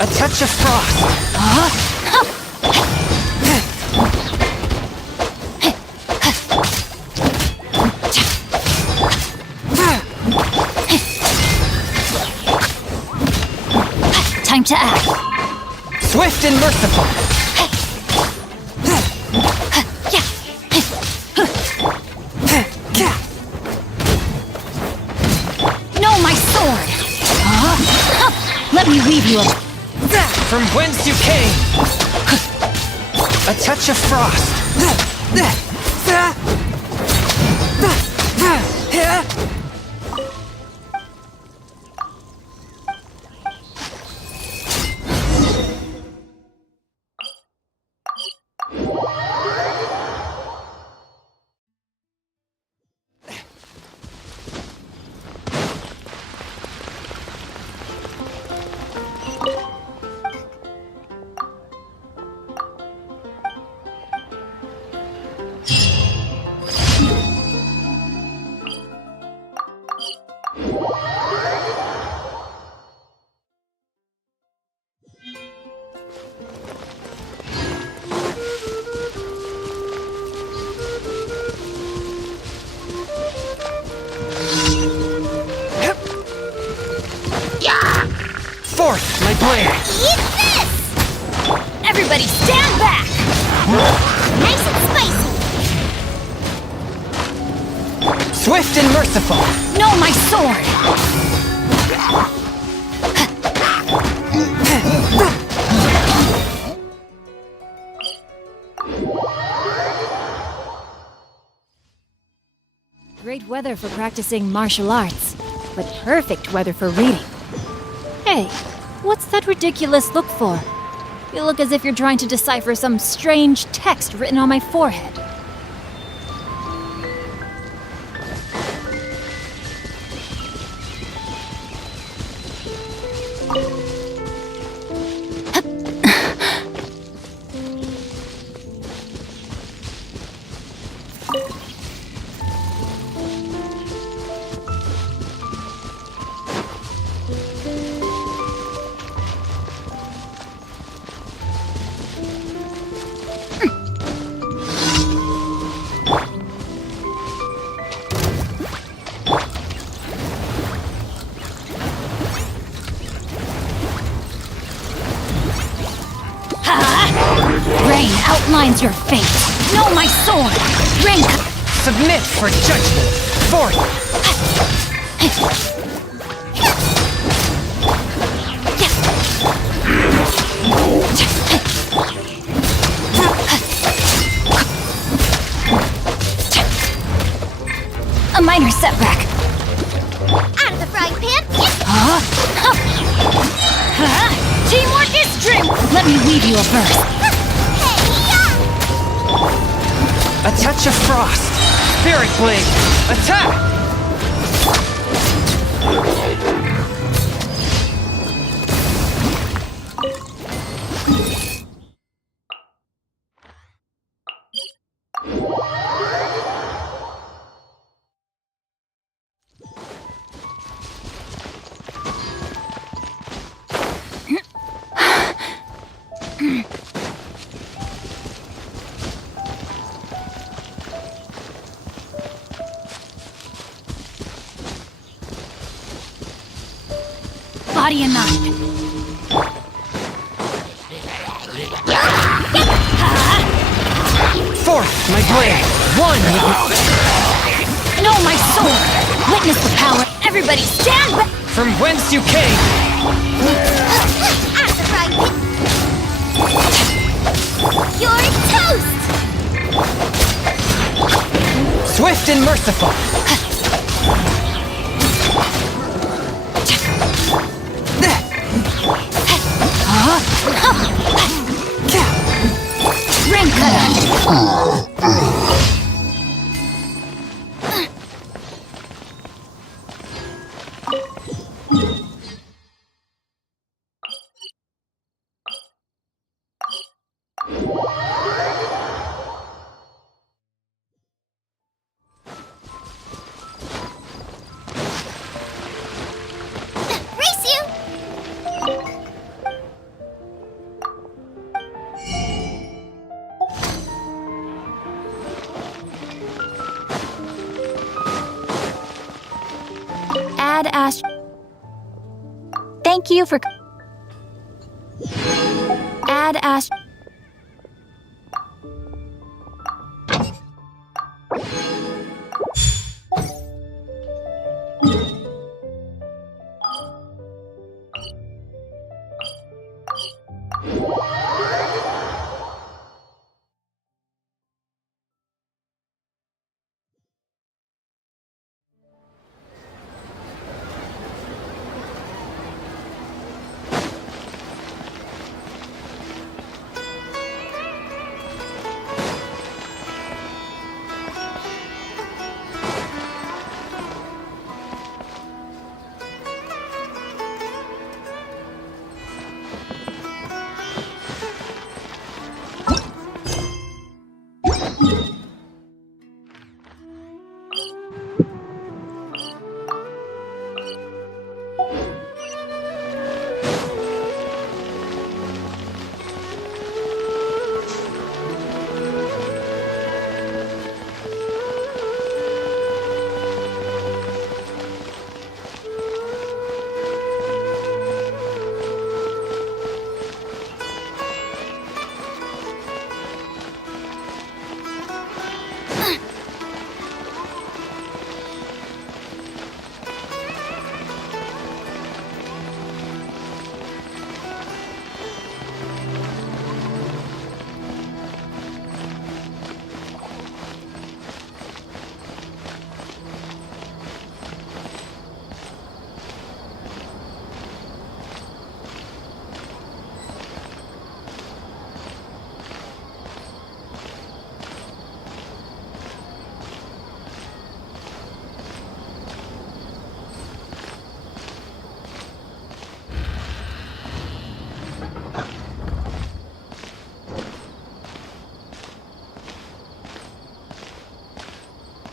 A touch of frost! Time to act. Swift and merciful! No, my sword! Let me leave you alone. From whence you came! A touch of frost! Forth, my blade! Eat this! Everybody stand back! Nice and spicy! Swift and merciful! No, my sword! Great weather for practicing martial arts, but perfect weather for reading. Hey, what's that ridiculous look for? You look as if you're trying to decipher some strange text written on my forehead. Rain outlines your fate. No, my sword! Rain! Submit for judgment! Forth! A minor setback. Out of the frying pan! Teamwork is strength! Let me weave you a verse. touch of frost. Spirit blade. Attack! Body and mind. Forth, my blade. One with No, my sword! Witness the power. Everybody stand back! from whence you came. Out of the frying pan. You're toast! Swift and merciful. Ring cutter! Race you! Add Ash. Thank you for. Add Ash.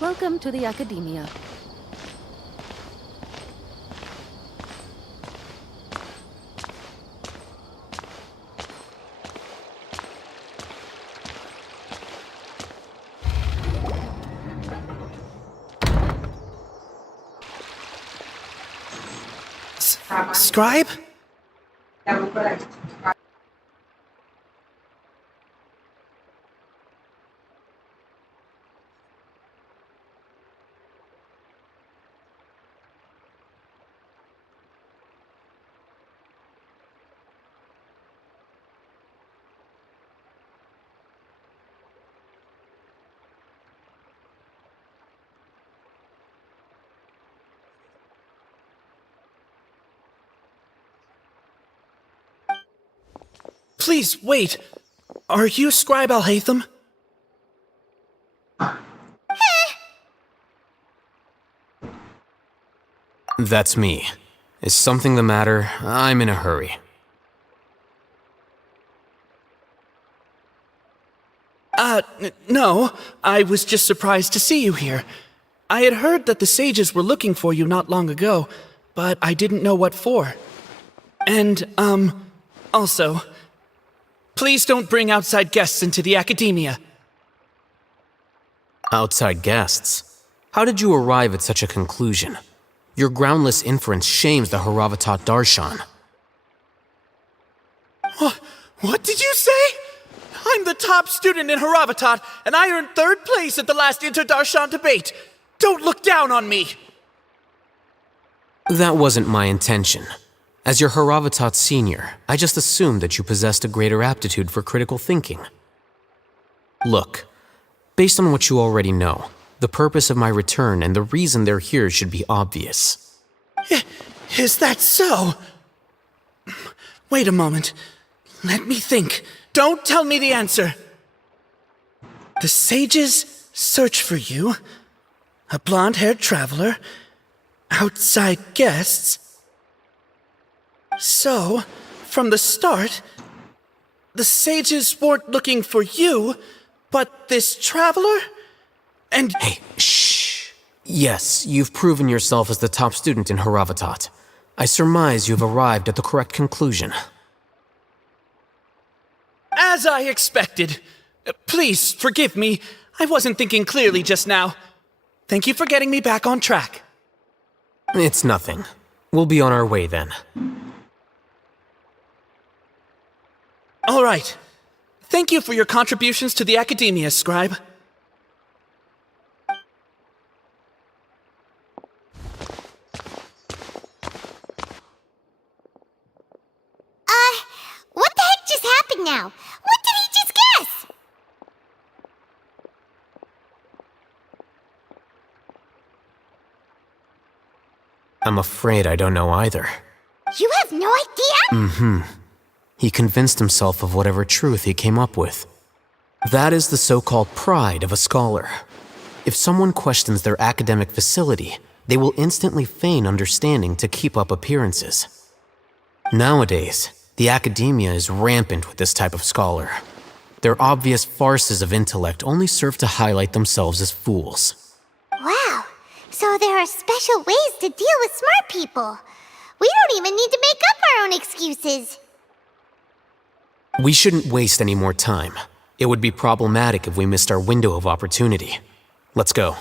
Welcome to the Academia. Scribe? Please, wait. Are you Scribe Alhaitham? That's me. Is something the matter? I'm in a hurry. No. I was just surprised to see you here. I had heard that the sages were looking for you not long ago, but I didn't know what for. And, also, please don't bring outside guests into the academia. Outside guests? How did you arrive at such a conclusion? Your groundless inference shames the Haravatat Darshan. What did you say? I'm the top student in Haravatat, and I earned 3rd place at the last Inter-Darshan debate. Don't look down on me! That wasn't my intention. As your Haravatat senior, I just assumed that you possessed a greater aptitude for critical thinking. Look, based on what you already know, the purpose of my return and the reason they're here should be obvious. Is that so? Wait a moment. Let me think. Don't tell me the answer. The sages search for you. A blonde-haired traveler. Outside guests. So, from the start, the sages weren't looking for you, but this traveler? And... Hey, shh. Yes, you've proven yourself as the top student in Haravatat. I surmise you've arrived at the correct conclusion. As I expected. Please, forgive me. I wasn't thinking clearly just now. Thank you for getting me back on track. It's nothing. We'll be on our way then. All right. Thank you for your contributions to the Academia, Scribe. What the heck just happened now? What did he just guess? I'm afraid I don't know either. You have no idea? He convinced himself of whatever truth he came up with. That is the so-called pride of a scholar. If someone questions their academic facility, they will instantly feign understanding to keep up appearances. Nowadays, the academia is rampant with this type of scholar. Their obvious farces of intellect only serve to highlight themselves as fools. Wow. So there are special ways to deal with smart people. We don't even need to make up our own excuses. We shouldn't waste any more time. It would be problematic if we missed our window of opportunity. Let's go.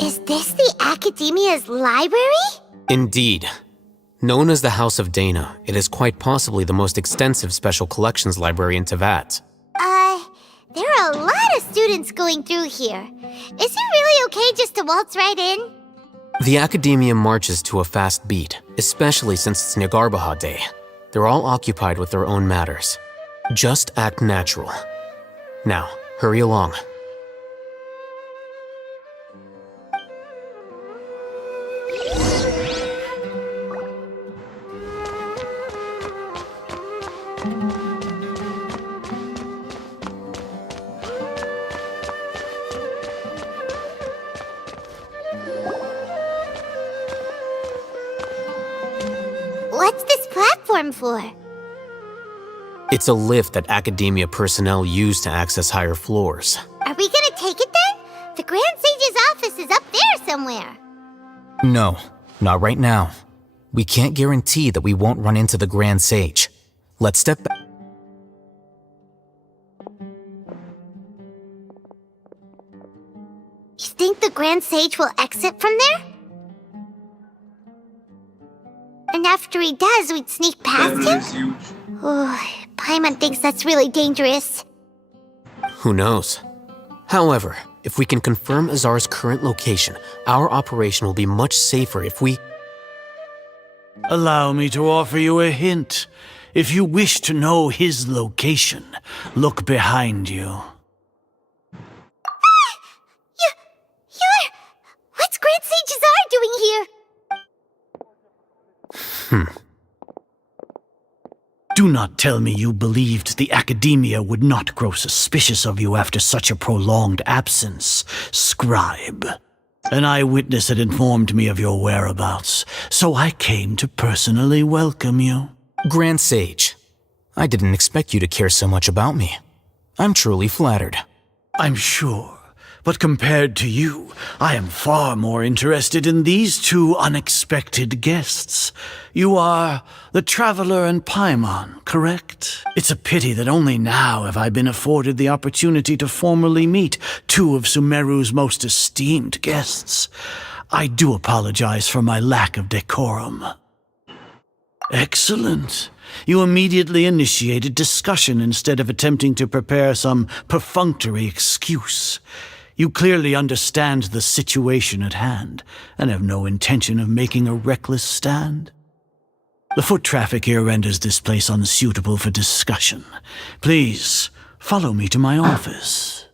Is this the Academia's library? Indeed. Known as the House of Dana, it is quite possibly the most extensive special collections library in Teyvat. There are a lot of students going through here. Is it really okay just to waltz right in? The Academia marches to a fast beat, especially since it's Nagarbaha Day. They're all occupied with their own matters. Just act natural. Now, hurry along. What's this platform for? It's a lift that Academia personnel use to access higher floors. Are we gonna take it then? The Grand Sage's office is up there somewhere. No, not right now. We can't guarantee that we won't run into the Grand Sage. Let's step back. You think the Grand Sage will exit from there? And after he does, we'd sneak past him? Oh, Paimon thinks that's really dangerous. Who knows? However, if we can confirm Azar's current location, our operation will be much safer if we... Allow me to offer you a hint. If you wish to know his location, look behind you. You're... What's Grand Sage Azar doing here? Do not tell me you believed the Academia would not grow suspicious of you after such a prolonged absence, scribe. An eyewitness had informed me of your whereabouts, so I came to personally welcome you. Grand Sage, I didn't expect you to care so much about me. I'm truly flattered. I'm sure, but compared to you, I am far more interested in these two unexpected guests. You are the Traveler and Paimon, correct? It's a pity that only now have I been afforded the opportunity to formally meet two of Sumeru's most esteemed guests. I do apologize for my lack of decorum. Excellent. You immediately initiated discussion instead of attempting to prepare some perfunctory excuse. You clearly understand the situation at hand, and have no intention of making a reckless stand. The foot traffic here renders this place unsuitable for discussion. Please, follow me to my office.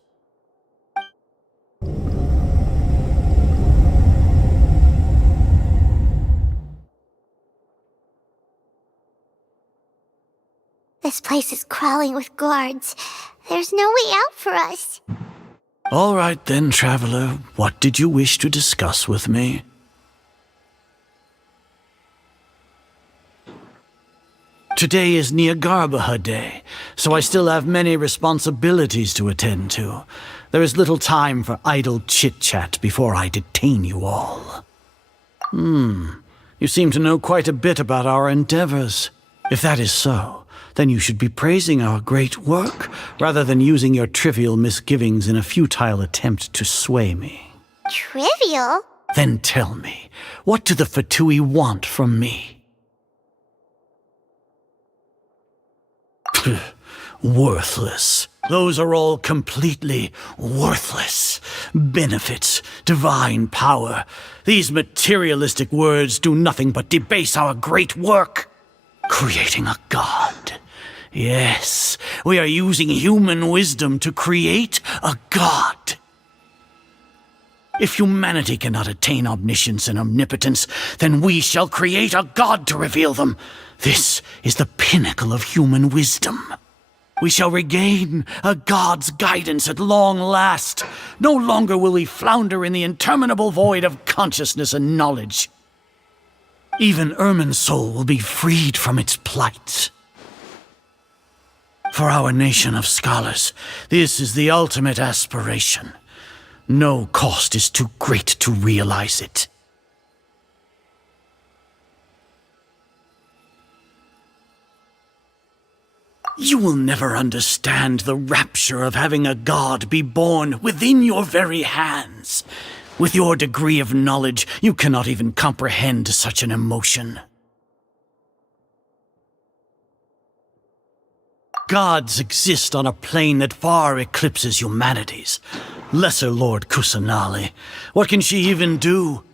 This place is crawling with guards. There's no way out for us. All right then, Traveler. What did you wish to discuss with me? Today is Nagarbaha Day, so I still have many responsibilities to attend to. There is little time for idle chit-chat before I detain you all. You seem to know quite a bit about our endeavors. If that is so, then you should be praising our great work, rather than using your trivial misgivings in a futile attempt to sway me. Trivial? Then tell me, what do the Fatui want from me? Worthless. Those are all completely worthless. Benefits, divine power. These materialistic words do nothing but debase our great work. Creating a god. Yes, we are using human wisdom to create a god. If humanity cannot attain omniscience and omnipotence, then we shall create a god to reveal them. This is the pinnacle of human wisdom. We shall regain a god's guidance at long last. No longer will we flounder in the interminable void of consciousness and knowledge. Even Ermin's soul will be freed from its plight. For our nation of scholars, this is the ultimate aspiration. No cost is too great to realize it. You will never understand the rapture of having a god be born within your very hands. With your degree of knowledge, you cannot even comprehend such an emotion. Gods exist on a plane that far eclipses humanity's. Lesser Lord Kusanali, what can she even do?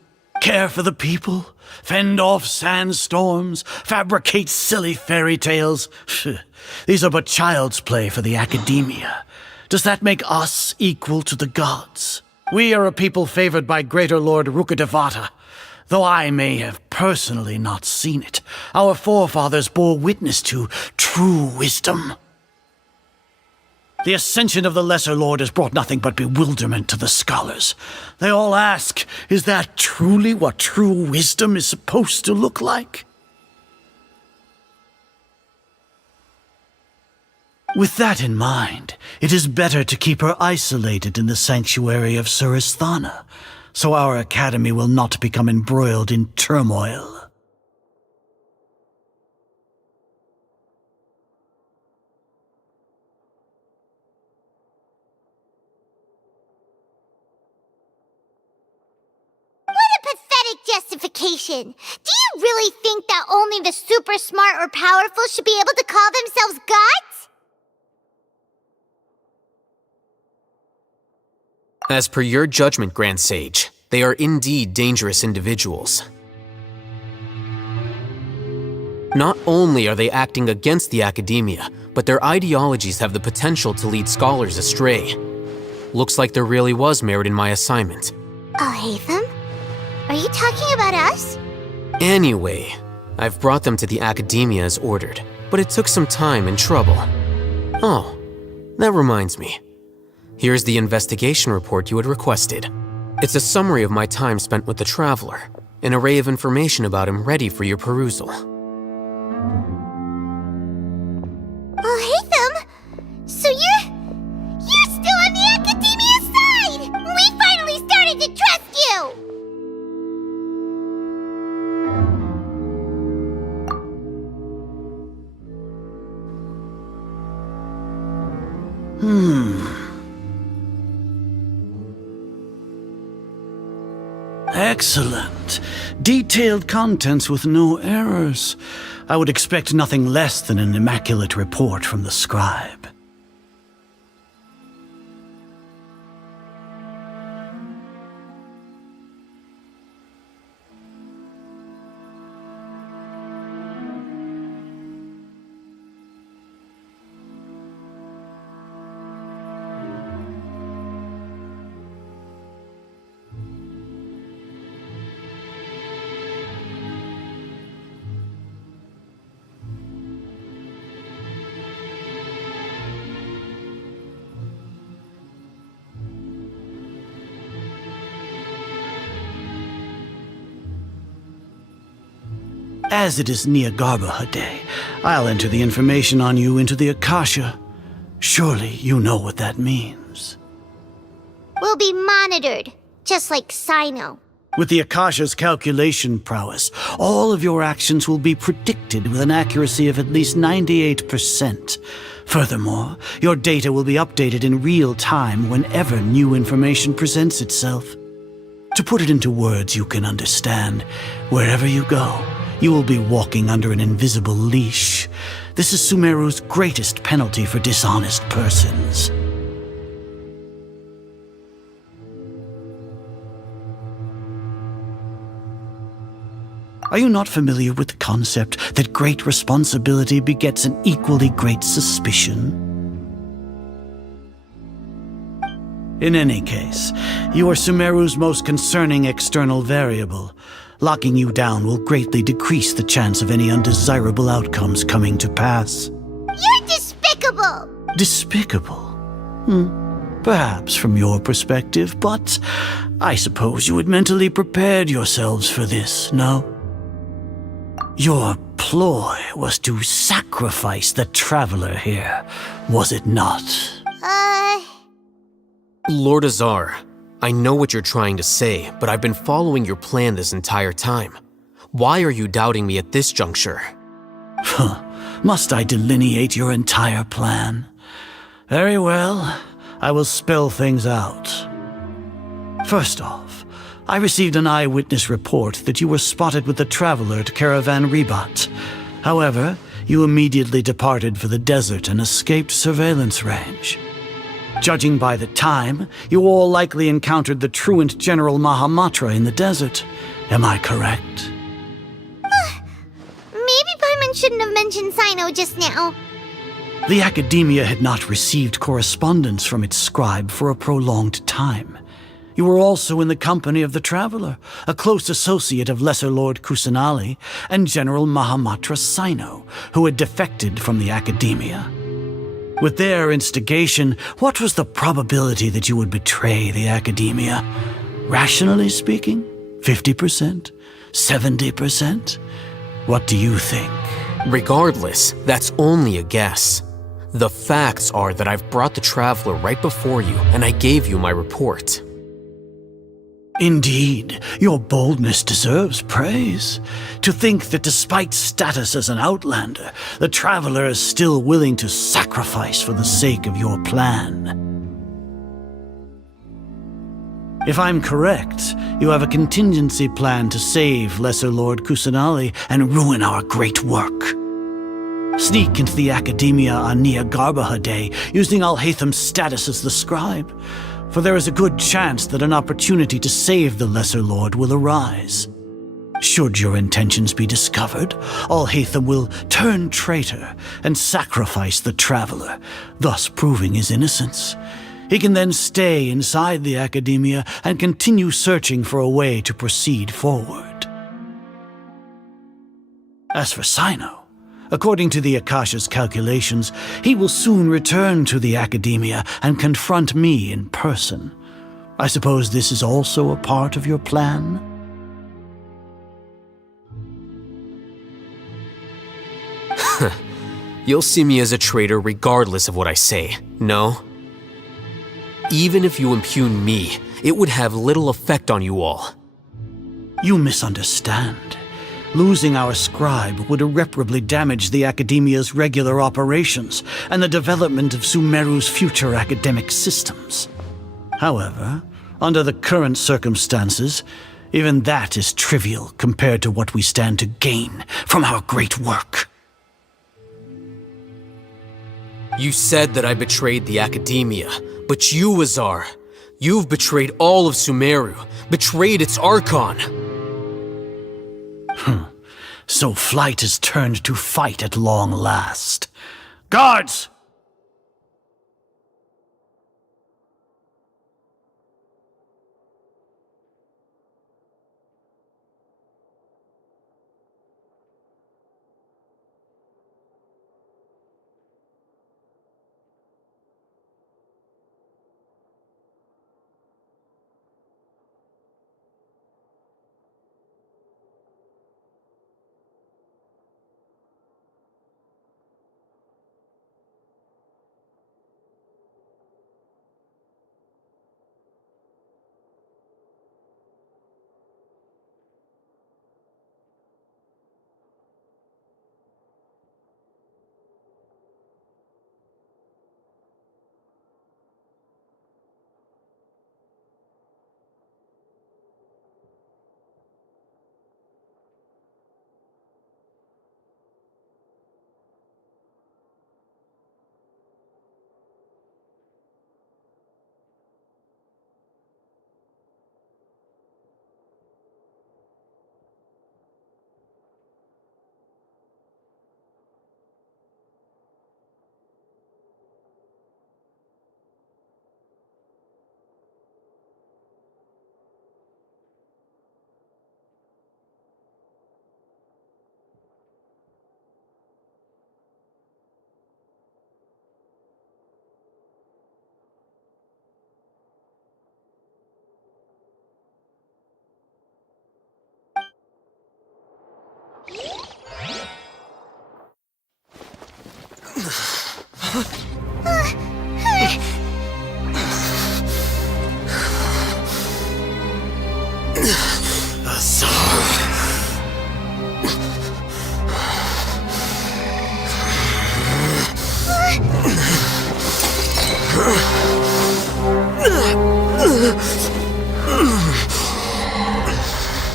Care for the people? Fend off sandstorms? Fabricate silly fairy tales? These are but child's play for the academia. Does that make us equal to the gods? We are a people favored by Greater Lord Rukadevata. Though I may have personally not seen it, our forefathers bore witness to true wisdom. The ascension of the Lesser Lord has brought nothing but bewilderment to the scholars. They all ask, is that truly what true wisdom is supposed to look like? With that in mind, it is better to keep her isolated in the sanctuary of Suristhana, so our academy will not become embroiled in turmoil. Justification. Do you really think that only the super smart or powerful should be able to call themselves gods? As per your judgment, Grand Sage, they are indeed dangerous individuals. Not only are they acting against the academia, but their ideologies have the potential to lead scholars astray. Looks like there really was merit in my assignment. Oh, Hatham? Are you talking about us? Anyway, I've brought them to the academia as ordered, but it took some time and trouble. Oh, that reminds me. Here's the investigation report you had requested. It's a summary of my time spent with the Traveler, an array of information about him ready for your perusal. Oh, Hatham! So you're still on the academia side! We finally started to trust you! Excellent. Detailed contents with no errors. I would expect nothing less than an immaculate report from the scribe. As it is Niagarbaha Day, I'll enter the information on you into the Akasha. Surely you know what that means. We'll be monitored, just like Sino. With the Akasha's calculation prowess, all of your actions will be predicted with an accuracy of at least 98%. Furthermore, your data will be updated in real time whenever new information presents itself. To put it into words you can understand, wherever you go, you will be walking under an invisible leash. This is Sumeru's greatest penalty for dishonest persons. Are you not familiar with the concept that great responsibility begets an equally great suspicion? In any case, you are Sumeru's most concerning external variable. Locking you down will greatly decrease the chance of any undesirable outcomes coming to pass. You're despicable! Despicable? Perhaps from your perspective, but I suppose you had mentally prepared yourselves for this, no? Your ploy was to sacrifice the Traveler here, was it not? Lord Azar, I know what you're trying to say, but I've been following your plan this entire time. Why are you doubting me at this juncture? Must I delineate your entire plan? Very well, I will spell things out. First off, I received an eyewitness report that you were spotted with the traveler to Caravan Rebat. However, you immediately departed for the desert and escaped surveillance range. Judging by the time, you all likely encountered the truant General Mahamatra in the desert. Am I correct? Maybe Paimon shouldn't have mentioned Sino just now. The Academia had not received correspondence from its scribe for a prolonged time. You were also in the company of the Traveler, a close associate of Lesser Lord Kusanali and General Mahamatra Sino, who had defected from the Academia. With their instigation, what was the probability that you would betray the Academia? Rationally speaking, 50%? 70%? What do you think? Regardless, that's only a guess. The facts are that I've brought the Traveler right before you, and I gave you my report. Indeed, your boldness deserves praise. To think that despite status as an outlander, the Traveler is still willing to sacrifice for the sake of your plan. If I'm correct, you have a contingency plan to save Lesser Lord Kusanali and ruin our great work. Sneak into the Academia on Nia Garbaha Day, using Alhaitham's status as the scribe, for there is a good chance that an opportunity to save the Lesser Lord will arise. Should your intentions be discovered, Alhaitham will turn traitor and sacrifice the Traveler, thus proving his innocence. He can then stay inside the Academia and continue searching for a way to proceed forward. As for Sino, according to the Akasha's calculations, he will soon return to the Academia and confront me in person. I suppose this is also a part of your plan? You'll see me as a traitor regardless of what I say, no? Even if you impugn me, it would have little effect on you all. You misunderstand. Losing our scribe would irreparably damage the Academia's regular operations and the development of Sumeru's future academic systems. However, under the current circumstances, even that is trivial compared to what we stand to gain from our great work. You said that I betrayed the Academia, but you, Azar, you've betrayed all of Sumeru, betrayed its Archon. So flight has turned to fight at long last. Guards!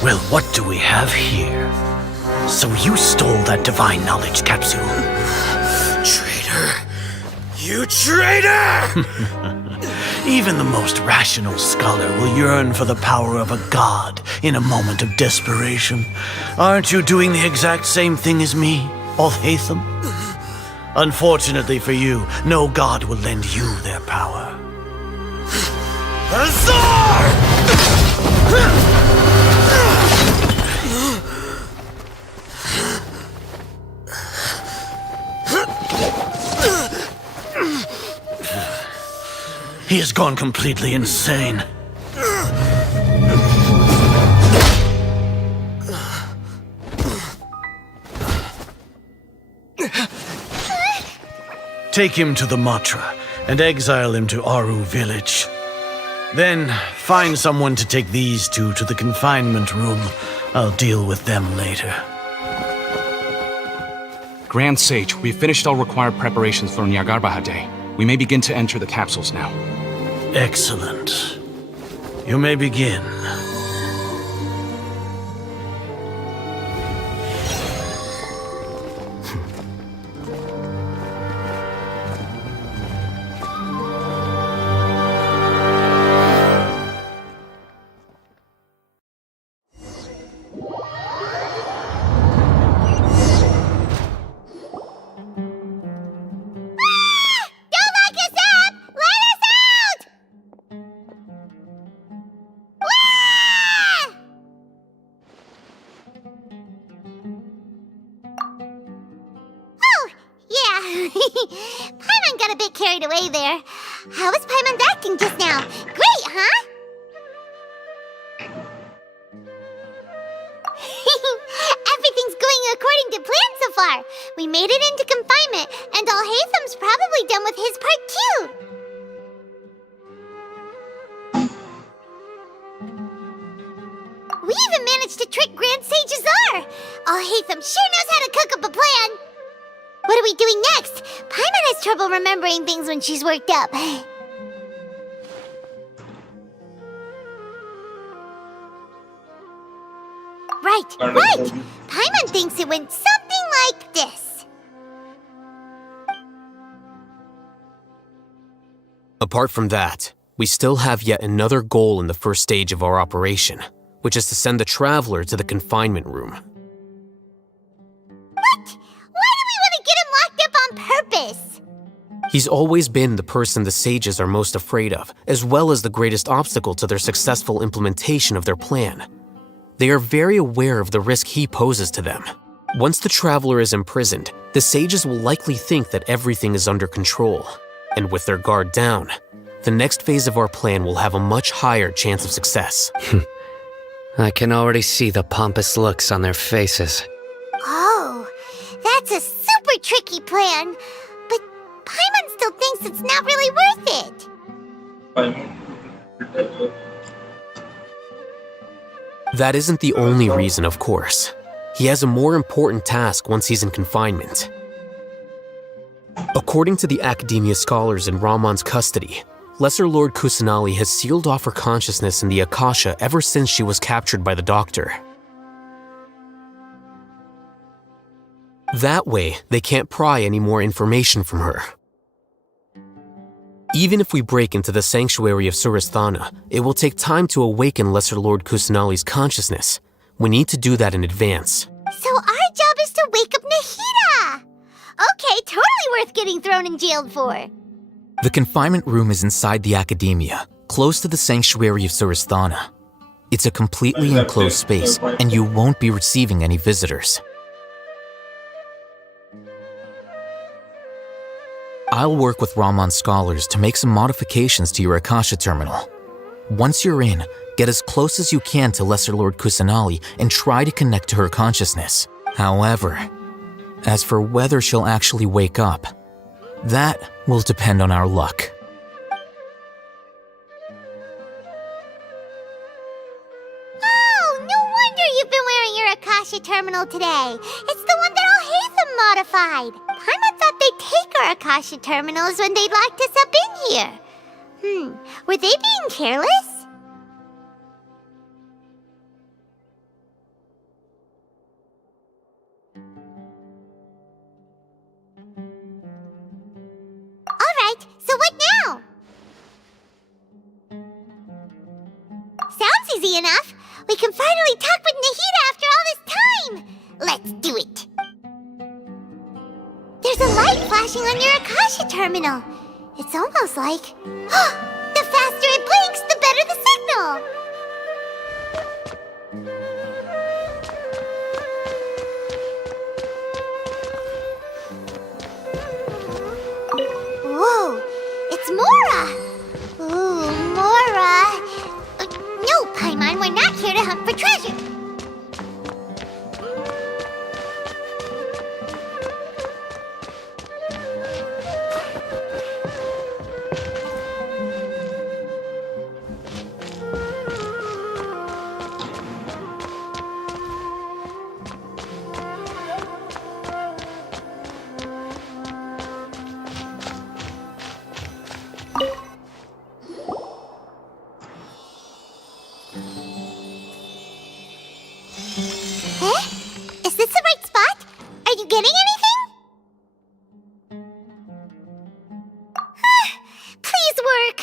Well, what do we have here? So you stole that divine knowledge capsule. Traitor! You traitor! Even the most rational scholar will yearn for the power of a god in a moment of desperation. Aren't you doing the exact same thing as me, Alhaitham? Unfortunately for you, no god will lend you their power. Azar! He has gone completely insane. Take him to the Matra and exile him to Aru village. Then find someone to take these two to the confinement room. I'll deal with them later. Grand Sage, we've finished all required preparations for Nyargarbaha Day. We may begin to enter the capsules now. Excellent. You may begin. Don't lock us up! Let us out! Wah! Oh, yeah. Paimon got a bit carried away there. How was Paimon acting just now? Great, huh? Everything's going according to plan so far. We made it into confinement, and Alhaitham's probably done with his part too. We even managed to trick Grand Sage Azar. Alhaitham sure knows how to cook up a plan. What are we doing next? Paimon has trouble remembering things when she's worked up. Right. Paimon thinks it went something like this. Apart from that, we still have yet another goal in the first stage of our operation, which is to send the Traveler to the confinement room. What? Why do we want to get him locked up on purpose? He's always been the person the sages are most afraid of, as well as the greatest obstacle to their successful implementation of their plan. They are very aware of the risk he poses to them. Once the Traveler is imprisoned, the sages will likely think that everything is under control. And with their guard down, the next phase of our plan will have a much higher chance of success. I can already see the pompous looks on their faces. Oh, that's a super tricky plan. But Paimon still thinks it's not really worth it. That isn't the only reason, of course. He has a more important task once he's in confinement. According to the Academia scholars in Ramon's custody, Lesser Lord Kusanali has sealed off her consciousness in the Akasha ever since she was captured by the Doctor. That way, they can't pry any more information from her. Even if we break into the sanctuary of Surasthana, it will take time to awaken Lesser Lord Kusanali's consciousness. We need to do that in advance. So our job is to wake up Nahida! Okay, totally worth getting thrown and jailed for. The confinement room is inside the Academia, close to the sanctuary of Surasthana. It's a completely enclosed space, and you won't be receiving any visitors. I'll work with Ramon's scholars to make some modifications to your Akasha terminal. Once you're in, get as close as you can to Lesser Lord Kusanali and try to connect to her consciousness. However, as for whether she'll actually wake up, that will depend on our luck. Oh, no wonder you've been wearing your Akasha terminal today. It's the one that Alhaitham modified. Paimon thought they'd take our Akasha terminals when they locked us up in here. Were they being careless? Alright, so what now? Sounds easy enough. We can finally talk with Nahida after all this time. Let's do it. There's a light flashing on your Akasha terminal. It's almost like... the faster it blinks, the better the signal! Whoa! It's Mora! Ooh, Mora! No, Paimon, we're not here to hunt for treasure! Is this the right spot? Are you getting anything? Please work!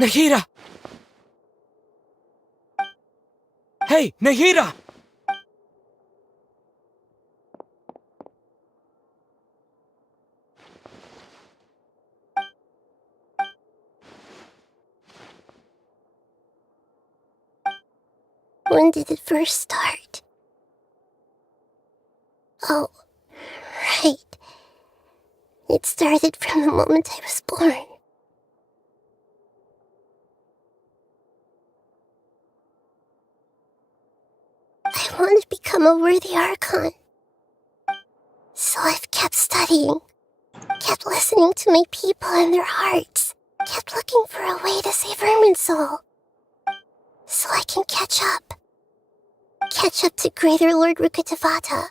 Nahida! Hey, Nahida! When did it first start? Oh, right. It started from the moment I was born. I want to become a worthy Archon. So I've kept studying, kept listening to my people and their hearts, kept looking for a way to save Irminsul. So I can catch up. Catch up to Greater Lord Rukkhadevata.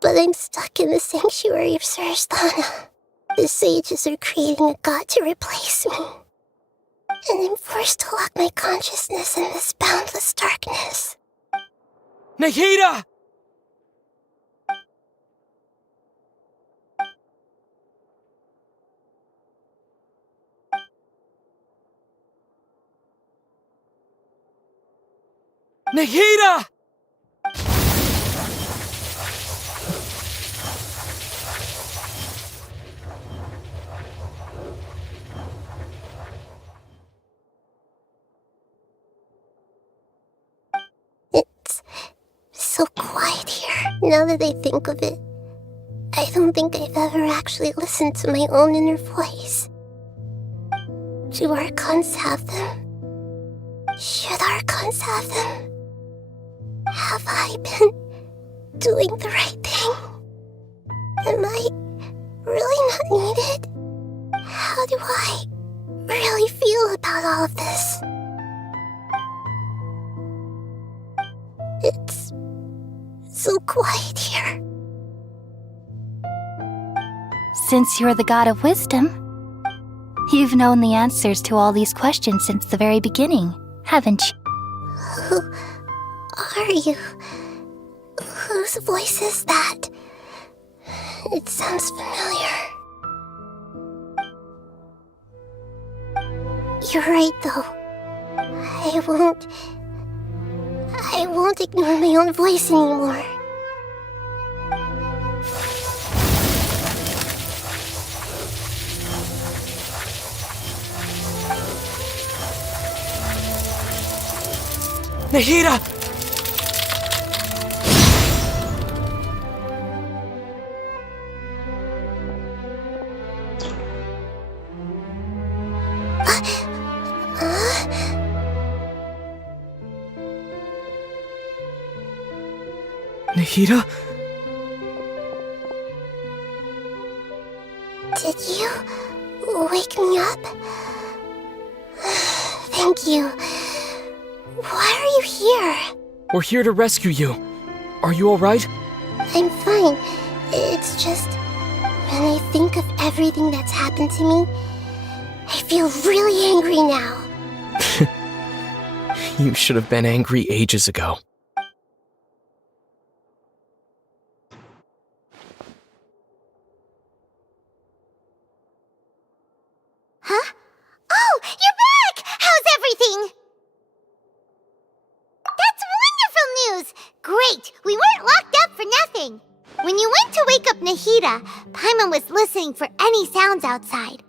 But I'm stuck in the sanctuary of Sarasthana. The sages are creating a god to replace me. And I'm forced to lock my consciousness in this boundless darkness. Nahida! Nahida! It's so quiet here, now that I think of it. I don't think I've ever actually listened to my own inner voice. Do Archons have them? Should Archons have them? Have I been doing the right thing? Am I really not needed? How do I really feel about all of this? It's so quiet here. Since you're the god of wisdom, you've known the answers to all these questions since the very beginning, haven't you? Who are you? Whose voice is that? It sounds familiar. You're right, though. I won't ignore my own voice anymore. Nahida! Nahida? Did you wake me up? Thank you. Why are you here? We're here to rescue you. Are you alright? I'm fine. It's just, when I think of everything that's happened to me, I feel really angry now. You should have been angry ages ago. Huh? Oh, you're back! How's everything? That's wonderful news! Great! We weren't locked up for nothing! When you went to wake up Nahida, Paimon was listening for any sounds outside.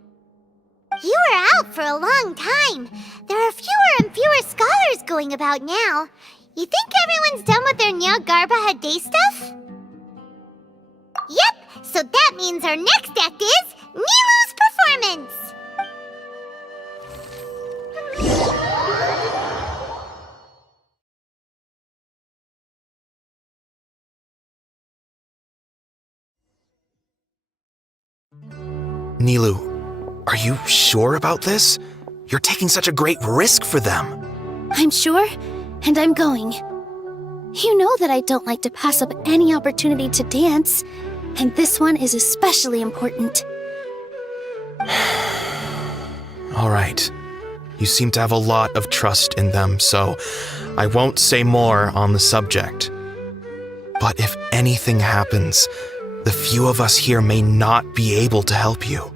You were out for a long time. There are fewer and fewer scholars going about now. You think everyone's done with their Nyargarbaha Day stuff? Yep, so that means our next act is Nilu's performance! Nilu, are you sure about this? You're taking such a great risk for them. I'm sure, and I'm going. You know that I don't like to pass up any opportunity to dance, and this one is especially important. All right. You seem to have a lot of trust in them, so I won't say more on the subject. But if anything happens, the few of us here may not be able to help you.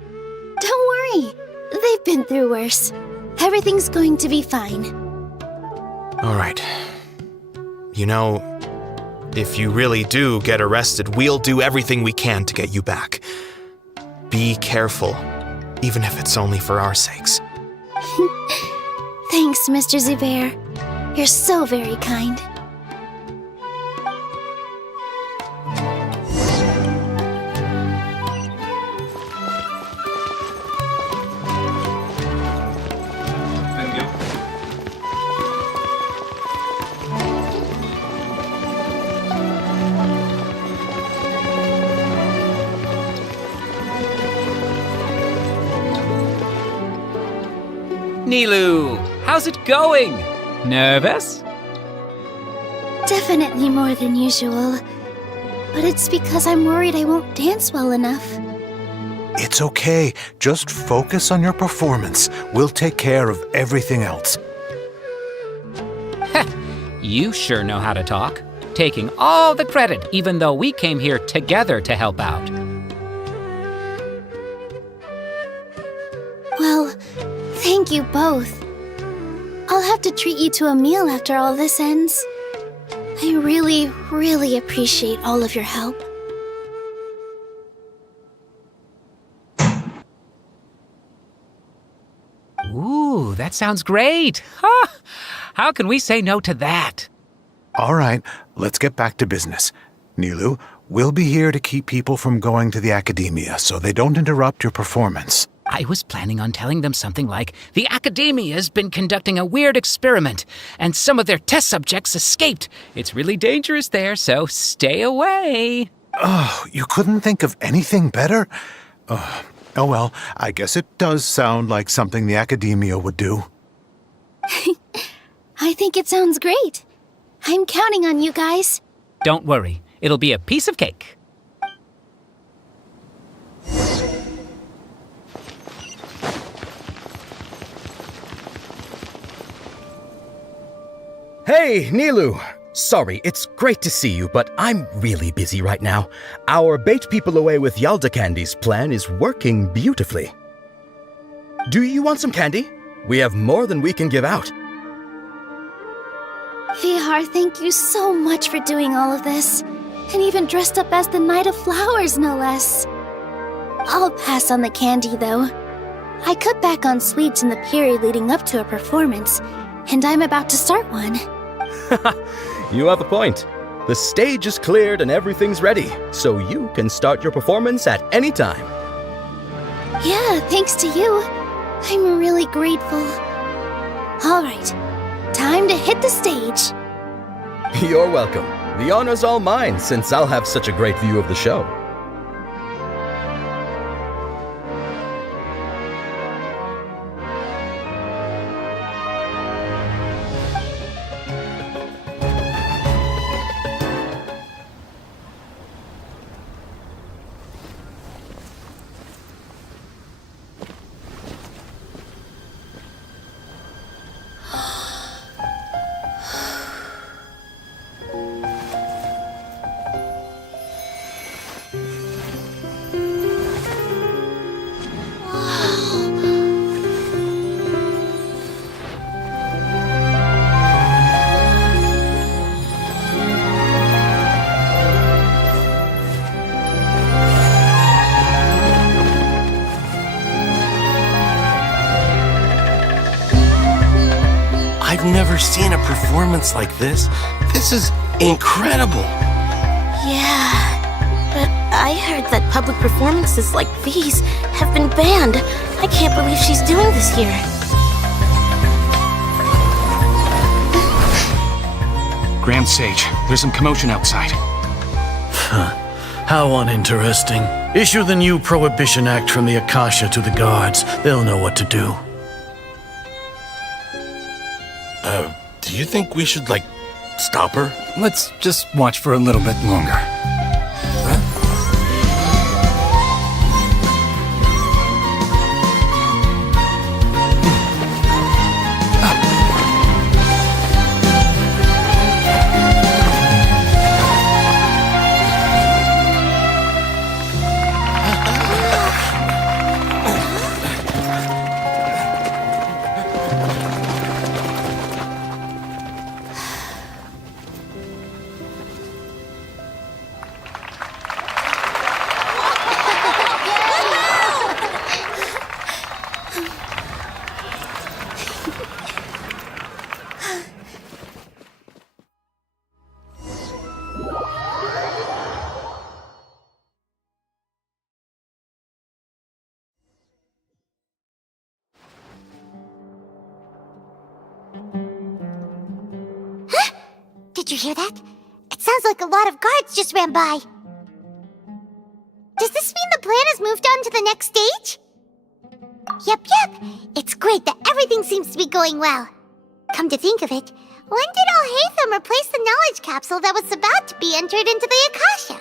Don't worry. They've been through worse. Everything's going to be fine. All right. You know, if you really do get arrested, we'll do everything we can to get you back. Be careful, even if it's only for our sakes. Thanks, Mr. Zubair. You're so very kind. Nilu, how's it going? Nervous? Definitely more than usual. But it's because I'm worried I won't dance well enough. It's okay. Just focus on your performance. We'll take care of everything else. You sure know how to talk. Taking all the credit, even though we came here together to help out. Well, thank you both. I'll have to treat you to a meal after all this ends. I really, really appreciate all of your help. Ooh, that sounds great. Huh? How can we say no to that? All right, let's get back to business. Nilu, we'll be here to keep people from going to the academia so they don't interrupt your performance. I was planning on telling them something like, the Academia's been conducting a weird experiment, and some of their test subjects escaped. It's really dangerous there, so stay away. Oh, you couldn't think of anything better? Oh well, I guess it does sound like something the Academia would do. I think it sounds great. I'm counting on you guys. Don't worry, it'll be a piece of cake. Hey, Nilu! Sorry, it's great to see you, but I'm really busy right now. Our Bait People Away with Yalda Candies plan is working beautifully. Do you want some candy? We have more than we can give out. Vihar, thank you so much for doing all of this. And even dressed up as the Knight of Flowers, no less. I'll pass on the candy, though. I cut back on sweets in the period leading up to a performance, and I'm about to start one. You have a point. The stage is cleared and everything's ready, so you can start your performance at any time. Yeah, thanks to you. I'm really grateful. All right, time to hit the stage. You're welcome. The honor's all mine, since I'll have such a great view of the show. I've never seen a performance like this. This is incredible. Yeah, but I heard that public performances like these have been banned. I can't believe she's doing this here. Grand Sage, there's some commotion outside. How uninteresting. Issue the new Prohibition Act from the Akasha to the guards. They'll know what to do. Do you think we should, stop her? Let's just watch for a little bit longer. Did you hear that? It sounds like a lot of guards just ran by. Does this mean the plan has moved on to the next stage? Yep. It's great that everything seems to be going well. Come to think of it, when did Alhaitham replace the knowledge capsule that was about to be entered into the Akasha?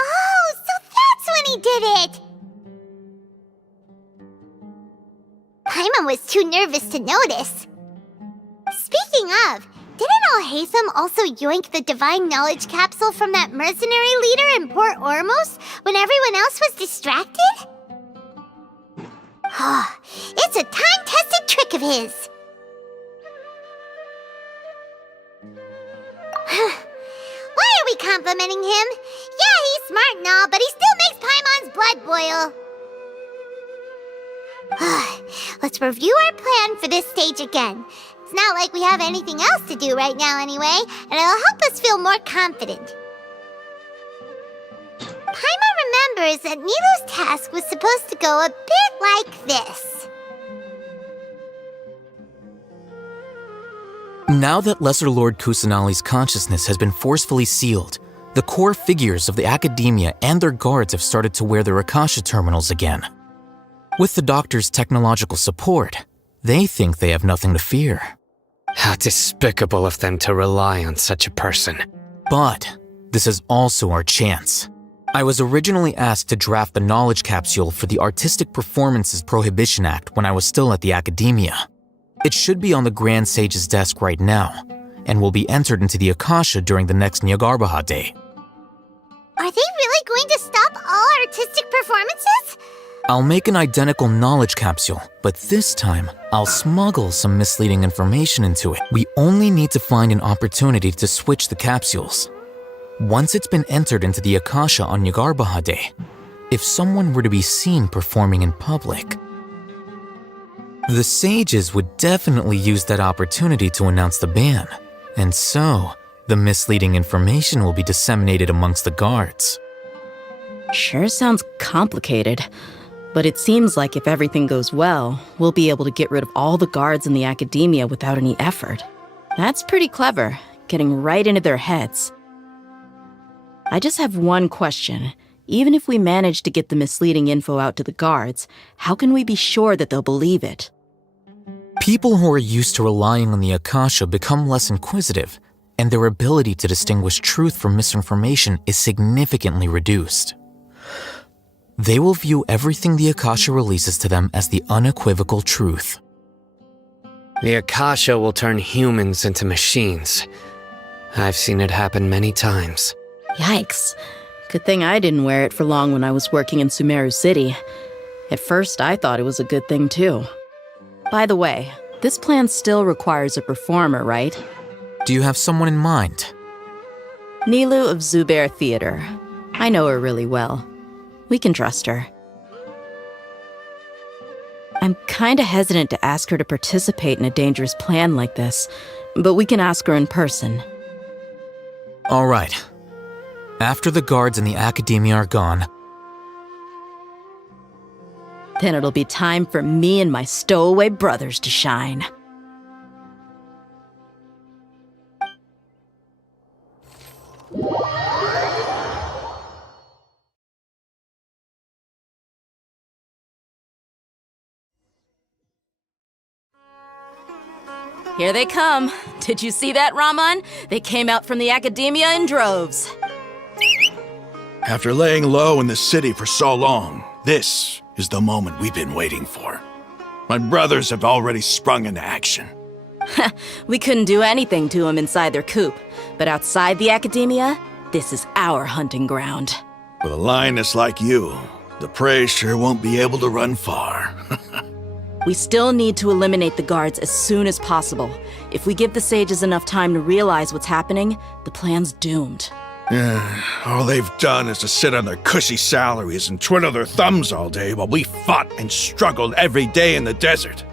Oh, so that's when he did it! Paimon was too nervous to notice. Speaking of, didn't General Haytham also yoink the divine knowledge capsule from that mercenary leader in Port Ormos when everyone else was distracted? It's a time-tested trick of his. Why are we complimenting him? Yeah, he's smart and all, but he still makes Paimon's blood boil. Let's review our plan for this stage again. It's not like we have anything else to do right now anyway, and it'll help us feel more confident. Paimon remembers that Nilu's task was supposed to go a bit like this. Now that Lesser Lord Kusanali's consciousness has been forcefully sealed, the core figures of the Academia and their guards have started to wear their Akasha terminals again. With the Doctor's technological support, they think they have nothing to fear. How despicable of them to rely on such a person. But this is also our chance. I was originally asked to draft the knowledge capsule for the Artistic Performances Prohibition Act when I was still at the Academia. It should be on the Grand Sage's desk right now, and will be entered into the Akasha during the next Nyargarbaha Day. Are they really going to stop all artistic performances? I'll make an identical knowledge capsule, but this time, I'll smuggle some misleading information into it. We only need to find an opportunity to switch the capsules. Once it's been entered into the Akasha on Nyargarbaha Day, if someone were to be seen performing in public, the sages would definitely use that opportunity to announce the ban, and so the misleading information will be disseminated amongst the guards. Sure sounds complicated, but it seems like if everything goes well, we'll be able to get rid of all the guards in the Academia without any effort. That's pretty clever, getting right into their heads. I just have one question. Even if we manage to get the misleading info out to the guards, how can we be sure that they'll believe it? People who are used to relying on the Akasha become less inquisitive, and their ability to distinguish truth from misinformation is significantly reduced. They will view everything the Akasha releases to them as the unequivocal truth. The Akasha will turn humans into machines. I've seen it happen many times. Yikes. Good thing I didn't wear it for long when I was working in Sumeru City. At first, I thought it was a good thing too. By the way, this plan still requires a performer, right? Do you have someone in mind? Nilu of Zubair Theater. I know her really well. We can trust her. I'm kinda hesitant to ask her to participate in a dangerous plan like this, but we can ask her in person. All right. After the guards and the Academia are gone, then it'll be time for me and my stowaway brothers to shine. Here they come. Did you see that, Raman? They came out from the Academia in droves. After laying low in the city for so long, this is the moment we've been waiting for. My brothers have already sprung into action. We couldn't do anything to them inside their coop, but outside the Academia, this is our hunting ground. With a lioness like you, the prey sure won't be able to run far. We still need to eliminate the guards as soon as possible. If we give the sages enough time to realize what's happening, the plan's doomed. All they've done is to sit on their cushy salaries and twiddle their thumbs all day while we fought and struggled every day in the desert.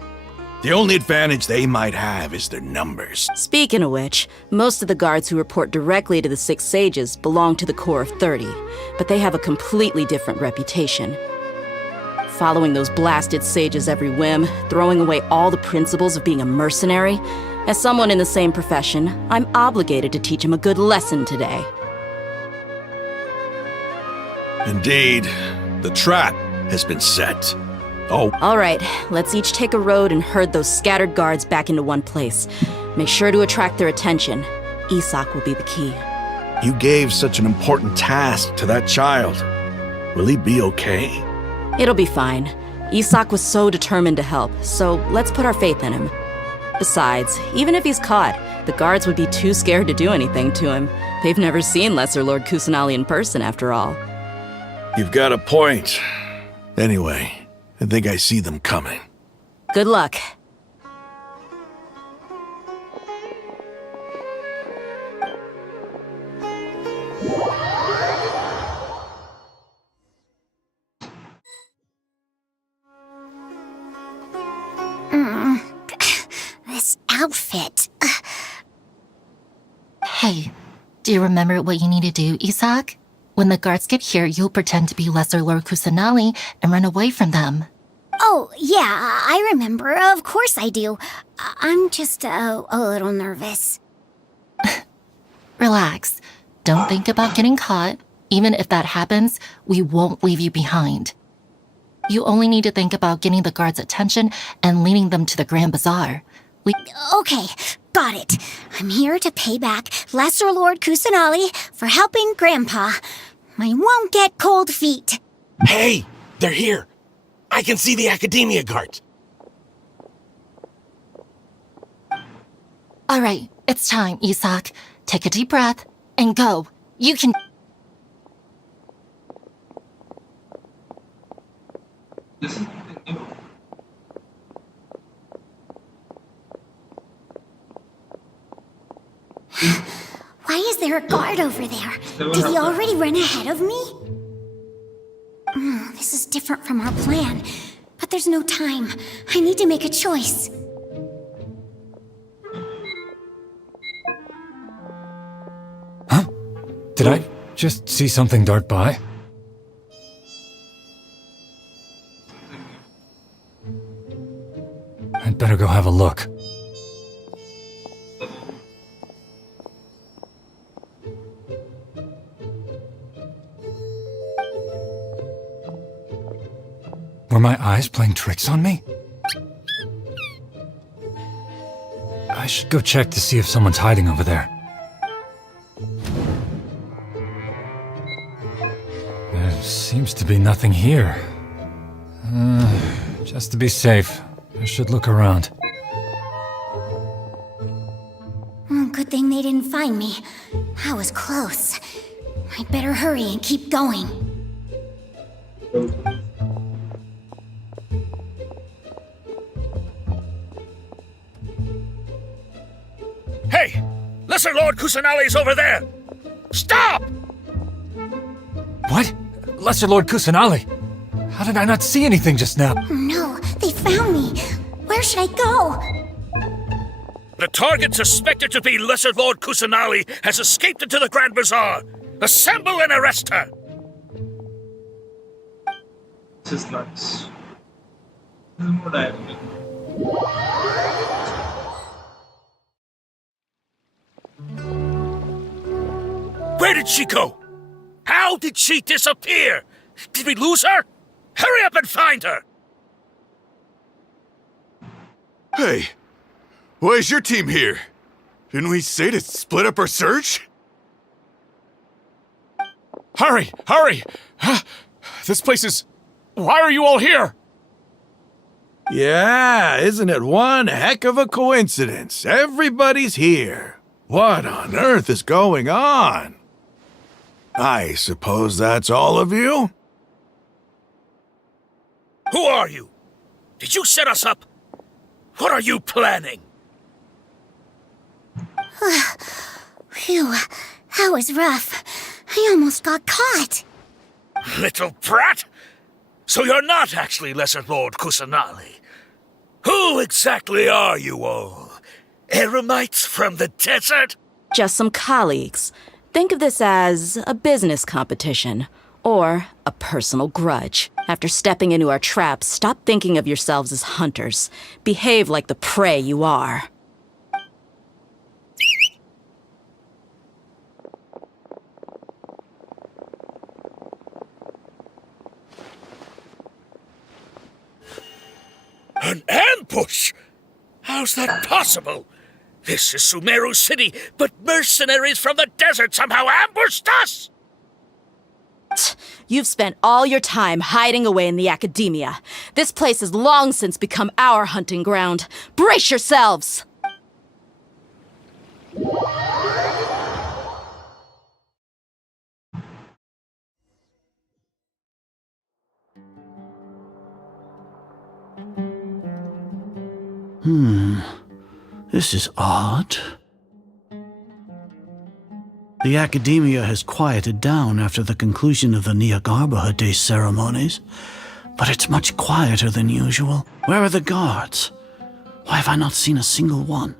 The only advantage they might have is their numbers. Speaking of which, most of the guards who report directly to the 6 sages belong to the Corps of 30, but they have a completely different reputation. Following those blasted sages every whim, throwing away all the principles of being a mercenary. As someone in the same profession, I'm obligated to teach him a good lesson today. Indeed, the trap has been set. Oh. All right, let's each take a road and herd those scattered guards back into one place. Make sure to attract their attention. Isak will be the key. You gave such an important task to that child. Will he be okay? It'll be fine. Isak was so determined to help, so let's put our faith in him. Besides, even if he's caught, The guards would be too scared to do anything to him. They've never seen Lesser Lord Kusanali in person, after all. You've got a point. Anyway, I think I see them coming. Good luck. This outfit. Hey, do you remember what you need to do, Isak? When the guards get here, you'll pretend to be Lesser Lord Kusanali and run away from them. Oh, yeah, I remember. Of course I do. I'm just a little nervous. Relax. Don't think about getting caught. Even if that happens, we won't leave you behind. You only need to think about getting the guards' attention and leading them to the Grand Bazaar. Okay, got it. I'm here to pay back Lesser Lord Kusanali for helping Grandpa. I won't get cold feet. Hey, they're here. I can see the Academia guards. All right, it's time, Isak. Take a deep breath and go. You can... Why is there a guard over there? Did he already run ahead of me? This is different from our plan, but there's no time. I need to make a choice. Did I just see something dart by? I'd better go have a look. Were my eyes playing tricks on me? I should go check to see if someone's hiding over there. There seems to be nothing here. Just to be safe, I should look around. Good thing they didn't find me. I was close. I'd better hurry and keep going. Hey! Lesser Lord Kusanali's over there! Stop! What? Lesser Lord Kusanali? How did I not see anything just now? No, they found me. Where should I go? The target suspected to be Lesser Lord Kusanali has escaped into the Grand Bazaar. Assemble and arrest her! This is nuts. This is more dynamic. Where did she go? How did she disappear? Did we lose her? Hurry up and find her! Hey, why is your team here? Didn't we say to split up our search? Hurry! Hurry! This place is... Why are you all here? Yeah, isn't it one heck of a coincidence? Everybody's here. What on earth is going on? I suppose that's all of you? Who are you? Did you set us up? What are you planning? Phew, that was rough. I almost got caught. Little brat! So you're not actually Lesser Lord Kusanali. Who exactly are you all? Eremites from the desert? Just some colleagues. Think of this as a business competition, or a personal grudge. After stepping into our traps, stop thinking of yourselves as hunters. Behave like the prey you are. An ambush? How's that possible? This is Sumeru City, but mercenaries from the desert somehow ambushed us! You've spent all your time hiding away in the Academia. This place has long since become our hunting ground. Brace yourselves! This is odd. The academia has quieted down after the conclusion of the Nyagarbha Day ceremonies, but it's much quieter than usual. Where are the guards? Why have I not seen a single one?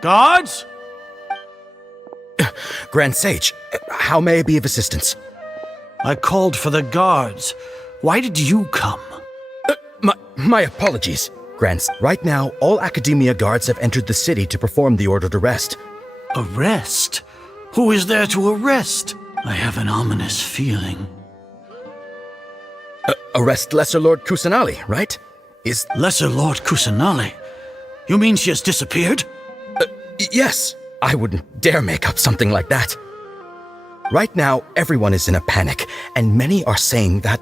Guards? Grand Sage, how may I be of assistance? I called for the guards. Why did you come? My apologies, Grants. Right now, all Academia guards have entered the city to perform the ordered arrest. Arrest? Who is there to arrest? I have an ominous feeling. Arrest Lesser Lord Kusanali, right? Is Lesser Lord Kusanali? You mean she has disappeared? Yes. I wouldn't dare make up something like that. Right now, everyone is in a panic, and many are saying that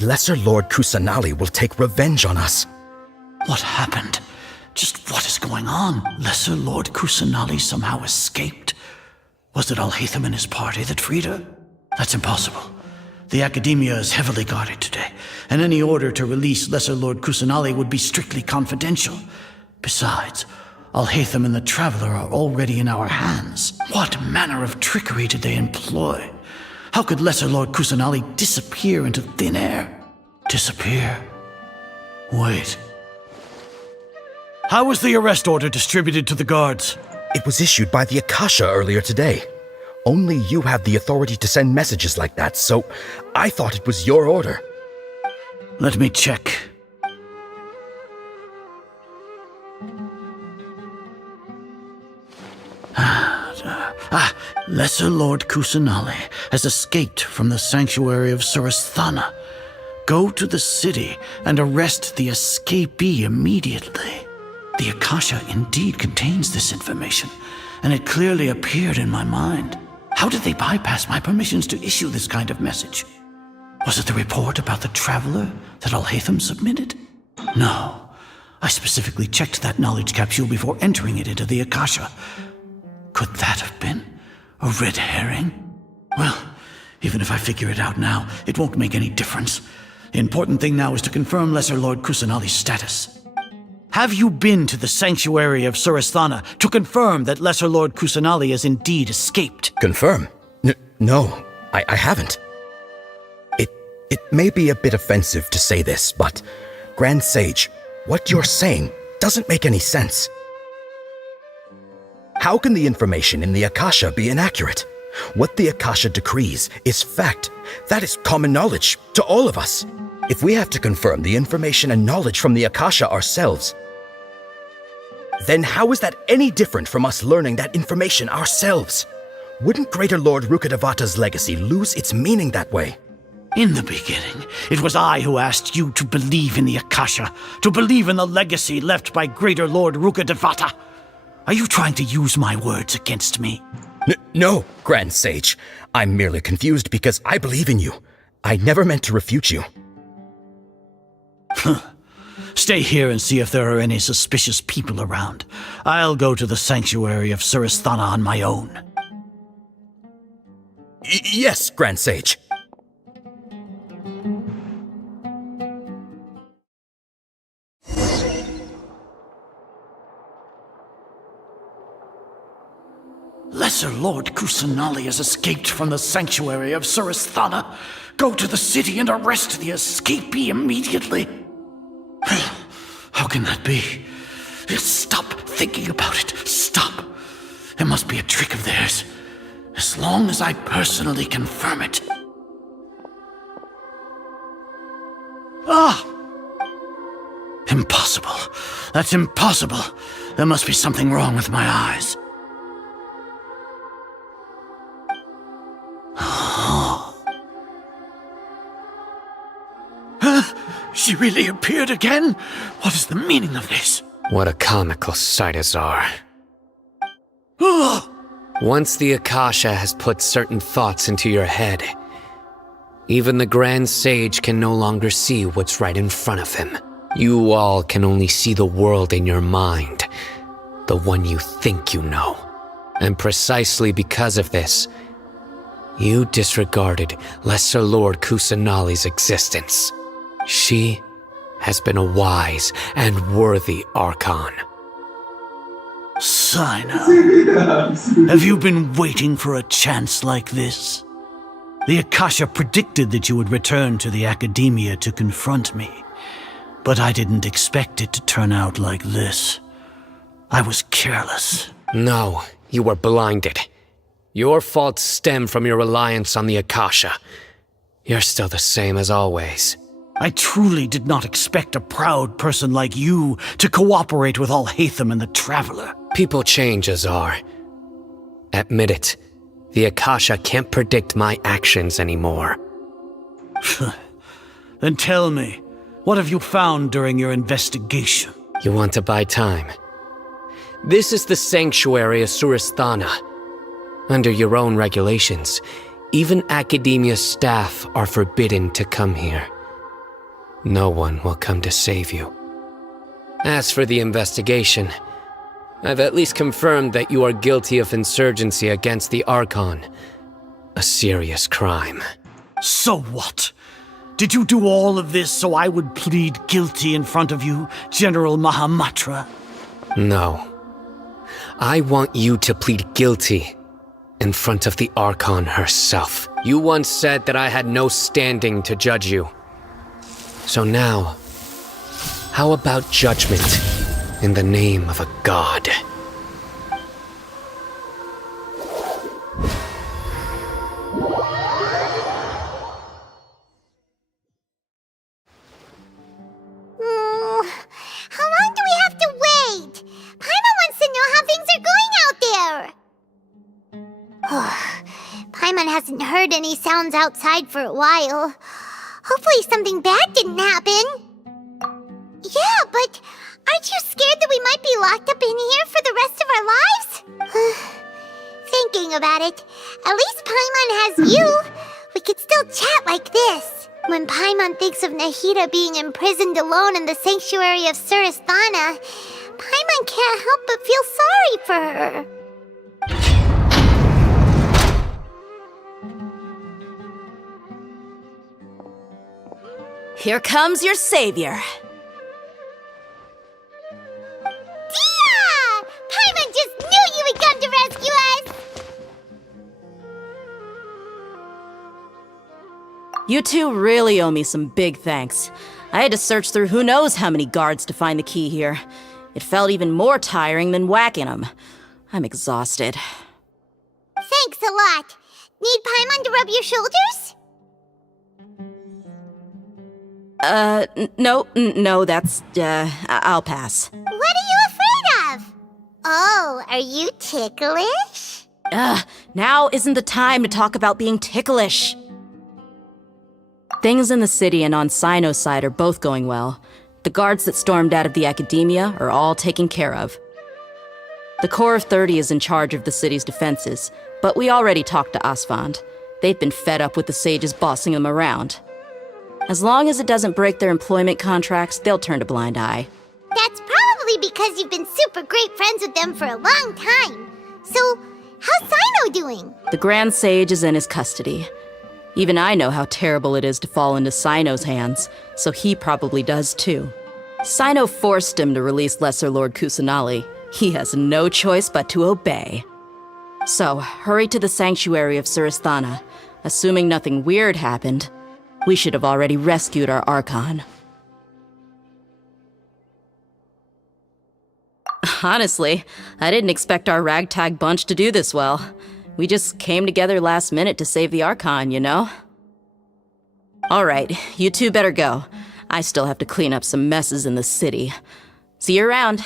Lesser Lord Kusanali will take revenge on us. What happened? Just what is going on? Lesser Lord Kusanali somehow escaped? Was it Alhaitham and his party that freed her? That's impossible. The Academia is heavily guarded today, and any order to release Lesser Lord Kusanali would be strictly confidential. Besides, Alhaitham and the Traveler are already in our hands. What manner of trickery did they employ? How could Lesser Lord Kusanali disappear into thin air? Disappear? Wait. How was the arrest order distributed to the guards? It was issued by the Akasha earlier today. Only you have the authority to send messages like that, so I thought it was your order. Let me check. Lesser Lord Kusanali has escaped from the sanctuary of Surasthana. Go to the city and arrest the escapee immediately. The Akasha indeed contains this information, and it clearly appeared in my mind. How did they bypass my permissions to issue this kind of message? Was it the report about the Traveler that Alhaitham submitted? No. I specifically checked that knowledge capsule before entering it into the Akasha. Could that have been a red herring? Well, even if I figure it out now, it won't make any difference. The important thing now is to confirm Lesser Lord Kusanali's status. Have you been to the sanctuary of Surasthana to confirm that Lesser Lord Kusanali has indeed escaped? Confirm? No, I haven't. It may be a bit offensive to say this, but Grand Sage, what you're saying doesn't make any sense. How can the information in the Akasha be inaccurate? What the Akasha decrees is fact. That is common knowledge to all of us. If we have to confirm the information and knowledge from the Akasha ourselves, then how is that any different from us learning that information ourselves? Wouldn't Greater Lord Rukkhadevata's legacy lose its meaning that way? In the beginning, it was I who asked you to believe in the Akasha, to believe in the legacy left by Greater Lord Rukkhadevata. Are you trying to use my words against me? No, Grand Sage. I'm merely confused because I believe in you. I never meant to refute you. Stay here and see if there are any suspicious people around. I'll go to the sanctuary of Surasthana on my own. Yes, Grand Sage. Lesser Lord Kusanali has escaped from the sanctuary of Surasthana. Go to the city and arrest the escapee immediately. How can that be? Stop thinking about it. Stop. It must be a trick of theirs. As long as I personally confirm it. Impossible. That's impossible. There must be something wrong with my eyes. She really appeared again? What is the meaning of this? What a comical sight, Azar. Once the Akasha has put certain thoughts into your head, even the Grand Sage can no longer see what's right in front of him. You all can only see the world in your mind, the one you think you know. And precisely because of this, you disregarded Lesser Lord Kusanali's existence. She has been a wise and worthy Archon. Cyno, have you been waiting for a chance like this? The Akasha predicted that you would return to the Academia to confront me, but I didn't expect it to turn out like this. I was careless. No, you were blinded. Your faults stem from your reliance on the Akasha. You're still the same as always. I truly did not expect a proud person like you to cooperate with Alhaitham and the Traveler. People change, Azar. Admit it. The Akasha can't predict my actions anymore. Then tell me, what have you found during your investigation? You want to buy time? This is the sanctuary of Surasthana. Under your own regulations, even Academia staff are forbidden to come here. No one will come to save you. As for the investigation, I've at least confirmed that you are guilty of insurgency against the Archon. A serious crime. So what? Did you do all of this so I would plead guilty in front of you, General Mahamatra? No. I want you to plead guilty in front of the Archon herself. You once said that I had no standing to judge you. So now, how about judgment in the name of a god? How long do we have to wait? Paimon wants to know how things are going out there. Paimon hasn't heard any sounds outside for a while. Hopefully something bad didn't happen. Yeah, but aren't you scared that we might be locked up in here for the rest of our lives? Thinking about it, at least Paimon has you. We could still chat like this. When Paimon thinks of Nahida being imprisoned alone in the sanctuary of Surasthana, Paimon can't help but feel sorry for her. Here comes your savior. Dia! Paimon just knew you would come to rescue us! You two really owe me some big thanks. I had to search through who knows how many guards to find the key here. It felt even more tiring than whacking them. I'm exhausted. Thanks a lot. Need Paimon to rub your shoulders? No, that's, I'll pass. What are you afraid of? Oh, are you ticklish? Now isn't the time to talk about being ticklish. Things in the city and on Cyno's side are both going well. The guards that stormed out of the Academia are all taken care of. The Corps of 30 is in charge of the city's defenses, but we already talked to Asfand. They've been fed up with the sages bossing them around. As long as it doesn't break their employment contracts, they'll turn a blind eye. That's probably because you've been super great friends with them for a long time. So, how's Cyno doing? The Grand Sage is in his custody. Even I know how terrible it is to fall into Cyno's hands, so he probably does too. Cyno forced him to release Lesser Lord Kusanali. He has no choice but to obey. So, hurry to the sanctuary of Surasthana. Assuming nothing weird happened, we should have already rescued our Archon. Honestly, I didn't expect our ragtag bunch to do this well. We just came together last minute to save the Archon, you know? Alright, you two better go. I still have to clean up some messes in the city. See you around.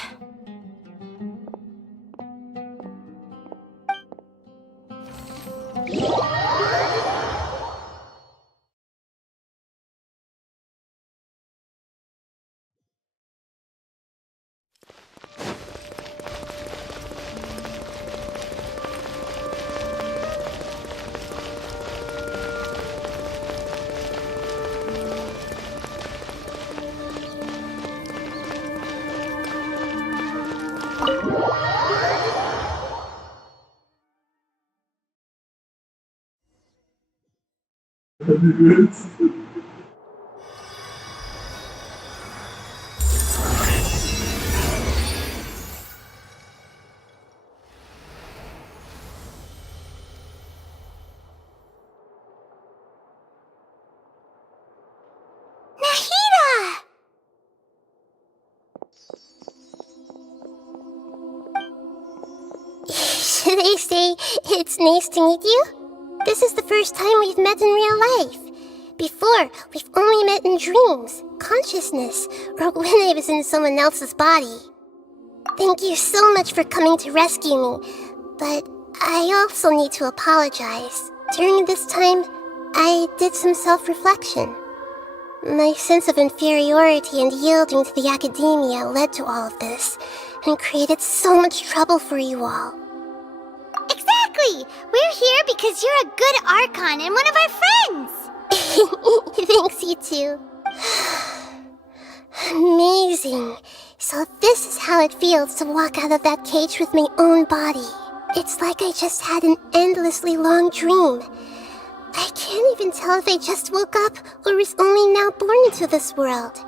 They say it's nice to meet you. This is the first time we've met in real life. Before, we've only met in dreams, consciousness, or when I was in someone else's body. Thank you so much for coming to rescue me, but I also need to apologize. During this time, I did some self-reflection. My sense of inferiority and yielding to the academia led to all of this, and created so much trouble for you all. Exactly! We're here because you're a good Archon and one of our friends! Thanks, you too. Amazing. So this is how it feels to walk out of that cage with my own body. It's like I just had an endlessly long dream. I can't even tell if I just woke up or was only now born into this world.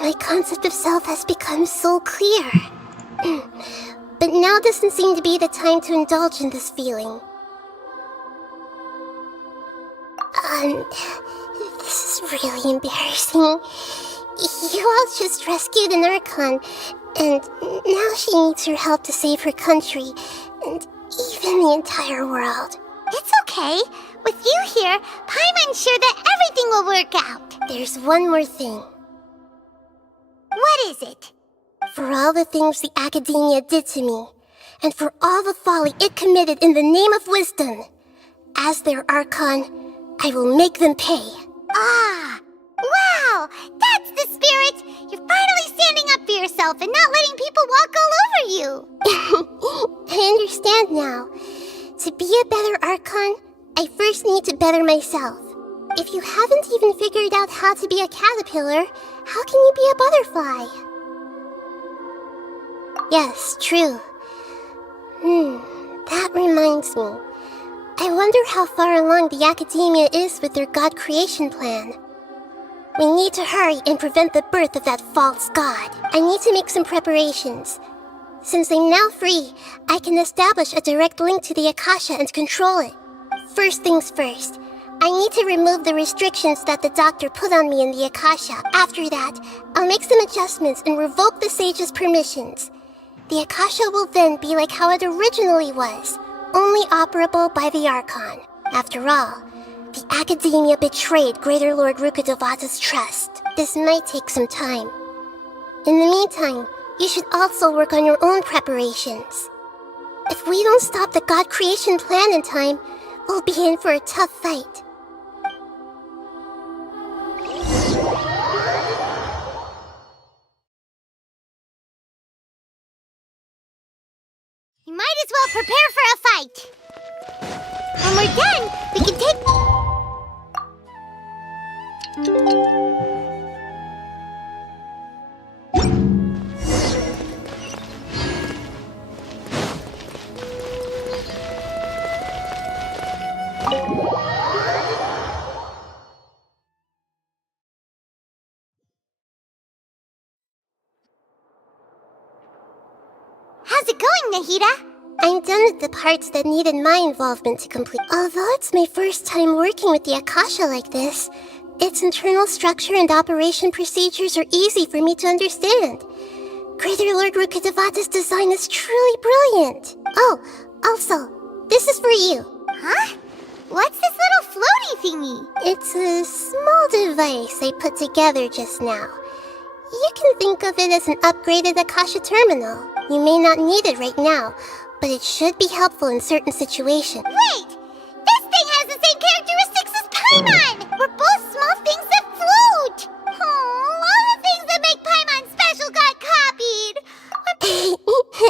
My concept of self has become so clear. But now doesn't seem to be the time to indulge in this feeling. This is really embarrassing. You all just rescued an Archon, and now she needs your help to save her country, and even the entire world. It's okay. With you here, Paimon's sure that everything will work out. There's one more thing. What is it? For all the things the academia did to me, and for all the folly it committed in the name of wisdom, as their Archon, I will make them pay. Ah! Wow! That's the spirit! You're finally standing up for yourself and not letting people walk all over you! I understand now. To be a better Archon, I first need to better myself. If you haven't even figured out how to be a caterpillar, how can you be a butterfly? Yes, true. That reminds me. I wonder how far along the academia is with their god creation plan. We need to hurry and prevent the birth of that false god. I need to make some preparations. Since I'm now free, I can establish a direct link to the Akasha and control it. First things first, I need to remove the restrictions that the doctor put on me in the Akasha. After that, I'll make some adjustments and revoke the sage's permissions. The Akasha will then be like how it originally was, only operable by the Archon. After all, the academia betrayed Greater Lord Rukkhadevata's trust. This might take some time. In the meantime, you should also work on your own preparations. If we don't stop the god creation plan in time, we'll be in for a tough fight. You might as well prepare for a fight. When we're done, we can take... How's it going, Nahida? I'm done with the parts that needed my involvement to complete. Although it's my first time working with the Akasha like this, its internal structure and operation procedures are easy for me to understand. Greater Lord Rukkhadevata's design is truly brilliant. Oh, also, this is for you. Huh? What's this little floaty thingy? It's a small device I put together just now. You can think of it as an upgraded Akasha terminal. You may not need it right now, but it should be helpful in certain situations. Wait! This thing has the same characteristics as Paimon! We're both small things that float! Oh, all the things that make Paimon special got copied!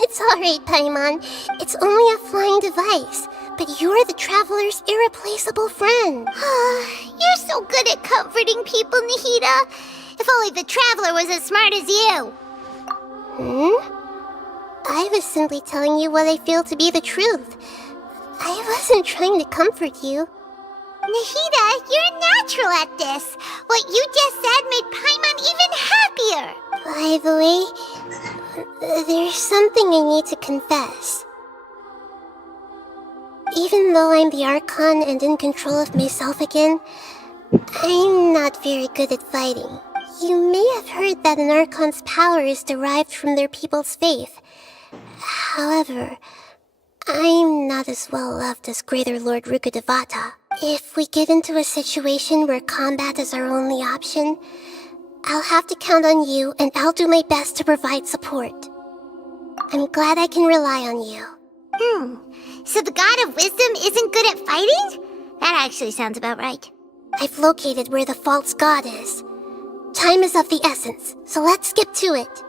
It's alright, Paimon. It's only a flying device, but you're the traveler's irreplaceable friend. You're so good at comforting people, Nahida. If only the traveler was as smart as you. I was simply telling you what I feel to be the truth. I wasn't trying to comfort you. Nahida, you're natural at this. What you just said made Paimon even happier. By the way, there's something I need to confess. Even though I'm the Archon and in control of myself again, I'm not very good at fighting. You may have heard that an Archon's power is derived from their people's faith. However, I'm not as well loved as Greater Lord Rukkhadevata. If we get into a situation where combat is our only option, I'll have to count on you, and I'll do my best to provide support. I'm glad I can rely on you. So the God of Wisdom isn't good at fighting? That actually sounds about right. I've located where the false god is. Time is of the essence, so let's skip to it.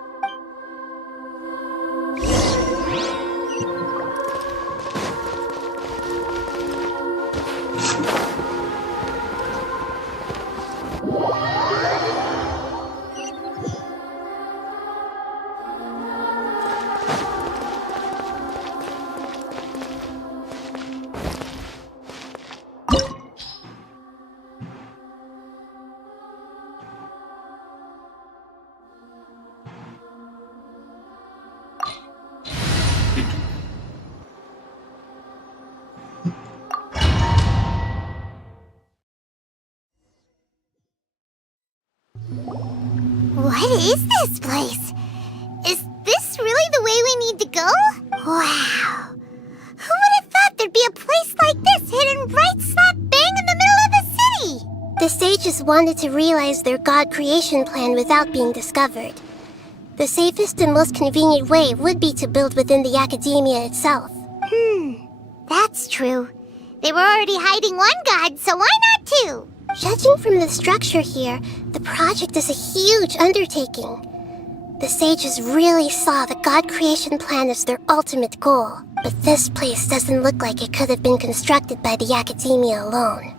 What is this place? Is this really the way we need to go? Wow. Who would have thought there'd be a place like this hidden right slap bang in the middle of the city? The sages wanted to realize their god creation plan without being discovered. The safest and most convenient way would be to build within the academia itself. That's true. They were already hiding one god, so why not two? Judging from the structure here, the project is a huge undertaking. The sages really saw the god creation plan as their ultimate goal, but this place doesn't look like it could have been constructed by the academia alone.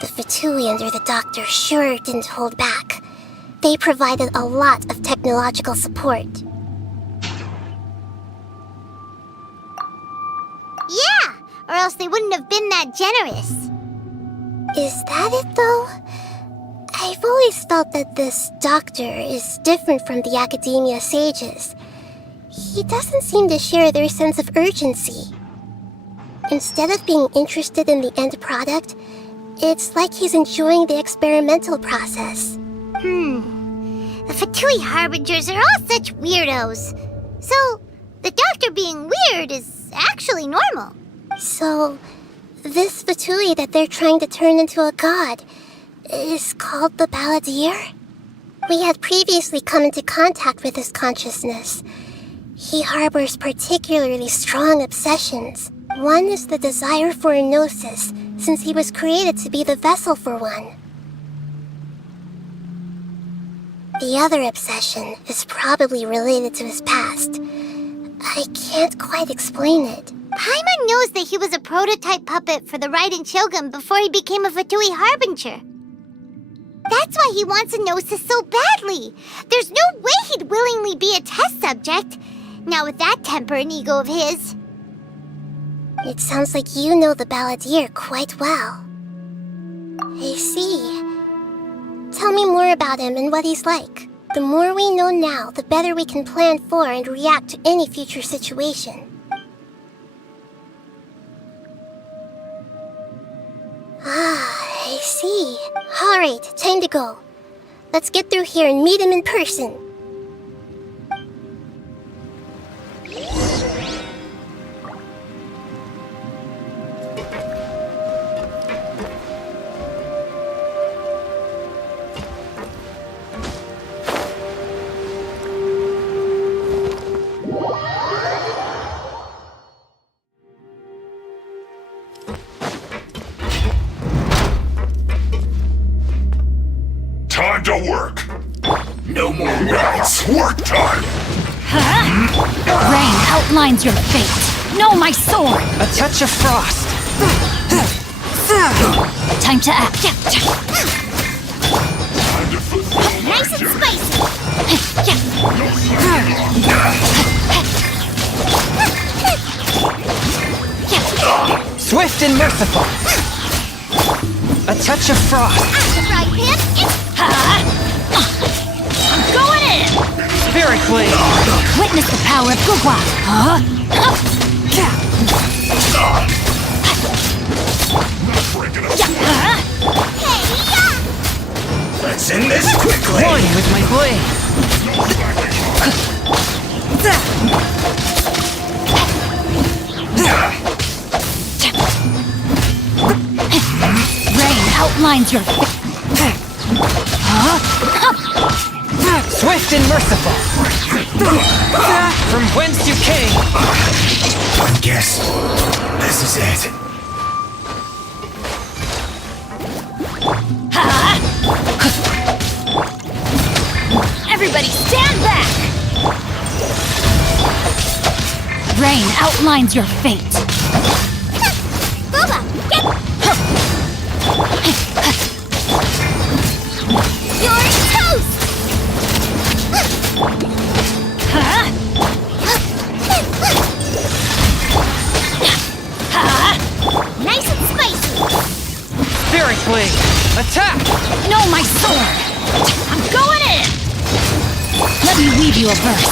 The Fatui under the doctor sure didn't hold back. They provided a lot of technological support. Yeah, or else they wouldn't have been that generous. Is that it, though? I've always felt that this doctor is different from the academia sages. He doesn't seem to share their sense of urgency. Instead of being interested in the end product, it's like he's enjoying the experimental process. The Fatui Harbingers are all such weirdos. So, the doctor being weird is actually normal. So, this Fatui that they're trying to turn into a god is called the Balladeer? We had previously come into contact with his consciousness. He harbors particularly strong obsessions. One is the desire for a gnosis, since he was created to be the vessel for one. The other obsession is probably related to his past. I can't quite explain it. Paimon knows that he was a prototype puppet for the Raiden Shogun before he became a Fatui Harbinger. That's why he wants a gnosis so badly. There's no way he'd willingly be a test subject, not with that temper and ego of his. It sounds like you know the Balladeer quite well. I see. Tell me more about him and what he's like. The more we know now, the better we can plan for and react to any future situation. I see. Alright, time to go. Let's get through here and meet him in person. Time to work! No more nights! Work time! Rain outlines your fate. Know my sword! A touch of frost. Time to act. Nice and spicy! Swift and merciful. A touch of frost. Right, Pip? I'm going in! Spirit blade. Witness the power of Gugwa. Let's end this quickly! One with my blade. outlines your fate. Swift and merciful. From whence you came. I guess this is it. Everybody stand back! Rain outlines your fate. Boba, get... You're toast! Nice and spicy! Spirit Blade, attack! No, my sword! I'm going in! Let me weave you a verse.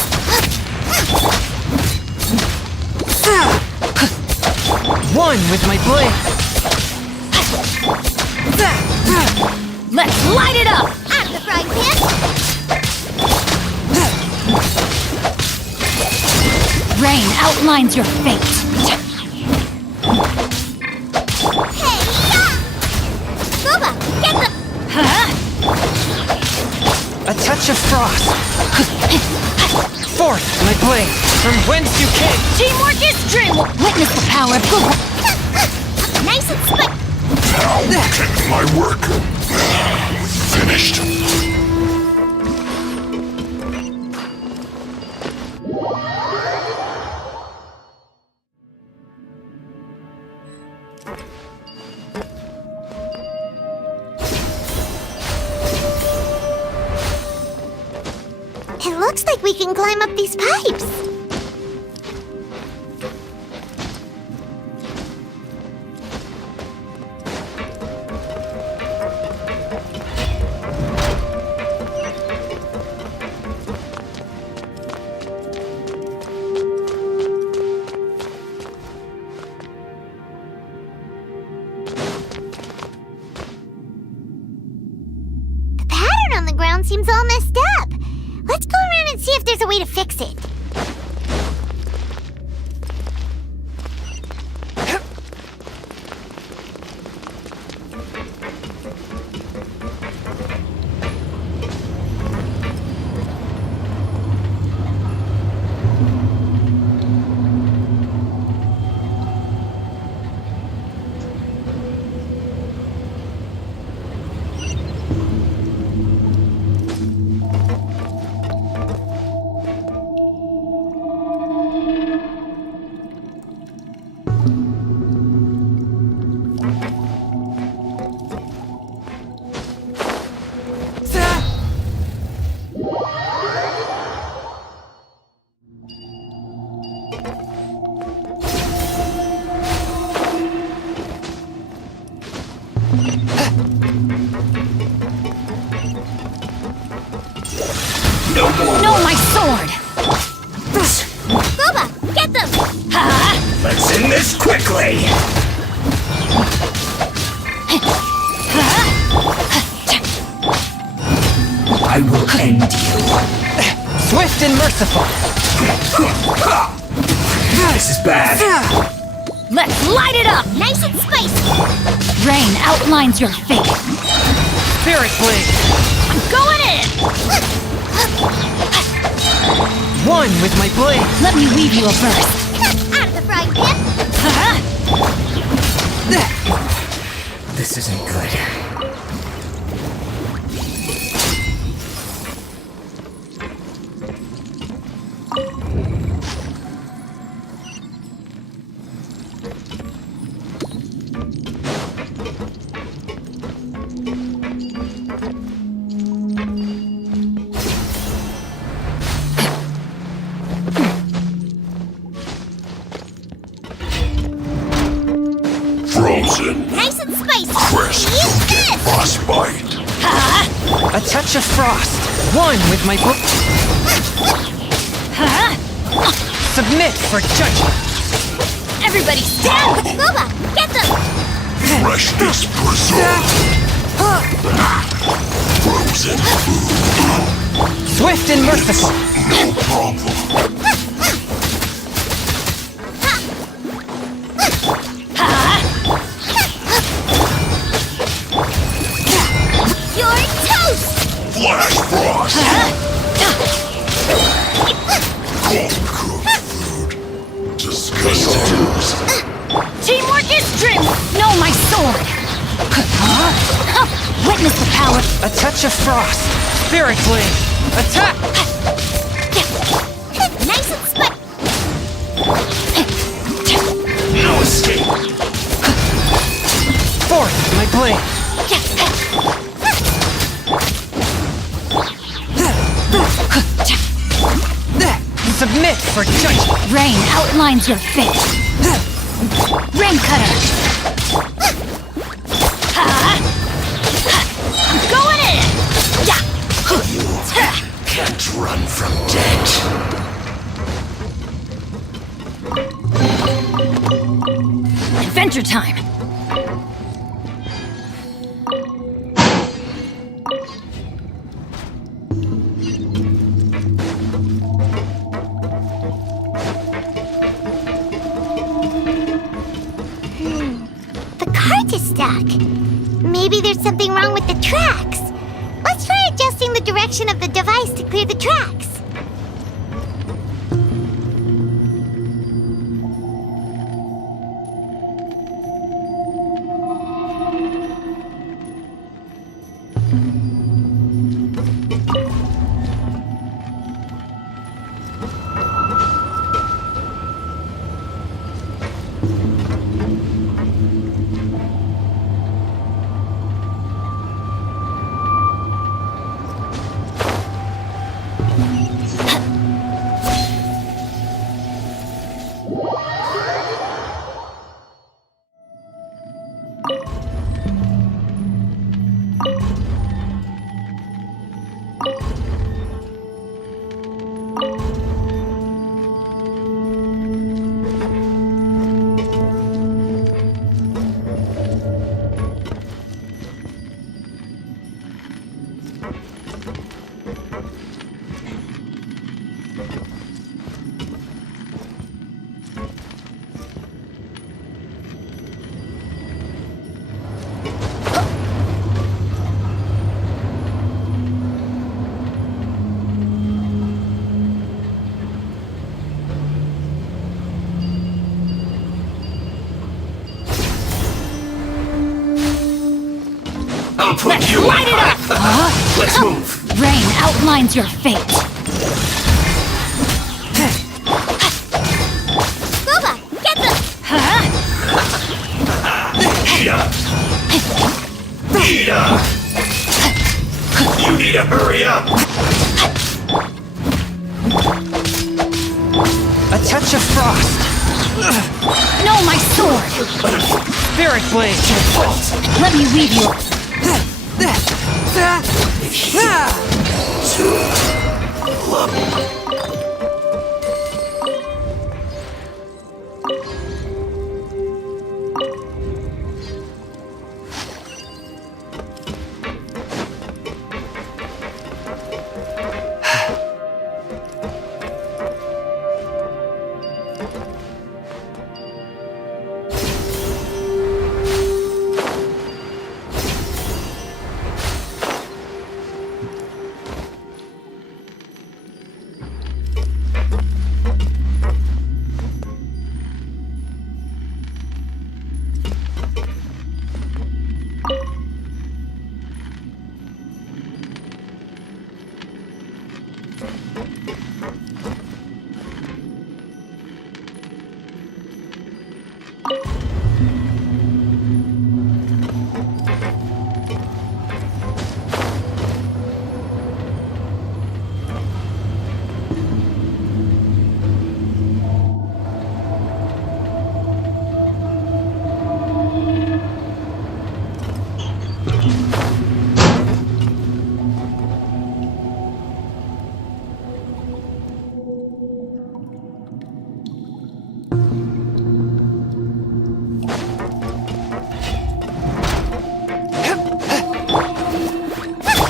One with my blade. Let's light it up! Out of the frying pan! Rain outlines your fate. Hey, yeah! Boba, get the... A touch of frost. Forth, my blade, from whence you came. Teamwork is dream. Witness the power of good. Nice and spicy! Now get my work finished. It looks like we can climb up these pipes. The pattern on the ground seems all messed up. Let's go around and see if there's a way to fix it. No, my sword! Boba, get them! Let's end this quickly. I will end you. Swift and merciful. This is bad. Let's light it up! Nice and spicy! Rain outlines your fate. Spirit Blade. I'm going in! One with my blade. Let me weave you a verse. Out of the frying pan! This isn't good. Frozen. Nice and spicy! Crisp. Don't get frostbite. A touch of frost. One with my blade. Submit for judgment. Everybody stand! Boba, get them! Freshness preserved. Frozen food. Swift and merciful. No problem. Flash frost! Disgusting. Teamwork is strength! Know my sword! Witness the power! A touch of frost! Spirit blade! Attack! Nice and split. No escape! Forth, my blade! Submit for judgment! Rain outlines your fate! Rain cutter! I'm going in! You can't run from death. Adventure time! The cart is stuck. Maybe there's something wrong with the tracks. Let's try adjusting the direction of the device to clear the tracks. Let's light it up! Let's move. Rain outlines your fate! Scuba, get them! Eat up. Eat up. You need to hurry up. A touch of frost! Know my sword! Spirit blade! Let me weave you.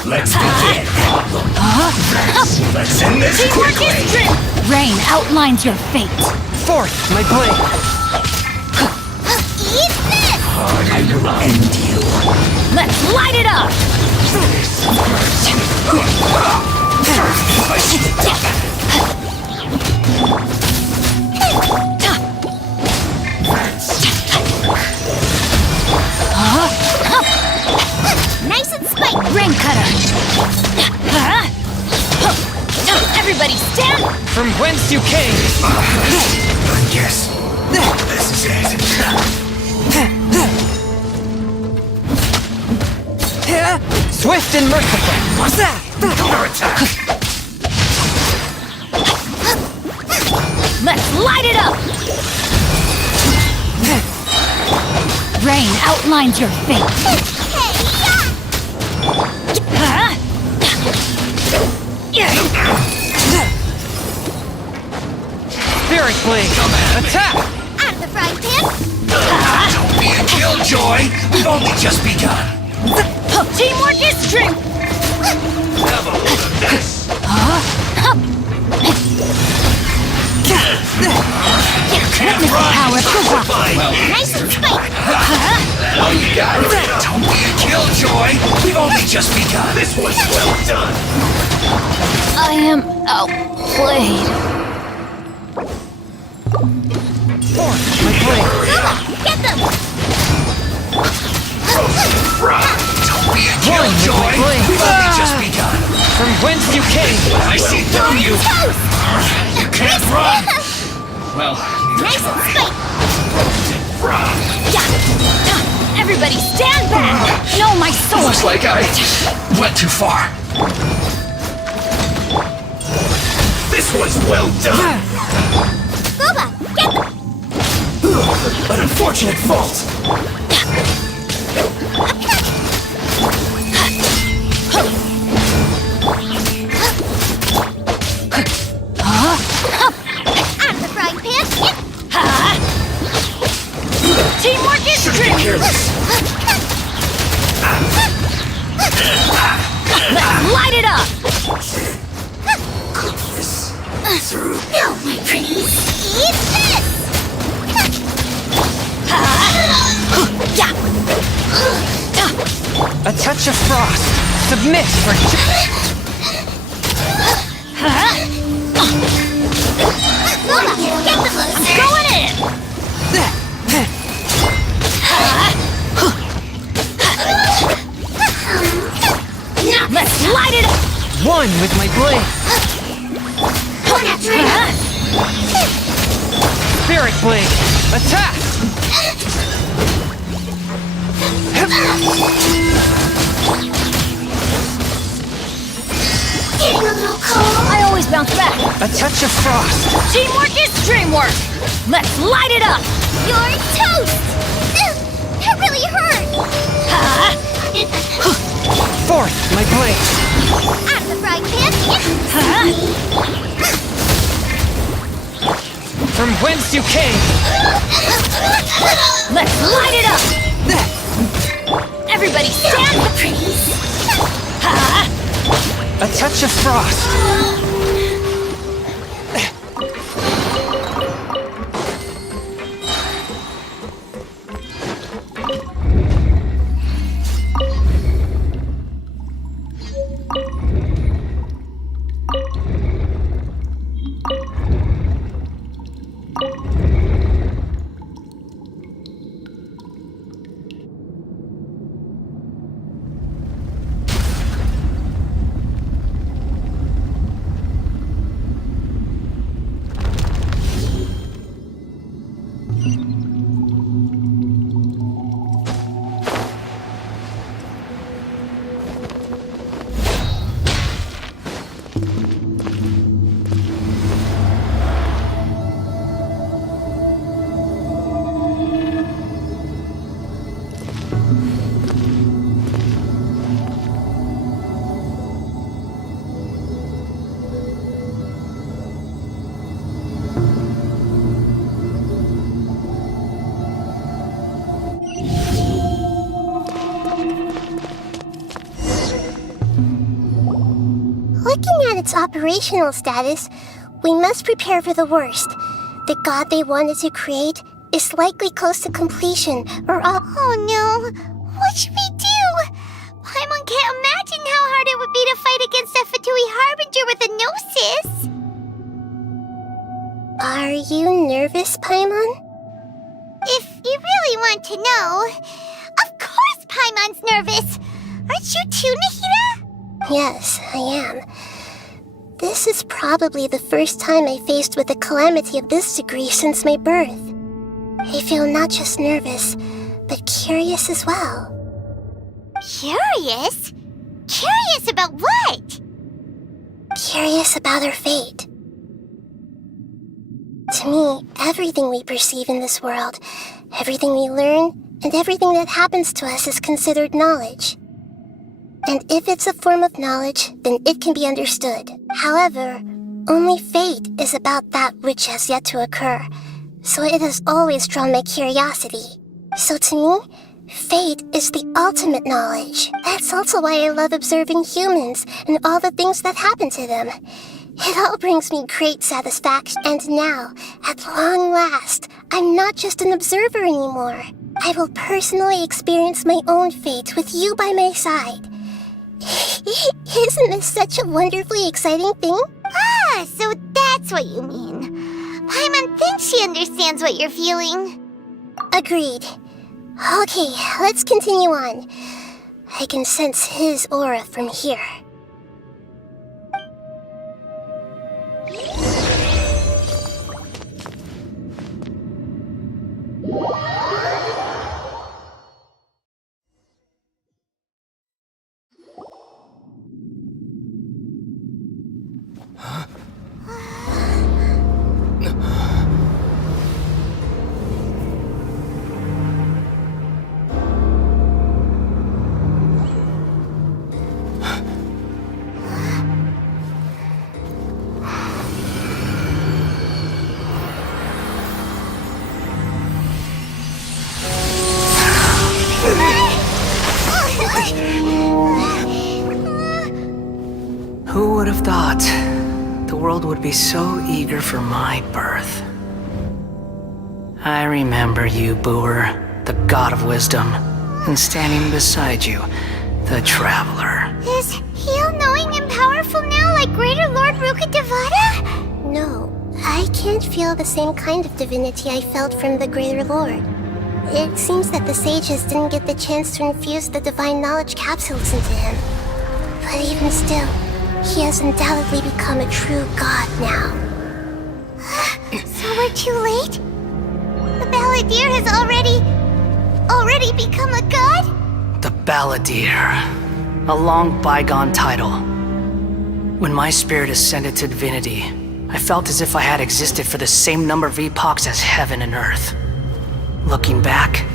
Let's begin. Let's end this quickly. Rain outlines your fate. Forth, my blade. Eat this! I will end you. Let's light it up! Nice and spiked! Rain cutter! Everybody stand! From whence you came! I guess this is it. Swift and merciful! What's that? Counterattack! Let's light it up! Rain outlines your fate. Spirit Blade! Attack! Out of the frying pan! Don't be a killjoy! We've only just begun! Teamwork is true! Have a look at this! Witness the power of the rock. Nice and spiked! Oh, you got it! Don't be a killjoy! We've only just begun! This was well done! I am outplayed. My blade! Get them! Don't be a killjoy! We've only just begun! From whence you came! I see through you! You can't run! Well, Nice and spiked! run! Everybody stand back! No, my sword! Looks like I went too far. This was well done! Boba, get them! An unfortunate fault! Out of the frying pan! Teamwork is Shouldn't true! be careless! Let's light it up! Through. No, my pretties! Eat this! A touch of frost! Submit for Boba, get them! Going in! Let's light it up! one with my blade! Spirit Blade! Attack! Getting a little cold! I always bounce back! A touch of frost! Teamwork is dreamwork! Let's light it up! You're toast! That really hurt! Forth, my blade! Out of the frying pan! From whence you came! Let's light it up! Everybody stand the pretties! A touch of frost! Looking at its operational status, we must prepare for the worst. The god they wanted to create is likely close to completion, or all— Oh no! What should we do? Paimon can't shadowy harbinger with a gnosis. Are you nervous, Paimon? If you really want to know, of course Paimon's nervous. Aren't you too, Nahida? Yes, I am. This is probably the first time I faced with a calamity of this degree since my birth. I feel not just nervous, but curious as well. Curious? Curious about what? Curious about our fate. To me, everything we perceive in this world, everything we learn, and everything that happens to us is considered knowledge. And if it's a form of knowledge, then it can be understood. However, only fate is about that which has yet to occur, so it has always drawn my curiosity. So to me, fate is the ultimate knowledge. That's also why I love observing humans and all the things that happen to them. It all brings me great satisfaction, and now, at long last, I'm not just an observer anymore. I will personally experience my own fate with you by my side. Isn't this such a wonderfully exciting thing? Ah, so that's what you mean. Paimon thinks she understands what you're feeling. Agreed. Okay, let's continue on. I can sense his aura from here. Who would have thought the world would be so eager for my birth? I remember you, Booer, the god of wisdom, and standing beside you, the traveler. Is he all-knowing and powerful now like Greater Lord Rukkhadevata? No, I can't feel the same kind of divinity I felt from the Greater Lord. It seems that the sages didn't get the chance to infuse the divine knowledge capsules into him. But even still, he has undoubtedly become a true god now. So we're too late? The Balladeer has already become a god? The Balladeer. A long bygone title. When my spirit ascended to divinity, I felt as if I had existed for the same number of epochs as heaven and earth. Looking back,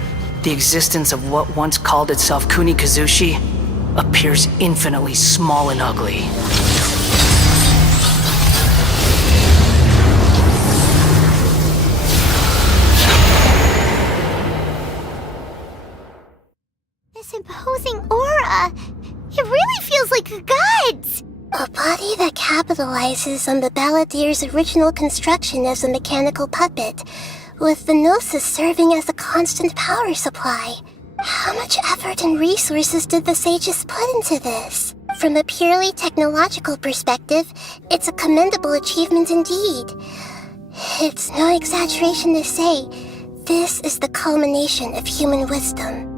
the existence of what once called itself Kunikazushi appears infinitely small and ugly. This imposing aura, it really feels like a god's. A body that capitalizes on the Balladeer's original construction as a mechanical puppet, with the Gnosis serving as a constant power supply. How much effort and resources did the sages put into this? From a purely technological perspective, it's a commendable achievement indeed. It's no exaggeration to say, this is the culmination of human wisdom.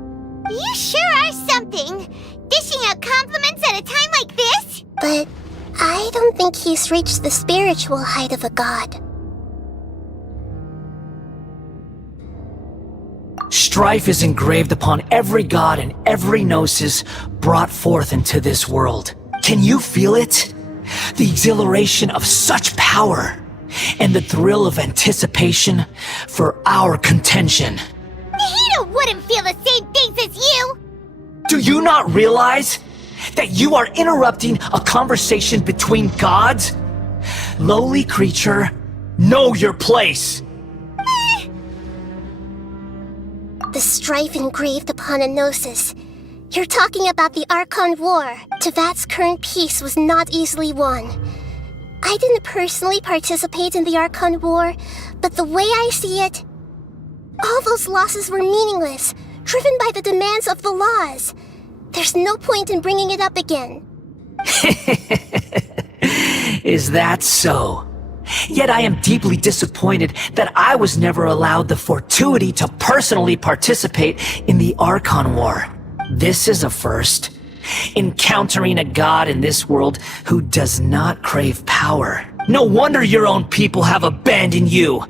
You sure are something! Dishing out compliments at a time like this? But I don't think he's reached the spiritual height of a god. Strife is engraved upon every god and every gnosis brought forth into this world. Can you feel it? The exhilaration of such power, and the thrill of anticipation for our contention. Nahida wouldn't feel the same things as you! Do you not realize that you are interrupting a conversation between gods? Lowly creature, know your place! The strife engraved upon a Gnosis. You're talking about the Archon War. Tevat's current peace was not easily won. I didn't personally participate in the Archon War, but the way I see it, all those losses were meaningless, driven by the demands of the laws. There's no point in bringing it up again. Is that so? Yet I am deeply disappointed that I was never allowed the fortuity to personally participate in the Archon War. This is a first. Encountering a god in this world who does not crave power. No wonder your own people have abandoned you,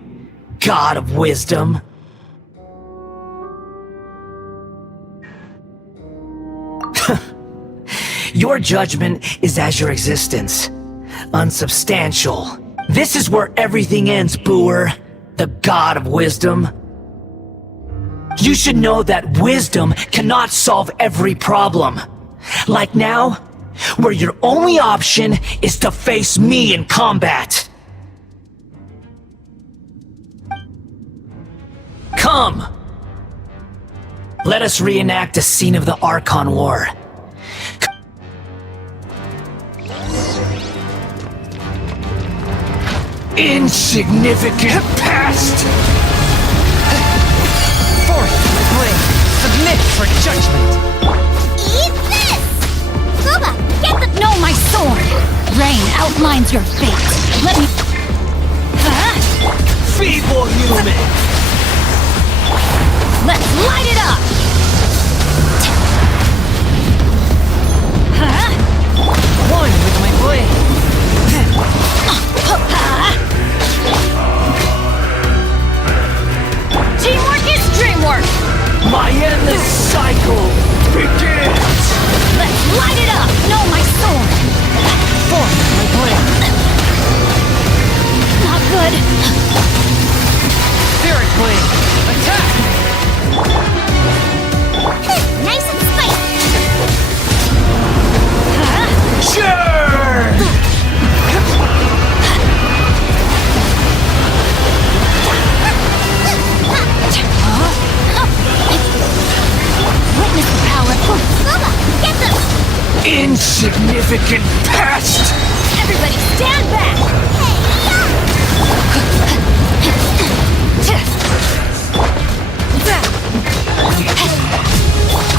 God of Wisdom. Your judgment is as your existence. Unsubstantial. This is where everything ends, Booer, the God of Wisdom. You should know that wisdom cannot solve every problem. Like now, where your only option is to face me in combat. Come! Let us reenact a scene of the Archon War. Insignificant past! Forth, my blade! Submit for judgment! Eat this! Booba, get the— No, my sword! Rain outlines your fate. Let me... Feeble human! Let's light it up! One with my blade. Teamwork is dreamwork! My endless cycle begins! Let's light it up! No, my sword! Forth, my blade. Not good. Spirit blade, attack! Nice and spicy! Sure! Witness the power of Booba, get them! Insignificant past! Everybody stand back!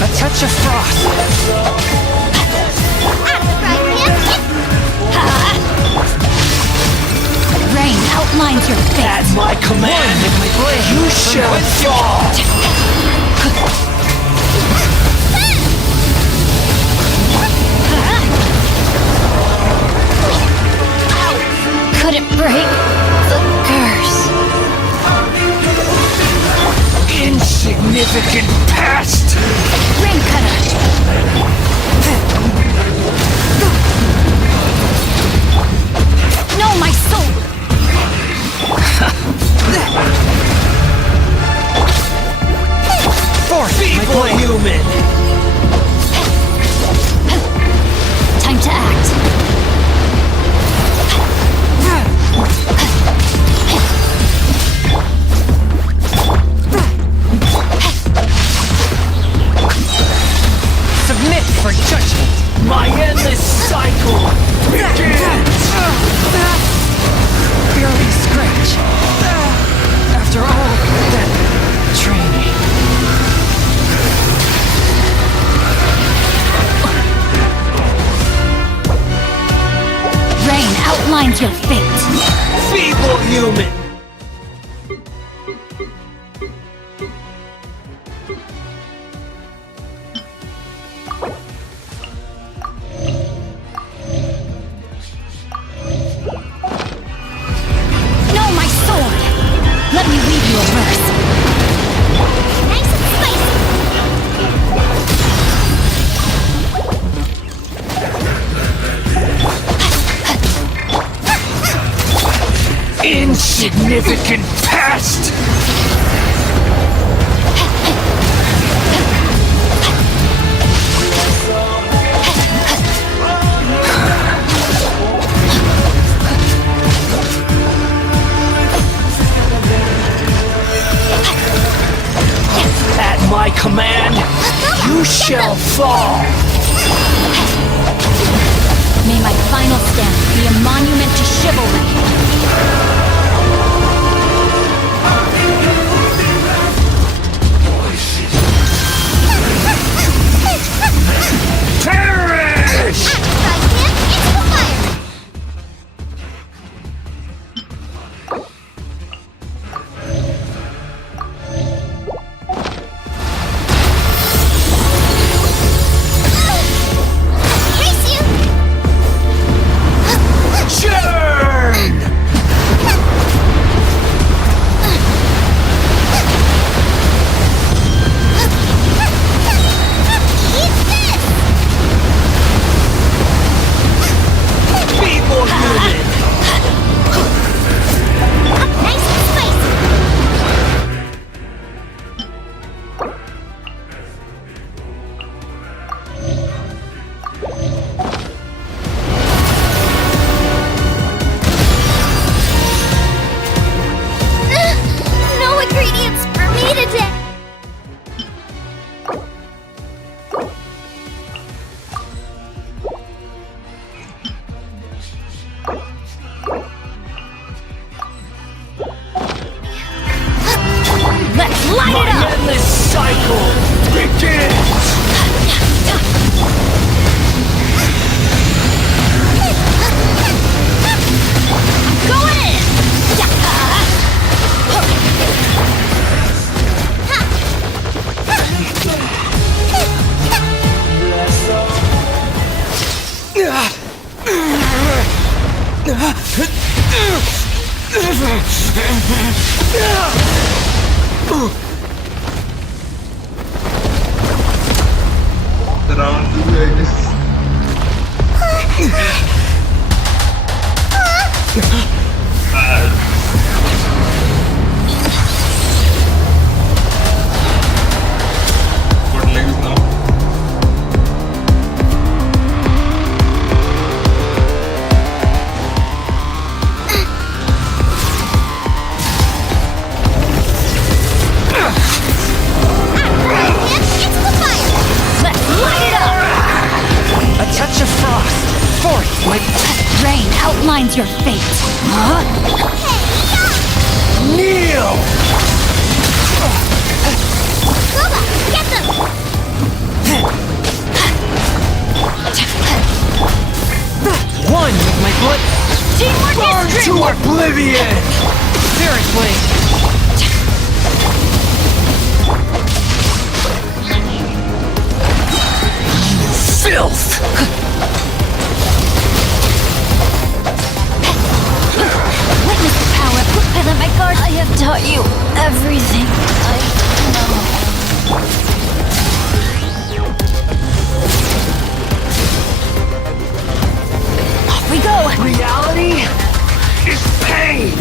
A touch of frost! Out of the frying pan! Rain outlines your fate. At my command, With my blade, you shall fall! Couldn't break the curse. Insignificant past! Rain cutter. No, my soul. Forth, feeble human! Time to act. Submit for judgment. My endless cycle begins! Barely scratch. After all that training. Rain outlines your fate. Feeble human! No, my sword! Let me read you a verse. Nice and spicy! Insignificant past! At my command, you shall fall! May my final stand be a monument to chivalry. Perish! Out of the frying pan into the fire! Round 2, I guess. Got legs now. A touch of frost. Force like rain outlines your fate. Huh? Kneel! Kuba, get them! One with my foot. Teamwork Burn is to oblivion! Seriously. Filth! Witness the power put by my guard. I have taught you everything I know. Off we go! Reality is pain!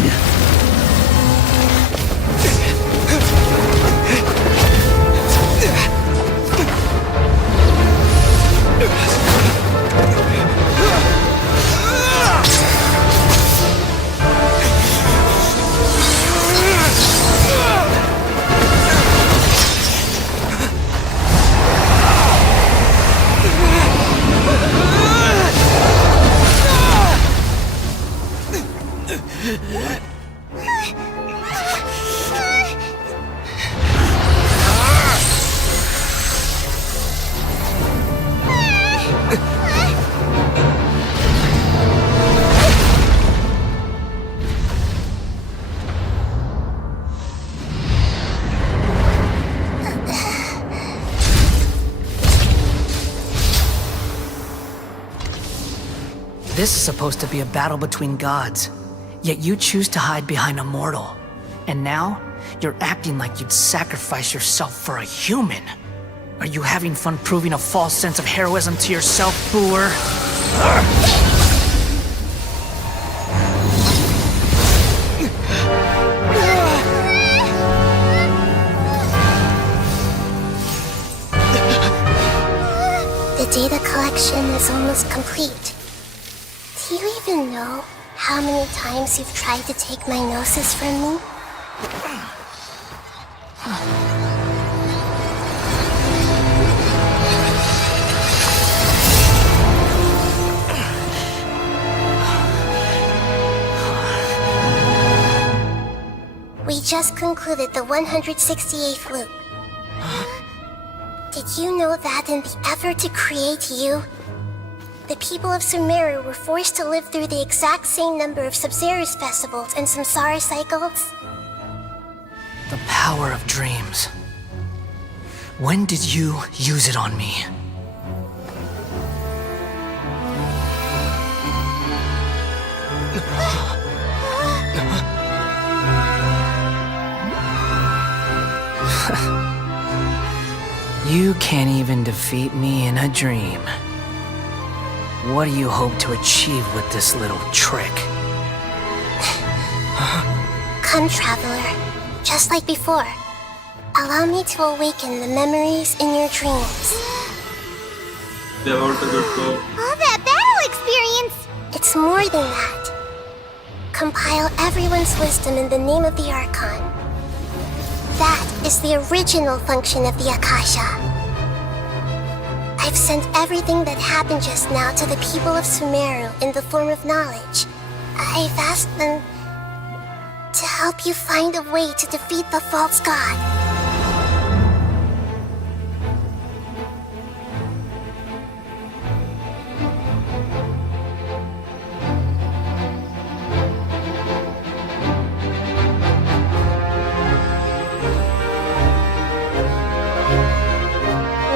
This is supposed to be a battle between gods, yet you choose to hide behind a mortal. And now, you're acting like you'd sacrifice yourself for a human. Are you having fun proving a false sense of heroism to yourself, Booer? The data collection is almost complete. Do you even know how many times you've tried to take my gnosis from me? We just concluded the 168th loop. Did you know that in the effort to create you, the people of Sumeru were forced to live through the exact same number of Sub-Zerus festivals and Samsara cycles? The power of dreams. When did you use it on me? You can't even defeat me in a dream. What do you hope to achieve with this little trick? Come, Traveler. Just like before. Allow me to awaken the memories in your dreams. They about to get go. All that battle experience! It's more than that. Compile everyone's wisdom in the name of the Archon. That is the original function of the Akasha. I've sent everything that happened just now to the people of Sumeru in the form of knowledge. I've asked them to help you find a way to defeat the false god.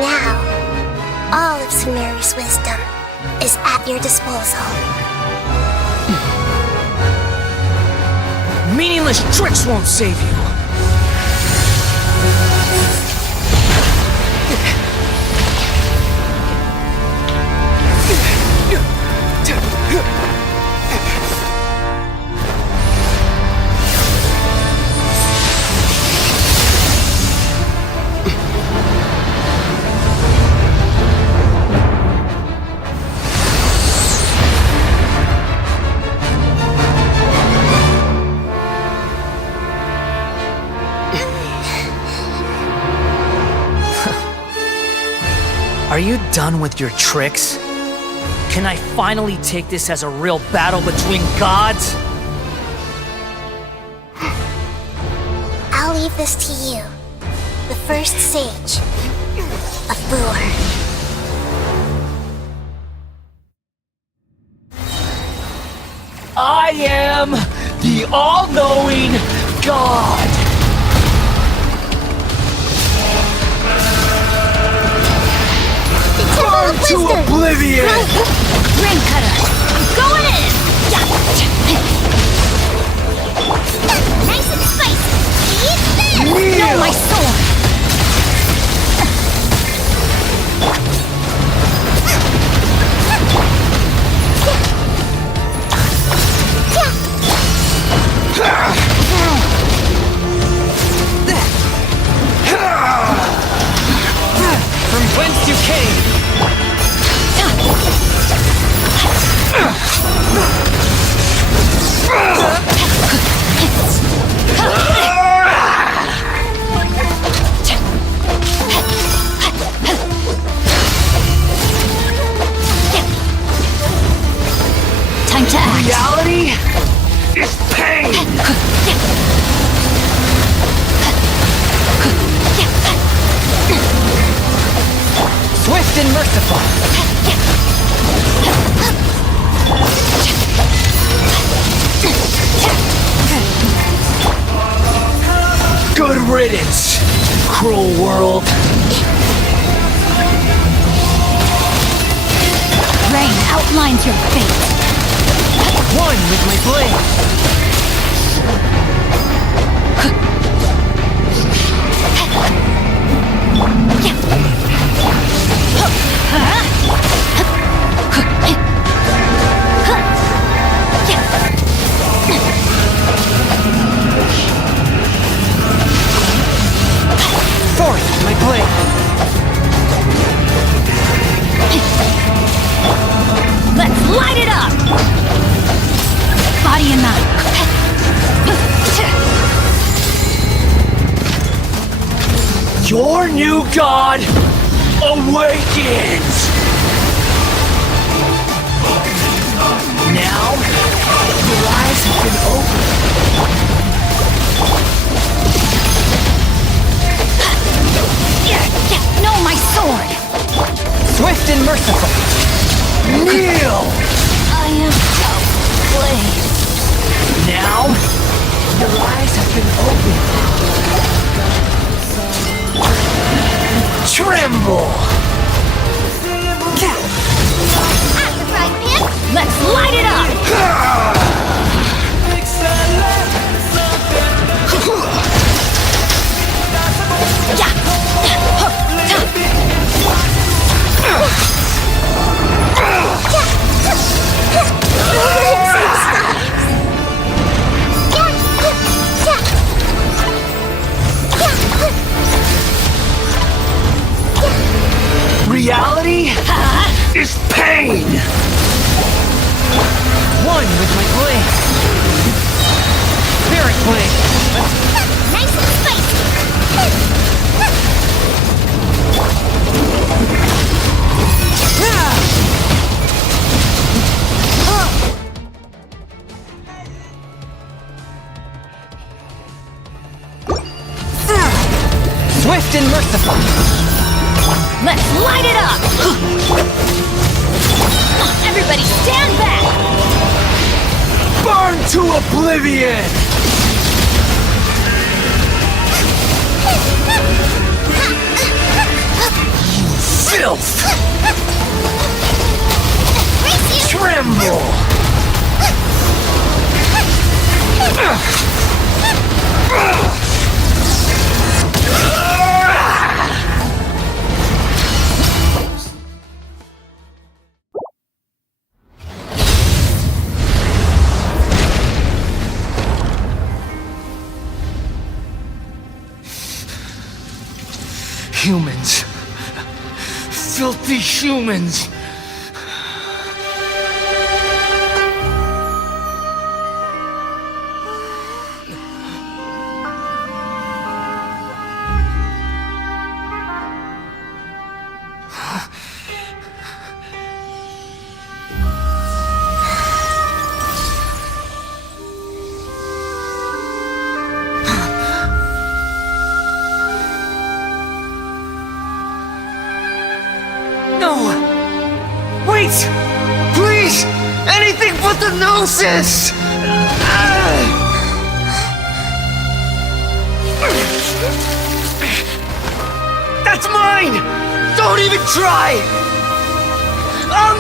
Now, all of Sumeru's wisdom, is at your disposal. Meaningless tricks won't save you. Are you done with your tricks? Can I finally take this as a real battle between gods? I'll leave this to you, the first sage of Boor. I am the all-knowing God! Burn to oblivion! Rain cutter! I'm going in! Nice and spicy! Eat this! No, my sword! From whence you came! Time to act. Reality is pain! Swift and merciful! Good riddance, cruel world! Rain outlines your fate. One with my blade! Forth, my blade! Let's light it up! Body and mind. Your new god awakens! Now, your eyes have been opened. No, my sword! Swift and merciful! Kneel! I am blade. Now, your eyes have been opened. Tremble! Let's light it up! Reality is pain! One with my blade. Spirit blade. Nice and spicy! Swift and merciful. Let's light it up! Everybody stand back! Burn to oblivion! You filth! Humans. Filthy humans. Please! Anything but the Gnosis! That's mine! Don't even try! I'll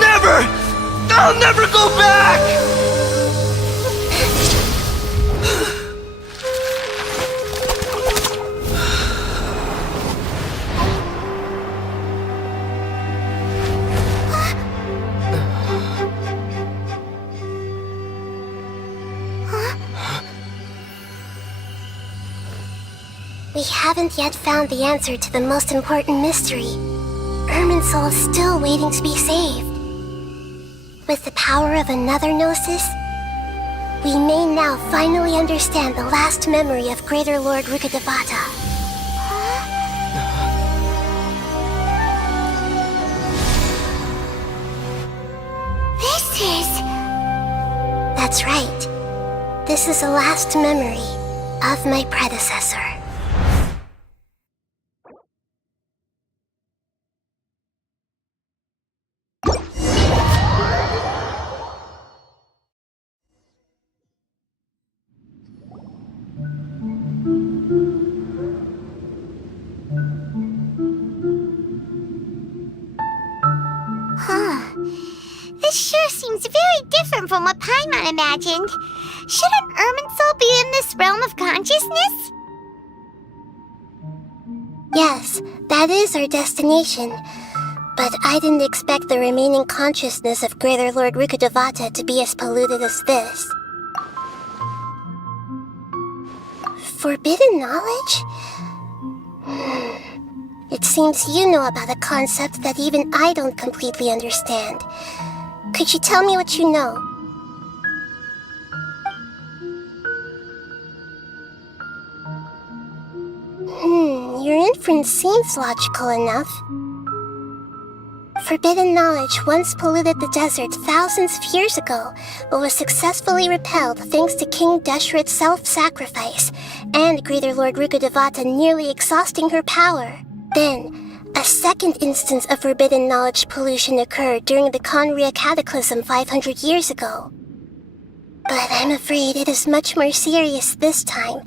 never go back! We haven't yet found the answer to the most important mystery. Irminsul is still waiting to be saved. With the power of another Gnosis, we may now finally understand the last memory of Greater Lord Rukkhadevata. That's right. This is the last memory of my predecessor. This sure seems very different from what Paimon imagined. Shouldn't Irminsul be in this realm of consciousness? Yes, that is our destination. But I didn't expect the remaining consciousness of Greater Lord Rukkhadevata to be as polluted as this. Forbidden knowledge? It seems you know about a concept that even I don't completely understand. Could you tell me what you know? Your inference seems logical enough. Forbidden knowledge once polluted the desert thousands of years ago, but was successfully repelled thanks to King Deshret's self-sacrifice and Greater Lord Rukkhadevata nearly exhausting her power. Then, a second instance of forbidden knowledge pollution occurred during the Conria Cataclysm 500 years ago. But I'm afraid it is much more serious this time,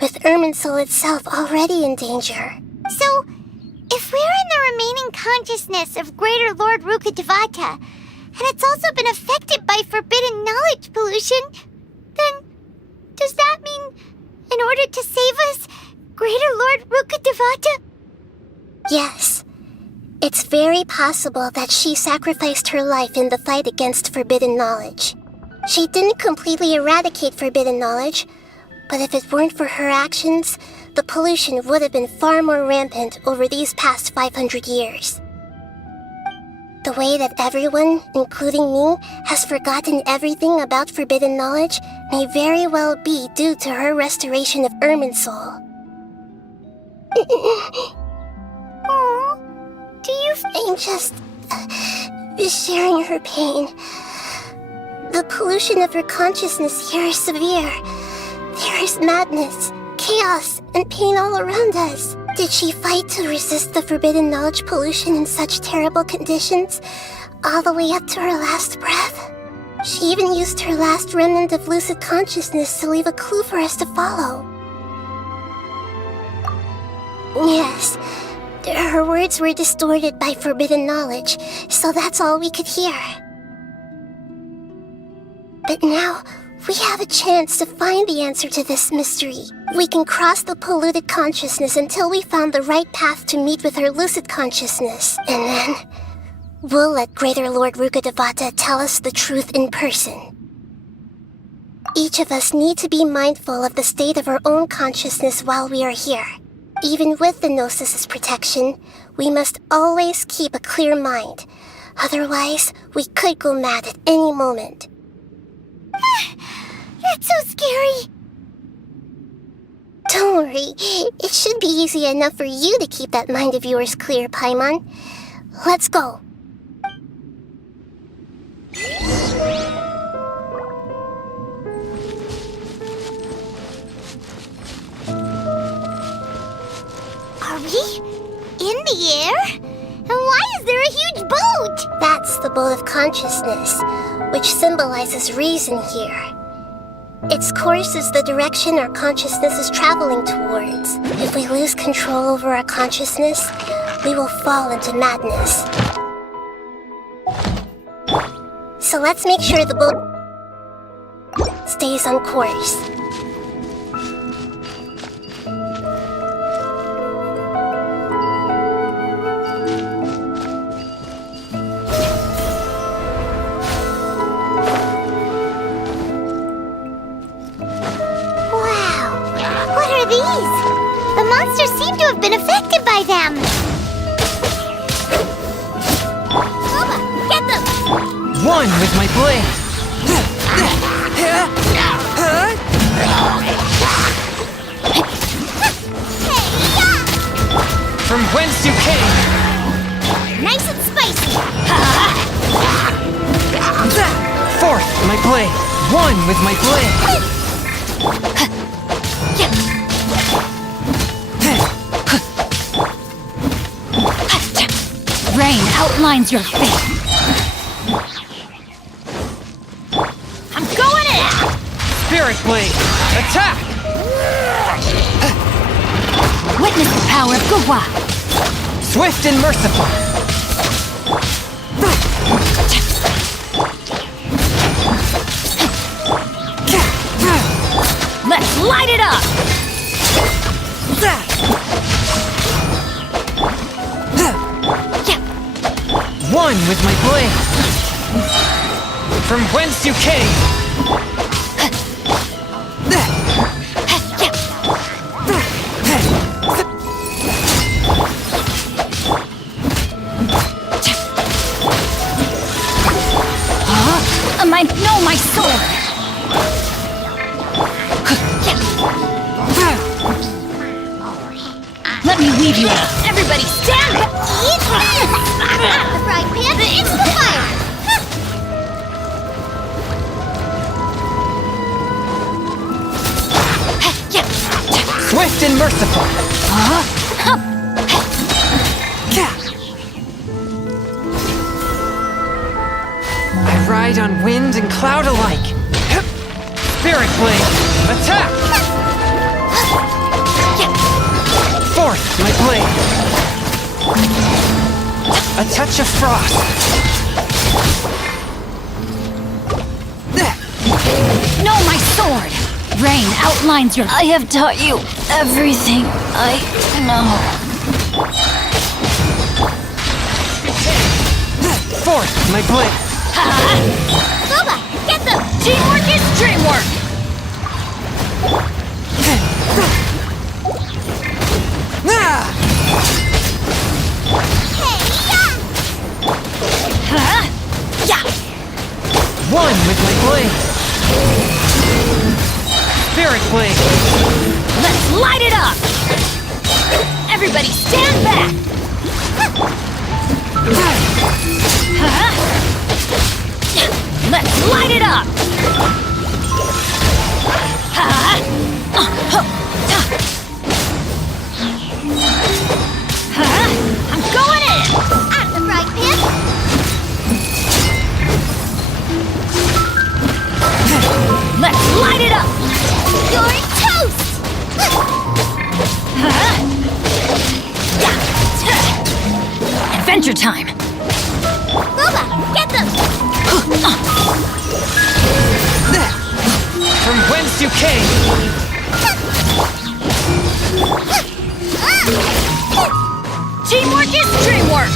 with Irminsul itself already in danger. So, if we're in the remaining consciousness of Greater Lord Rukkhadevata, and it's also been affected by forbidden knowledge pollution, then does that mean, in order to save us, Greater Lord Rukkhadevata? Yes. It's very possible that she sacrificed her life in the fight against forbidden knowledge. She didn't completely eradicate forbidden knowledge, but if it weren't for her actions, the pollution would have been far more rampant over these past 500 years. The way that everyone, including me, has forgotten everything about forbidden knowledge may very well be due to her restoration of Irminsul. I'm just sharing her pain. The pollution of her consciousness here is severe. There is madness, chaos, and pain all around us. Did she fight to resist the forbidden knowledge pollution in such terrible conditions, all the way up to her last breath? She even used her last remnant of lucid consciousness to leave a clue for us to follow. Yes, her words were distorted by forbidden knowledge, so that's all we could hear. But now, we have a chance to find the answer to this mystery. We can cross the polluted consciousness until we found the right path to meet with her lucid consciousness. And then, we'll let Greater Lord Rukkhadevata tell us the truth in person. Each of us need to be mindful of the state of our own consciousness while we are here. Even with the Gnosis' protection, we must always keep a clear mind. Otherwise, we could go mad at any moment. That's so scary. Don't worry, it should be easy enough for you to keep that mind of yours clear, Paimon. Let's go. Are we in the air? And why is there a huge boat? That's the boat of consciousness, which symbolizes reason here. Its course is the direction our consciousness is traveling towards. If we lose control over our consciousness, we will fall into madness. So let's make sure the boat stays on course. The monsters seem to have been affected by them. Loba, get them! One with my blade. From whence you came. Nice and spicy. Forth, my blade. One with my blade. Rain outlines your fate. I'm going in! Spirit blade, attack! Witness the power of Guhua. Swift and merciful. Let's light it up! One with my blade. From whence you came. Know my sword. Let me weave you out. Everybody stand back! Eat this! The frying pan into the fire! Swift and merciful. I ride on wind and cloud alike. Spirit blade, attack! Forth, my blade. A touch of frost. Know my sword. Rain outlines your... I have taught you everything I know. Forth, my blade. Loba, get them! Teamwork is dreamwork! One with my blade. Spirit blade. Let's light it up! Everybody stand back! Let's light it up! I'm going in! At the frying pan! Let's light it up! You're toast! Adventure time! Loba, get them! From whence you came. Teamwork is dreamwork!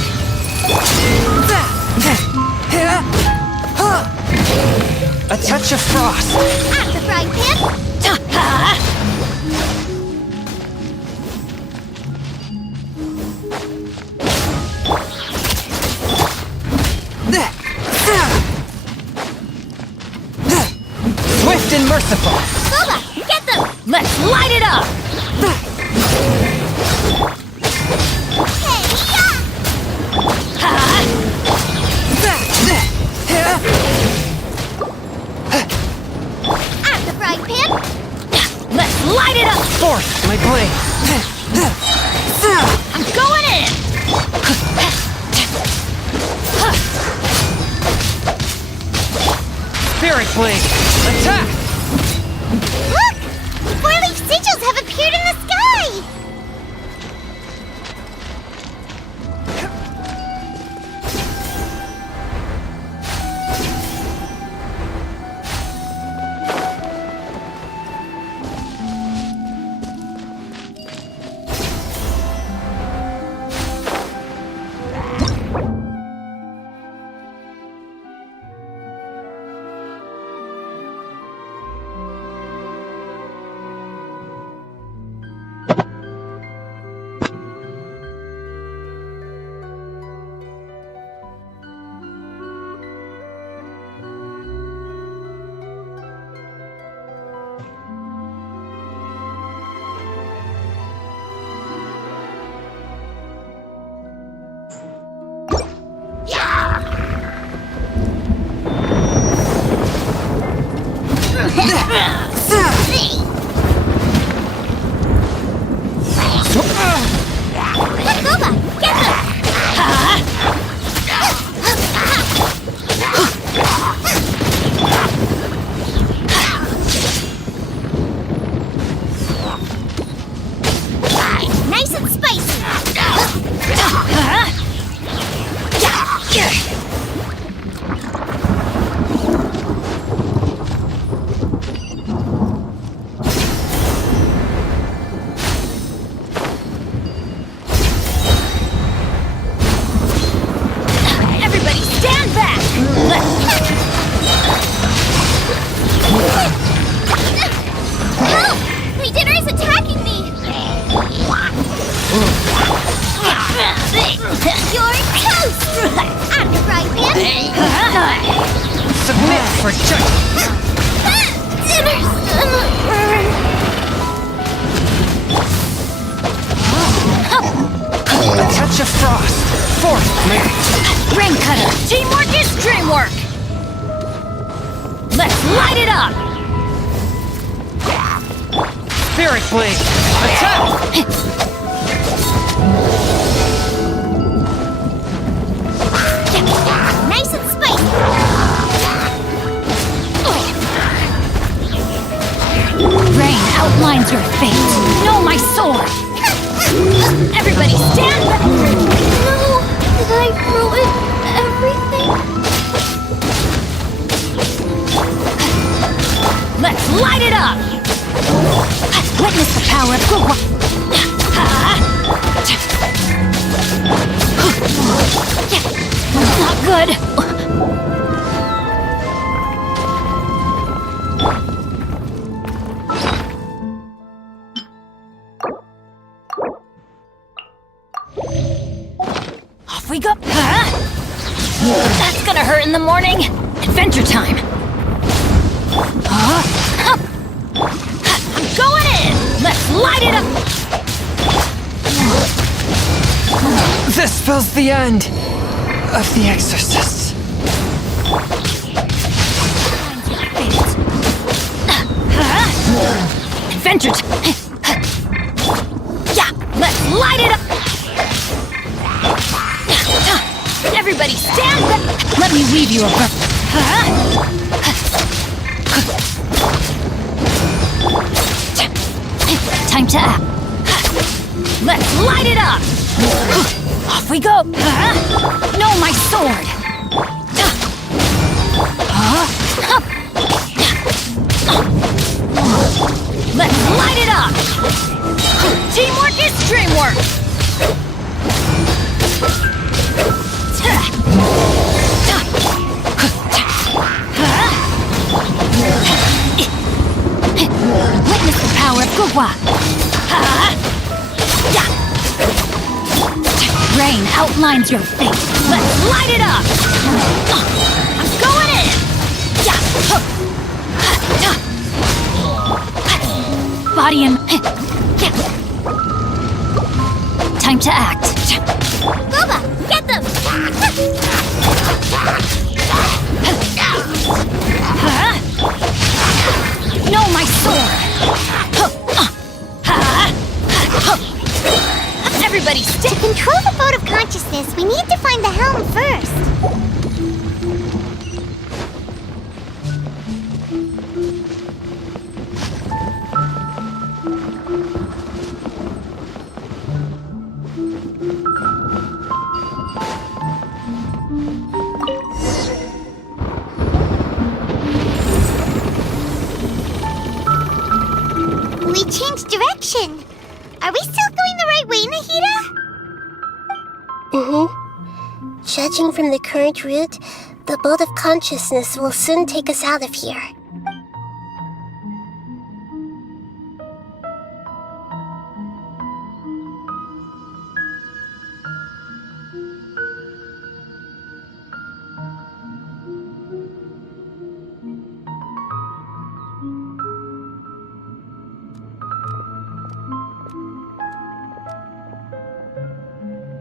A touch of frost. At the frying pan! and merciful. Boba, get them! Let's light it up! Hey, yeah! I'm the frying pan! Let's light it up! Forth, my blade. I'm going in! Spirit blade, attack! Look! 4-leaf sigils have appeared in the sky! Boba, get them! Nice and spicy! Everybody stand back! Help! My dinner is attacking me! You're toast! I'm the frying pan! Submit for judgment. Dinner's gonna burn! A touch of frost. Forth, my... Ring cutter! Teamwork is dreamwork! Let's light it up! Spirit blade, attack! Nice and spicy! Rain outlines your fate. Know my sword! Everybody stand back! No! Did I ruin everything? Let's light it up! Witness the power of good. Not good. Off we go. That's gonna hurt in the morning. Adventure time. I'm going in! Let's light it up! This spells the end of the exorcists. Adventure time! Yeah, let's light it up! Everybody stand back! Let me weave you a time to act. Let's light it up! Off we go! No, my sword! Let's light it up! Teamwork is dreamwork! Witness the power of Gugwa! Rain outlines your fate. Let's light it up! I'm going in! Guardian. Time to act. Boba, get them! No, my sword! Everybody stick! To control the boat of consciousness, we need to find the helm first. We changed direction. Are we still going the right way, Nahida? Judging from the current route, the boat of consciousness will soon take us out of here.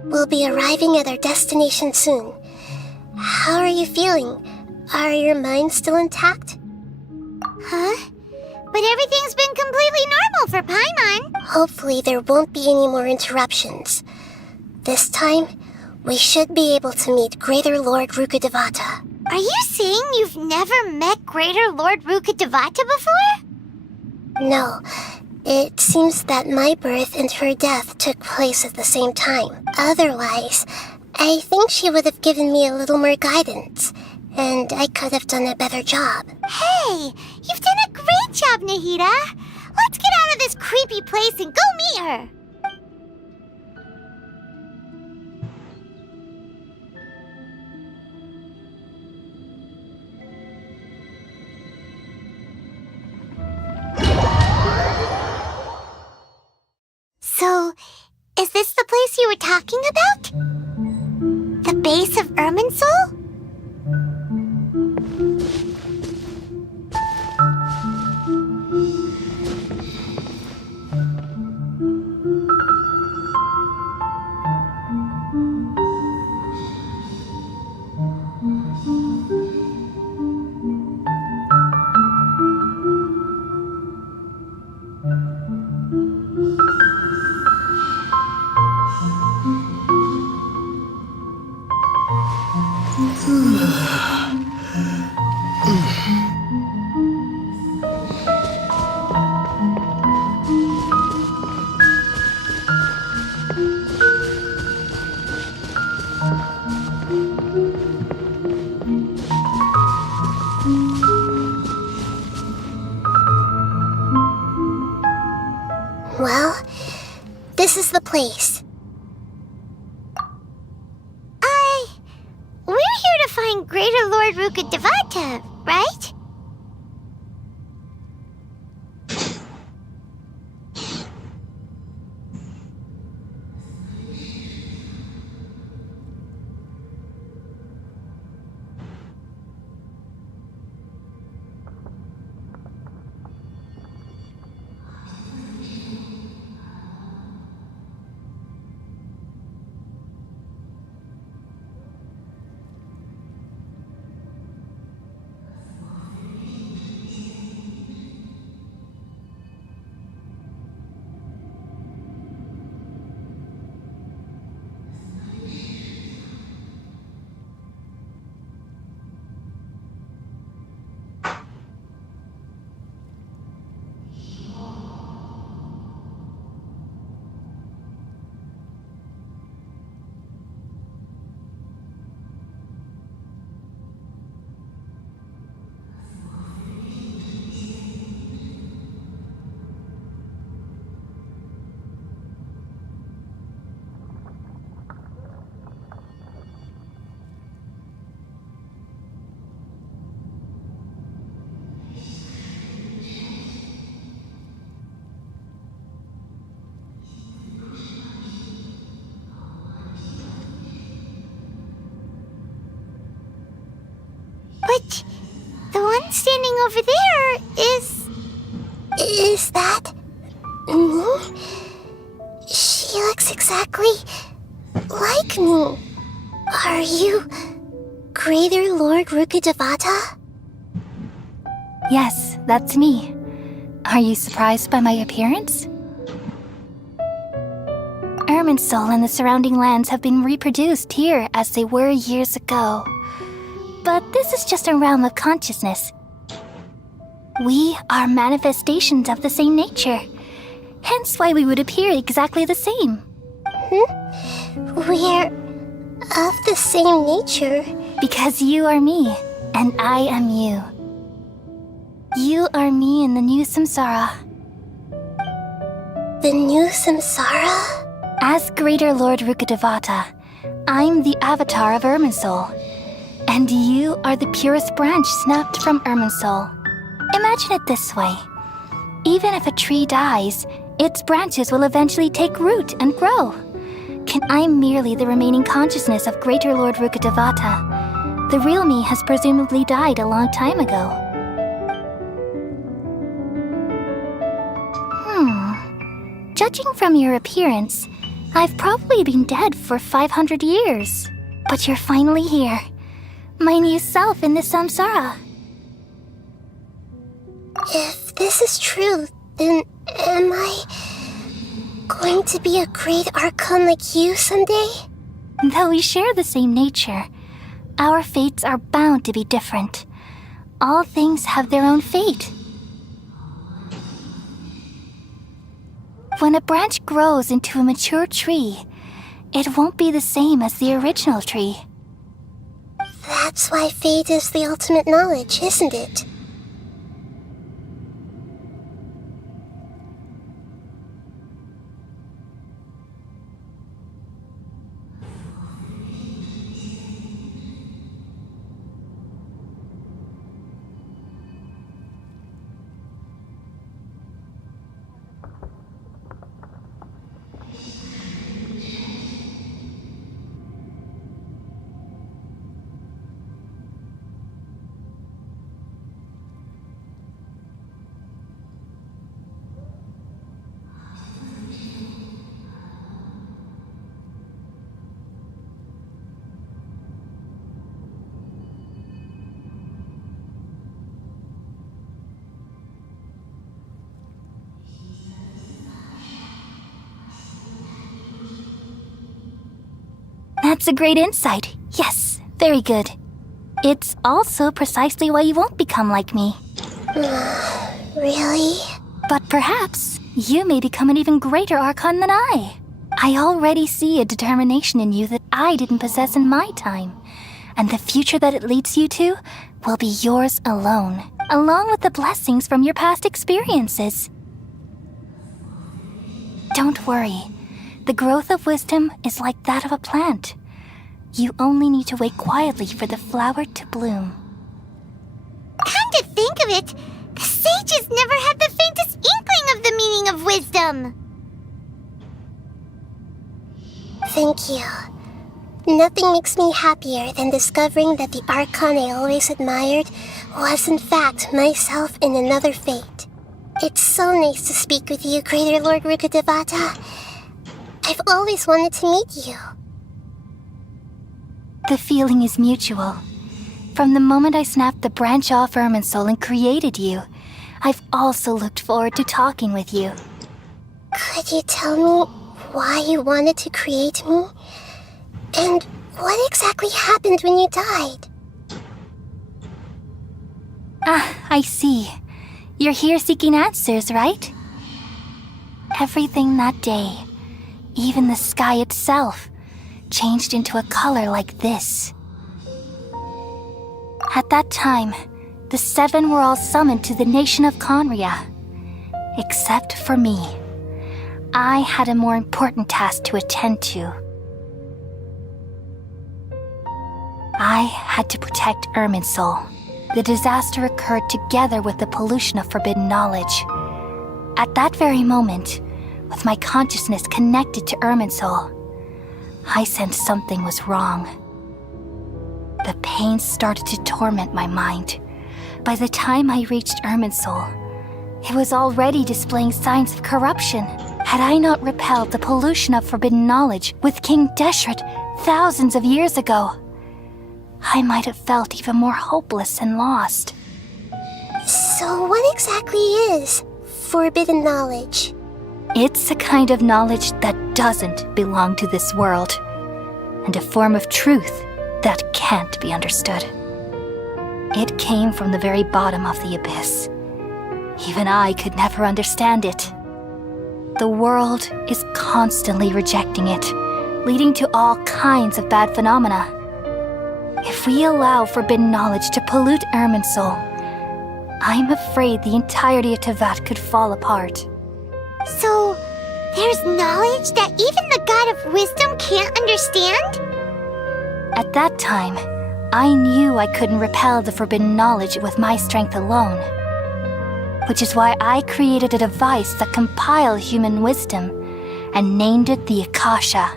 We'll be arriving at our destination soon. How are you feeling? Are your minds still intact? Huh? But everything's been completely normal for Paimon. Hopefully there won't be any more interruptions. This time, we should be able to meet Greater Lord Rukkhadevata. Are you saying you've never met Greater Lord Rukkhadevata before? No. It seems that my birth and her death took place at the same time. Otherwise, I think she would have given me a little more guidance, and I could have done a better job. Hey, you've done a great job, Nahida. Let's get out of this creepy place and go meet her. So, is this the place you were talking about? The base of Irminsul? Well, this is the place. We're here to find Greater Lord Rukkhadevata, right? But the one standing over there is... Is that Me? She looks exactly like me. Are you Greater Lord Rukkhadevata? Yes, that's me. Are you surprised by my appearance? Irminsul and the surrounding lands have been reproduced here as they were years ago. But this is just a realm of consciousness. We are manifestations of the same nature. Hence why we would appear exactly the same. We're of the same nature. Because you are me, and I am you. You are me in the new samsara. The new samsara? As Greater Lord Rukkhadevata, I'm the avatar of Irminsul. And you are the purest branch snapped from Irminsul. Imagine it this way. Even if a tree dies, its branches will eventually take root and grow. I'm merely the remaining consciousness of Greater Lord Rukkhadevata. The real me has presumably died a long time ago. Judging from your appearance, I've probably been dead for 500 years. But you're finally here. My new self in the samsara. If this is true, then am I going to be a great Archon like you someday? Though we share the same nature, our fates are bound to be different. All things have their own fate. When a branch grows into a mature tree, it won't be the same as the original tree. That's why fate is the ultimate knowledge, isn't it? That's a great insight. Yes, very good. It's also precisely why you won't become like me. Really? But perhaps you may become an even greater Archon than I. I already see a determination in you that I didn't possess in my time. And the future that it leads you to will be yours alone, along with the blessings from your past experiences. Don't worry. The growth of wisdom is like that of a plant. You only need to wait quietly for the flower to bloom. Come to think of it, the sages never had the faintest inkling of the meaning of wisdom. Thank you. Nothing makes me happier than discovering that the Archon I always admired was in fact myself in another fate. It's so nice to speak with you, Greater Lord Rukkhadevata. I've always wanted to meet you. The feeling is mutual. From the moment I snapped the branch off Irminsul and created you, I've also looked forward to talking with you. Could you tell me why you wanted to create me? And what exactly happened when you died? Ah, I see. You're here seeking answers, right? Everything that day, even the sky itself, changed into a color like this. At that time, the seven were all summoned to the nation of Conria. Except for me. I had a more important task to attend to. I had to protect Irminsul. The disaster occurred together with the pollution of forbidden knowledge. At that very moment, with my consciousness connected to Irminsul, I sensed something was wrong. The pain started to torment my mind. By the time I reached Irminsul, It was already displaying signs of corruption. Had I not repelled the pollution of forbidden knowledge with King Deshret thousands of years ago, I might have felt even more hopeless and lost. So what exactly is forbidden knowledge? It's a kind of knowledge that doesn't belong to this world, and a form of truth that can't be understood. It came from the very bottom of the abyss. Even I could never understand it. The world is constantly rejecting it, leading to all kinds of bad phenomena. If we allow forbidden knowledge to pollute Irminsul, I'm afraid the entirety of Teyvat could fall apart. So, there's knowledge that even the God of Wisdom can't understand? At that time, I knew I couldn't repel the forbidden knowledge with my strength alone. Which is why I created a device that compiled human wisdom and named it the Akasha.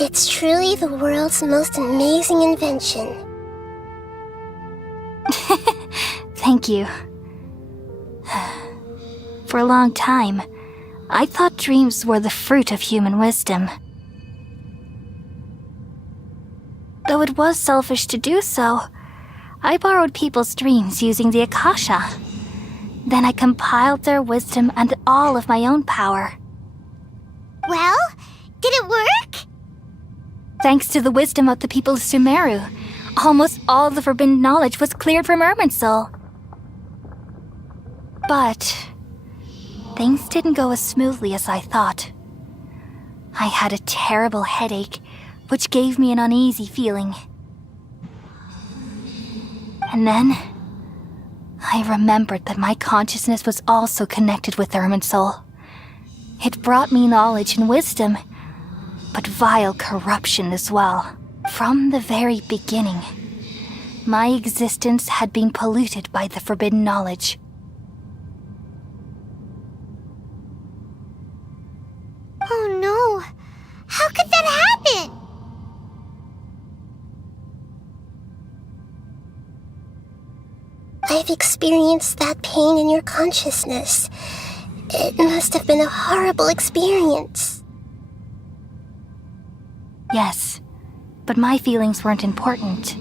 It's truly the world's most amazing invention. Thank you. For a long time, I thought dreams were the fruit of human wisdom. Though it was selfish to do so, I borrowed people's dreams using the Akasha. Then I compiled their wisdom and all of my own power. Well, did it work? Thanks to the wisdom of the people of Sumeru, almost all the forbidden knowledge was cleared from Irminsul. But things didn't go as smoothly as I thought. I had a terrible headache, which gave me an uneasy feeling. And then I remembered that my consciousness was also connected with Irminsul. It brought me knowledge and wisdom, but vile corruption as well. From the very beginning, my existence had been polluted by the forbidden knowledge. Oh no! How could that happen? I've experienced that pain in your consciousness. It must have been a horrible experience. Yes, but my feelings weren't important.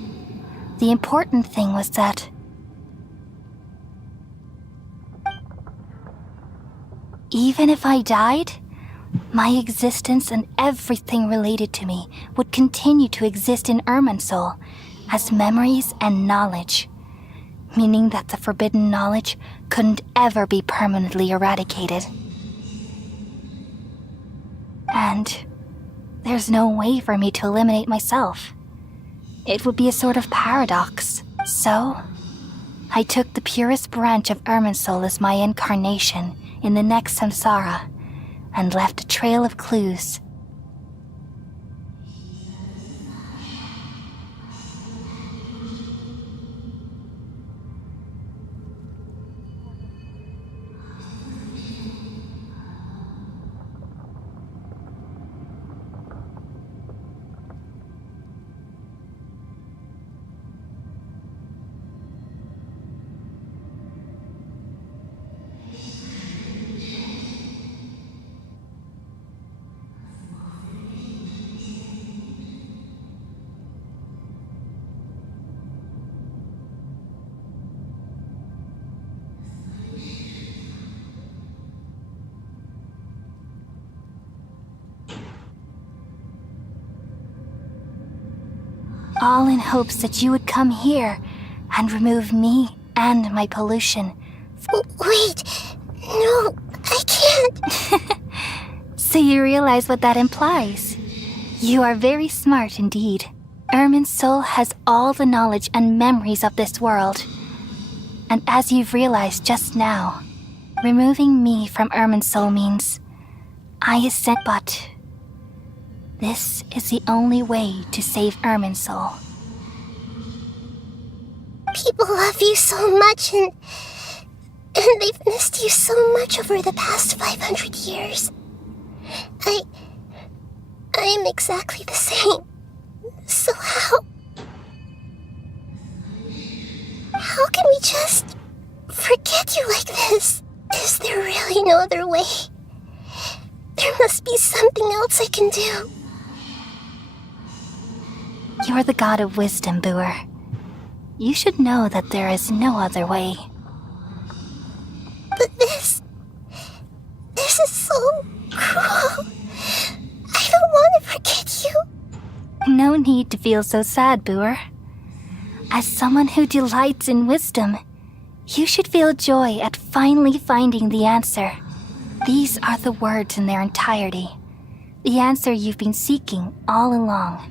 The important thing was that even if I died, my existence and everything related to me would continue to exist in Irminsul as memories and knowledge, meaning that the forbidden knowledge couldn't ever be permanently eradicated. And there's no way for me to eliminate myself. It would be a sort of paradox. So, I took the purest branch of Irminsul as my incarnation in the next samsara, and left a trail of clues. All in hopes that you would come here and remove me and my pollution. Wait, no, I can't. So you realize what that implies. You are very smart indeed. Irminsul has all the knowledge and memories of this world. And as you've realized just now, removing me from Irminsul means I ascend, but this is the only way to save Irminsul. People love you so much, and they've missed you so much over the past 500 years. I am exactly the same. So how can we just forget you like this. Is there really no other way? There must be something else I can do. You're the god of wisdom, Booer. You should know that there is no other way. But this is so cruel. I don't want to forget you. No need to feel so sad, Booer. As someone who delights in wisdom, you should feel joy at finally finding the answer. These are the words in their entirety. The answer you've been seeking all along.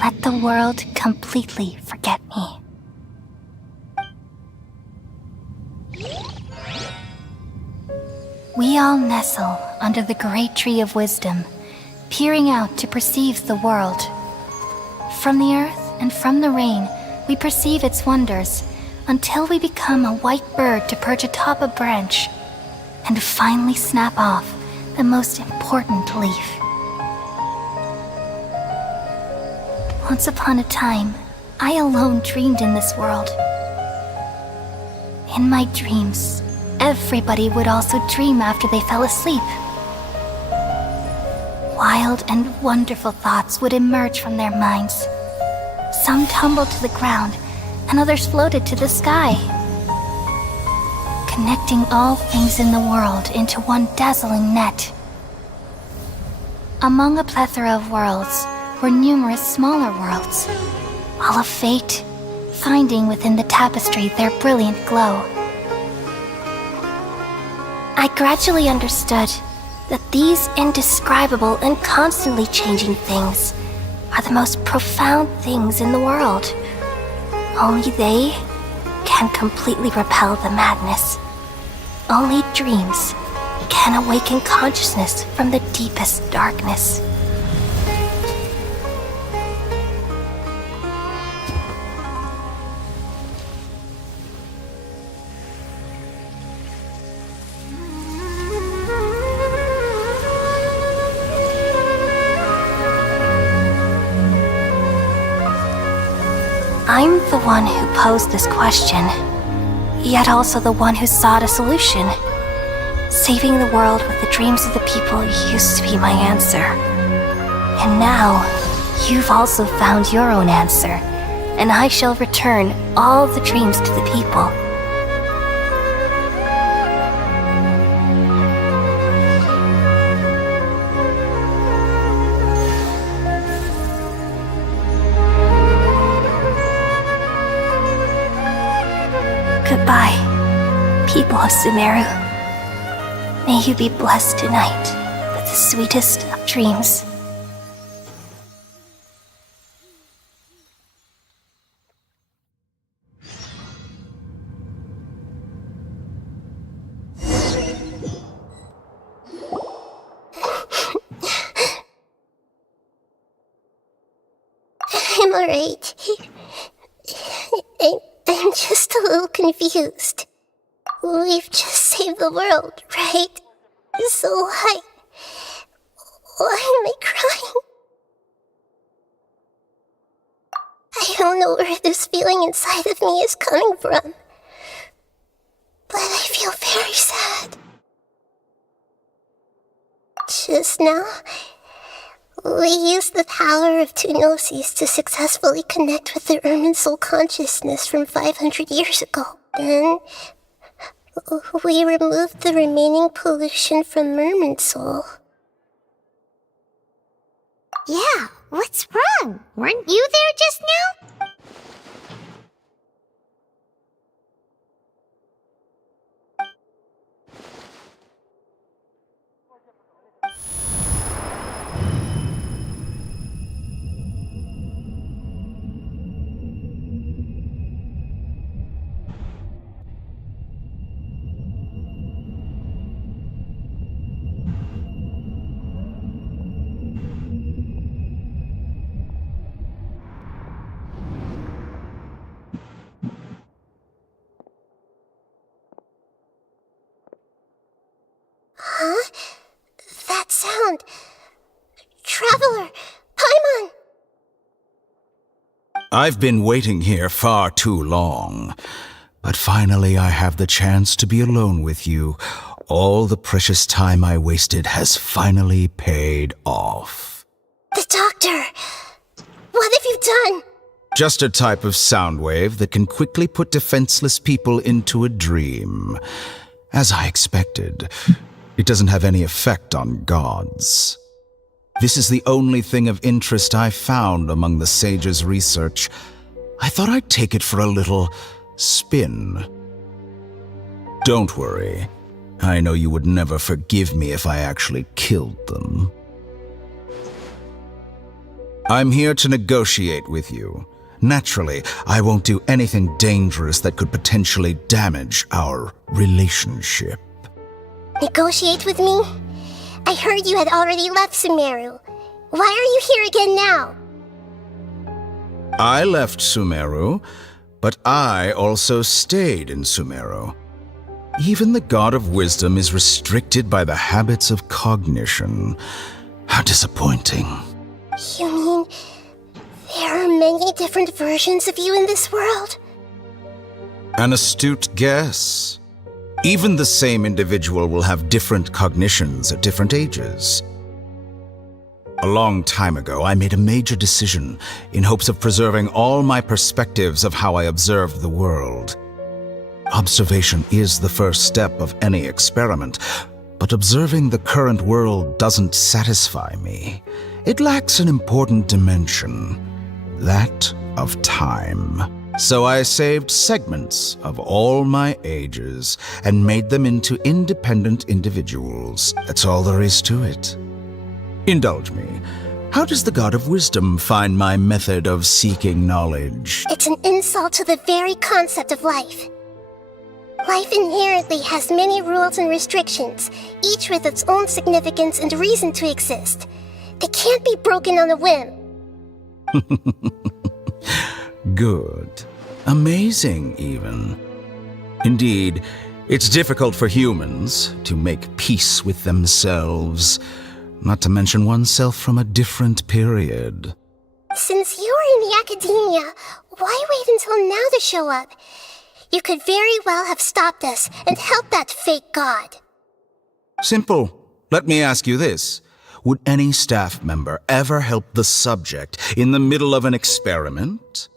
Let the world completely forget me. We all nestle under the great tree of wisdom, peering out to perceive the world. From the earth and from the rain, we perceive its wonders, until we become a white bird to perch atop a branch, and finally snap off the most important leaf. Once upon a time, I alone dreamed in this world. In my dreams, everybody would also dream after they fell asleep. Wild and wonderful thoughts would emerge from their minds. Some tumbled to the ground, and others floated to the sky, connecting all things in the world into one dazzling net. Among a plethora of worlds were numerous smaller worlds, all of fate, finding within the tapestry their brilliant glow. I gradually understood that these indescribable and constantly changing things are the most profound things in the world. Only they can completely repel the madness. Only dreams can awaken consciousness from the deepest darkness. I'm the one who posed this question, yet also the one who sought a solution. Saving the world with the dreams of the people used to be my answer. And now, you've also found your own answer, and I shall return all the dreams to the people. Goodbye, people of Sumeru. May you be blessed tonight with the sweetest of dreams. I'm alright. I'm just a little confused. We've just saved the world, right? So why am I crying? I don't know where this feeling inside of me is coming from, but I feel very sad. Just now, we used the power of two Gnosis to successfully connect with the Irminsul consciousness from 500 years ago. Then, we removed the remaining pollution from Irminsul. Yeah, what's wrong? Weren't you there just now? Huh? That sound. Traveler! Paimon! I've been waiting here far too long. But finally I have the chance to be alone with you. All the precious time I wasted has finally paid off. The doctor! What have you done? Just a type of sound wave that can quickly put defenseless people into a dream. As I expected, it doesn't have any effect on gods. This is the only thing of interest I found among the sage's research. I thought I'd take it for a little spin. Don't worry. I know you would never forgive me if I actually killed them. I'm here to negotiate with you. Naturally, I won't do anything dangerous that could potentially damage our relationship. Negotiate with me? I heard you had already left Sumeru. Why are you here again now? I left Sumeru, but I also stayed in Sumeru. Even the God of Wisdom is restricted by the habits of cognition. How disappointing. You mean there are many different versions of you in this world? An astute guess. Even the same individual will have different cognitions at different ages. A long time ago, I made a major decision in hopes of preserving all my perspectives of how I observed the world. Observation is the first step of any experiment, but observing the current world doesn't satisfy me. It lacks an important dimension, that of time. So I saved segments of all my ages and made them into independent individuals. That's all there is to it. Indulge me. How does the God of Wisdom find my method of seeking knowledge? It's an insult to the very concept of life. Life inherently has many rules and restrictions, each with its own significance and reason to exist. They can't be broken on a whim. Good. Amazing, even. Indeed, it's difficult for humans to make peace with themselves, not to mention oneself from a different period. Since you're in the academia, why wait until now to show up? You could very well have stopped us and helped that fake god. Simple. Let me ask you this. Would any staff member ever help the subject in the middle of an experiment?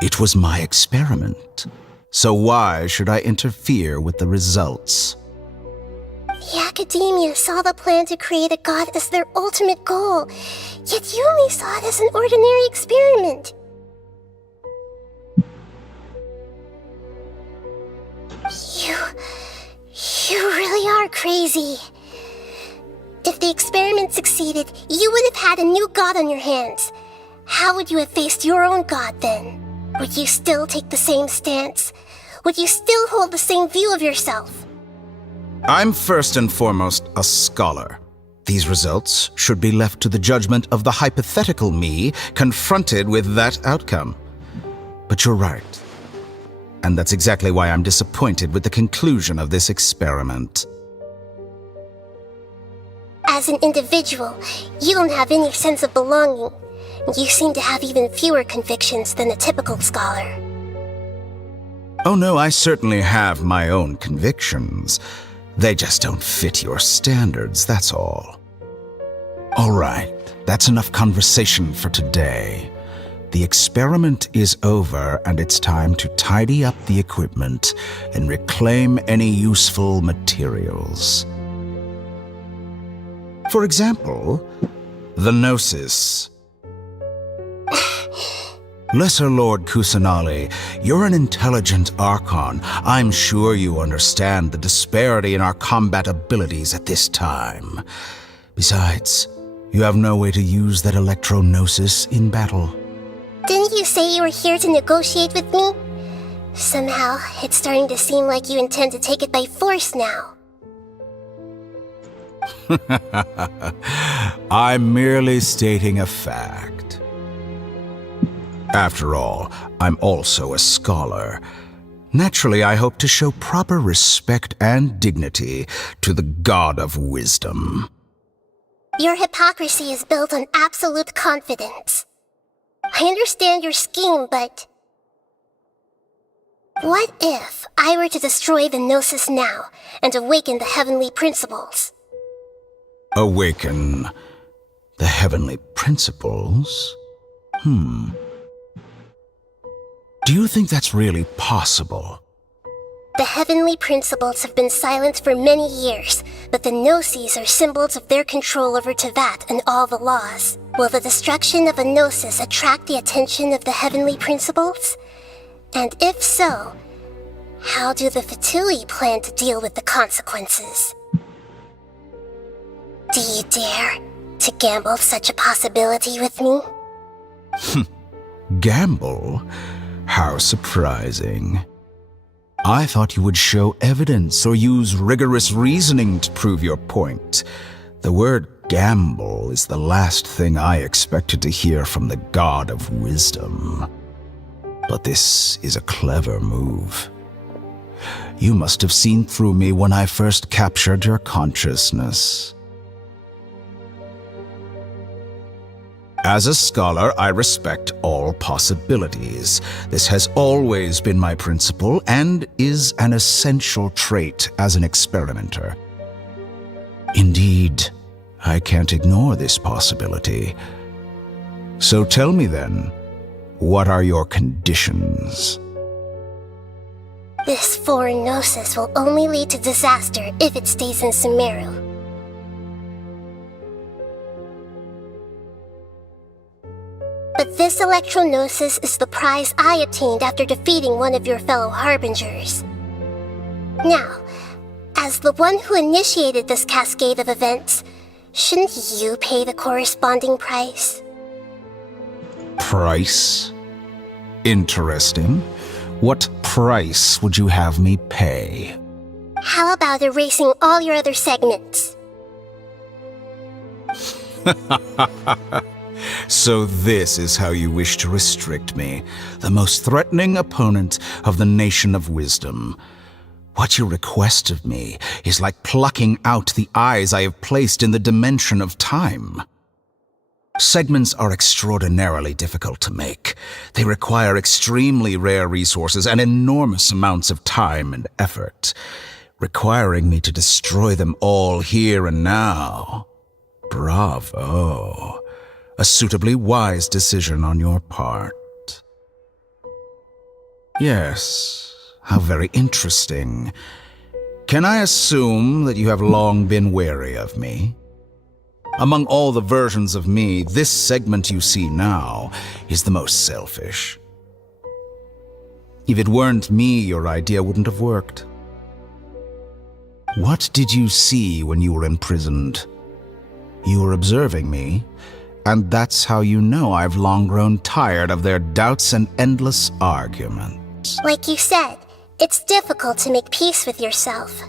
It was my experiment, so why should I interfere with the results? The academia saw the plan to create a god as their ultimate goal, yet you only saw it as an ordinary experiment. You really are crazy. If the experiment succeeded, you would have had a new god on your hands. How would you have faced your own god then? Would you still take the same stance? Would you still hold the same view of yourself? I'm first and foremost a scholar. These results should be left to the judgment of the hypothetical me confronted with that outcome. But you're right. And that's exactly why I'm disappointed with the conclusion of this experiment. As an individual, you don't have any sense of belonging. You seem to have even fewer convictions than a typical scholar. Oh no, I certainly have my own convictions. They just don't fit your standards, that's all. All right, that's enough conversation for today. The experiment is over, and it's time to tidy up the equipment and reclaim any useful materials. For example, the Gnosis. Lesser Lord Kusanali, you're an intelligent Archon. I'm sure you understand the disparity in our combat abilities at this time. Besides, you have no way to use that Electro-Gnosis in battle. Didn't you say you were here to negotiate with me? Somehow, it's starting to seem like you intend to take it by force now. I'm merely stating a fact. After all, I'm also a scholar. Naturally, I hope to show proper respect and dignity to the God of Wisdom. Your hypocrisy is built on absolute confidence. I understand your scheme, but... what if I were to destroy the Gnosis now and awaken the heavenly principles? Awaken the heavenly principles? Do you think that's really possible? The heavenly principles have been silent for many years, but the Gnosis are symbols of their control over Tevat and all the laws. Will the destruction of a Gnosis attract the attention of the heavenly principles? And if so, how do the Fatui plan to deal with the consequences? Do you dare to gamble such a possibility with me? Gamble? How surprising. I thought you would show evidence or use rigorous reasoning to prove your point. The word gamble is the last thing I expected to hear from the God of Wisdom. But this is a clever move. You must have seen through me when I first captured your consciousness. As a scholar, I respect all possibilities. This has always been my principle and is an essential trait as an experimenter. Indeed, I can't ignore this possibility. So tell me then, what are your conditions? This foreign Gnosis will only lead to disaster if it stays in Sumeru. But this Electro-Gnosis is the prize I obtained after defeating one of your fellow Harbingers. Now, as the one who initiated this cascade of events, shouldn't you pay the corresponding price? Price? Interesting. What price would you have me pay? How about erasing all your other segments? So this is how you wish to restrict me, the most threatening opponent of the Nation of Wisdom. What you request of me is like plucking out the eyes I have placed in the dimension of time. Segments are extraordinarily difficult to make. They require extremely rare resources and enormous amounts of time and effort, requiring me to destroy them all here and now. Bravo. A suitably wise decision on your part. Yes, how very interesting. Can I assume that you have long been wary of me? Among all the versions of me, this segment you see now is the most selfish. If it weren't me, your idea wouldn't have worked. What did you see when you were imprisoned? You were observing me, and that's how you know I've long grown tired of their doubts and endless arguments. Like you said, it's difficult to make peace with yourself.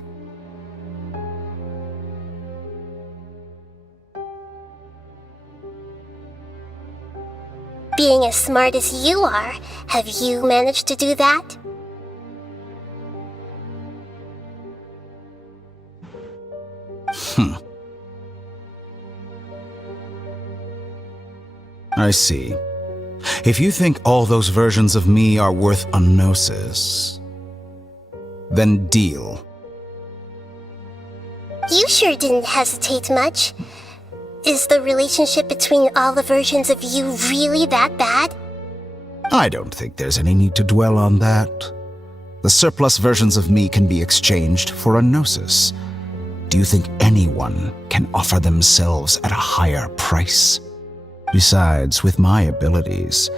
Being as smart as you are, have you managed to do that? I see. If you think all those versions of me are worth a gnosis, then deal. You sure didn't hesitate much. Is the relationship between all the versions of you really that bad? I don't think there's any need to dwell on that. The surplus versions of me can be exchanged for a gnosis. Do you think anyone can offer themselves at a higher price? Besides, with my abilities,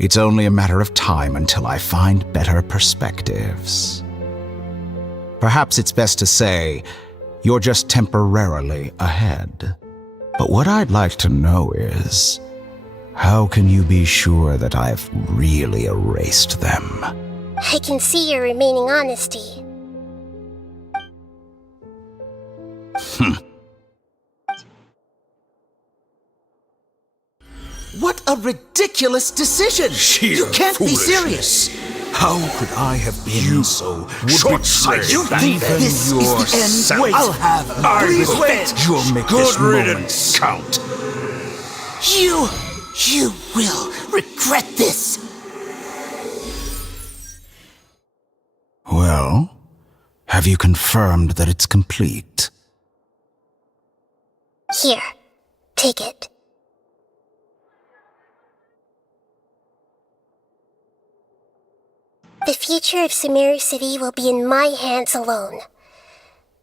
it's only a matter of time until I find better perspectives. Perhaps it's best to say, you're just temporarily ahead. But what I'd like to know is, how can you be sure that I've really erased them? I can see your remaining honesty. What a ridiculous decision! Sheer You can't be foolishness. serious! How could I have been so short-sighted? You think this is the end? Wait, I'll have Please wait. You'll make Good this moment riddance. count. You will regret this. Well, have you confirmed that it's complete? Here, take it. The future of Sumeru City will be in my hands alone.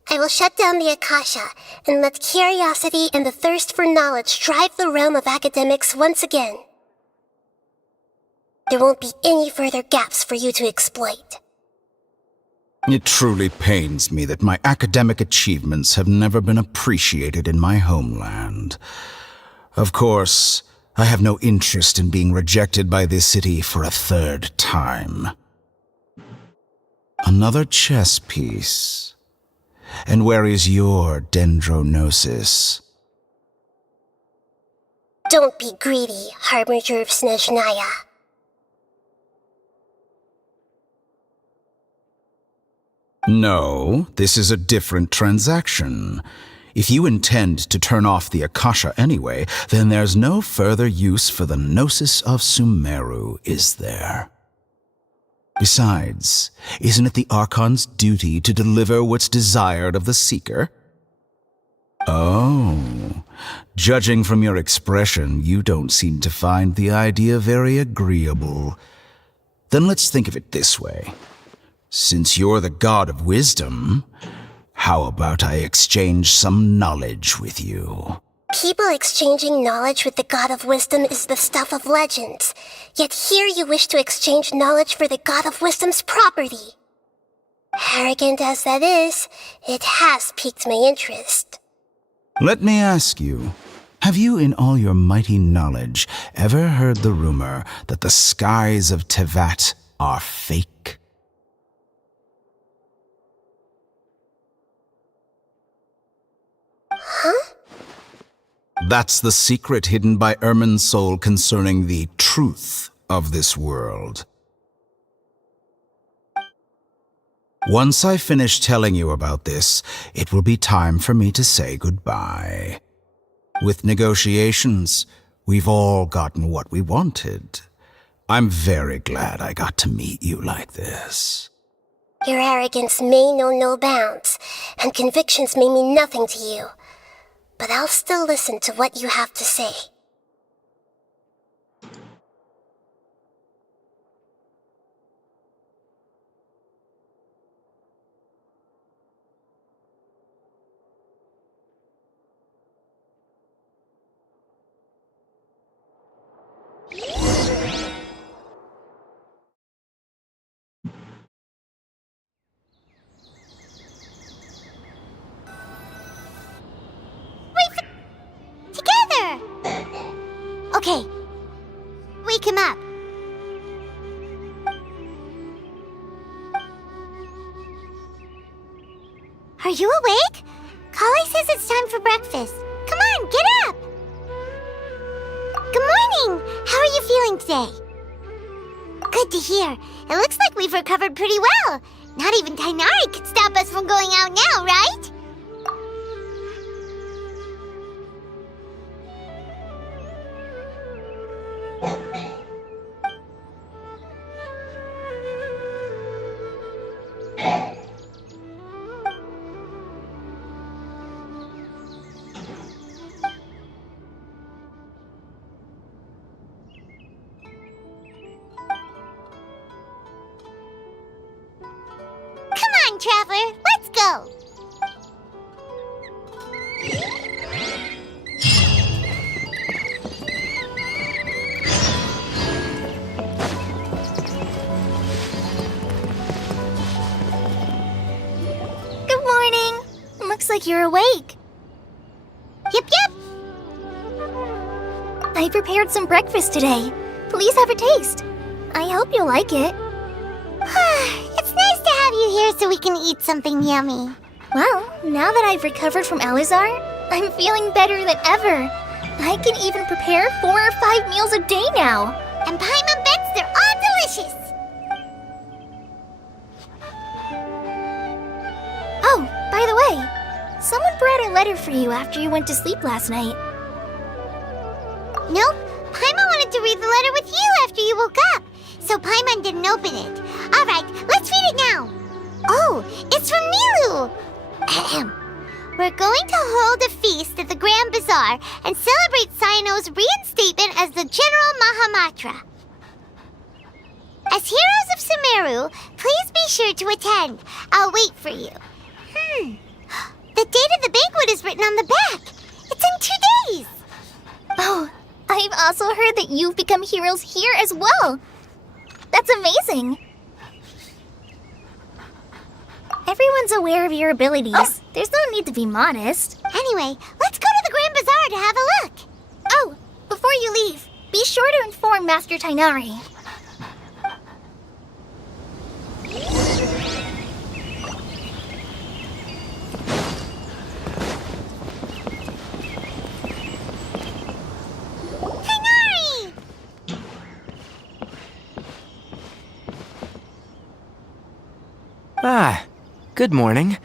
I will shut down the Akasha and let curiosity and the thirst for knowledge drive the realm of academics once again. There won't be any further gaps for you to exploit. It truly pains me that my academic achievements have never been appreciated in my homeland. Of course, I have no interest in being rejected by this city for a third time. Another chess piece. And where is your dendronosis? Don't be greedy, Harbinger of Snezhnaya. No, this is a different transaction. If you intend to turn off the Akasha anyway, then there's no further use for the Gnosis of Sumeru, is there? Besides, isn't it the Archon's duty to deliver what's desired of the Seeker? Oh, judging from your expression, you don't seem to find the idea very agreeable. Then let's think of it this way. Since you're the god of wisdom, how about I exchange some knowledge with you? People exchanging knowledge with the God of Wisdom is the stuff of legends. Yet here you wish to exchange knowledge for the God of Wisdom's property. Arrogant as that is, it has piqued my interest. Let me ask you, have you in all your mighty knowledge ever heard the rumor that the skies of Tevat are fake? Huh? That's the secret hidden by Irminsul concerning the truth of this world. Once I finish telling you about this, it will be time for me to say goodbye. With negotiations, we've all gotten what we wanted. I'm very glad I got to meet you like this. Your arrogance may know no bounds, and convictions may mean nothing to you. But I'll still listen to what you have to say. Okay. Wake him up. Are you awake? Kali says it's time for breakfast. Come on, get up! Good morning! How are you feeling today? Good to hear. It looks like we've recovered pretty well. Not even Tainari could stop us from going out now, right? Traveler, let's go! Good morning! Looks like you're awake. Yep. I prepared some breakfast today. Please have a taste. I hope you'll like it. It's nice to have you here so we can eat something yummy. Well, now that I've recovered from Alizar, I'm feeling better than ever. I can even prepare 4 or 5 meals a day now. And Paimon bets they're all delicious. By the way, someone brought a letter for you after you went to sleep last night. Nope. Paimon wanted to read the letter with you after you woke up, so Paimon didn't open it. Alright, let's read it now. Oh, it's from Milu! Ahem. We're going to hold a feast at the Grand Bazaar and celebrate Sino's reinstatement as the General Mahamatra. As heroes of Sumeru, please be sure to attend. I'll wait for you. The date of the banquet is written on the back. It's in 2 days. Oh, I've also heard that you've become heroes here as well. That's amazing. Everyone's aware of your abilities. There's no need to be modest. Anyway, let's go to the Grand Bazaar to have a look. Oh, before you leave, be sure to inform Master Tainari. Tainari! Ah, good morning.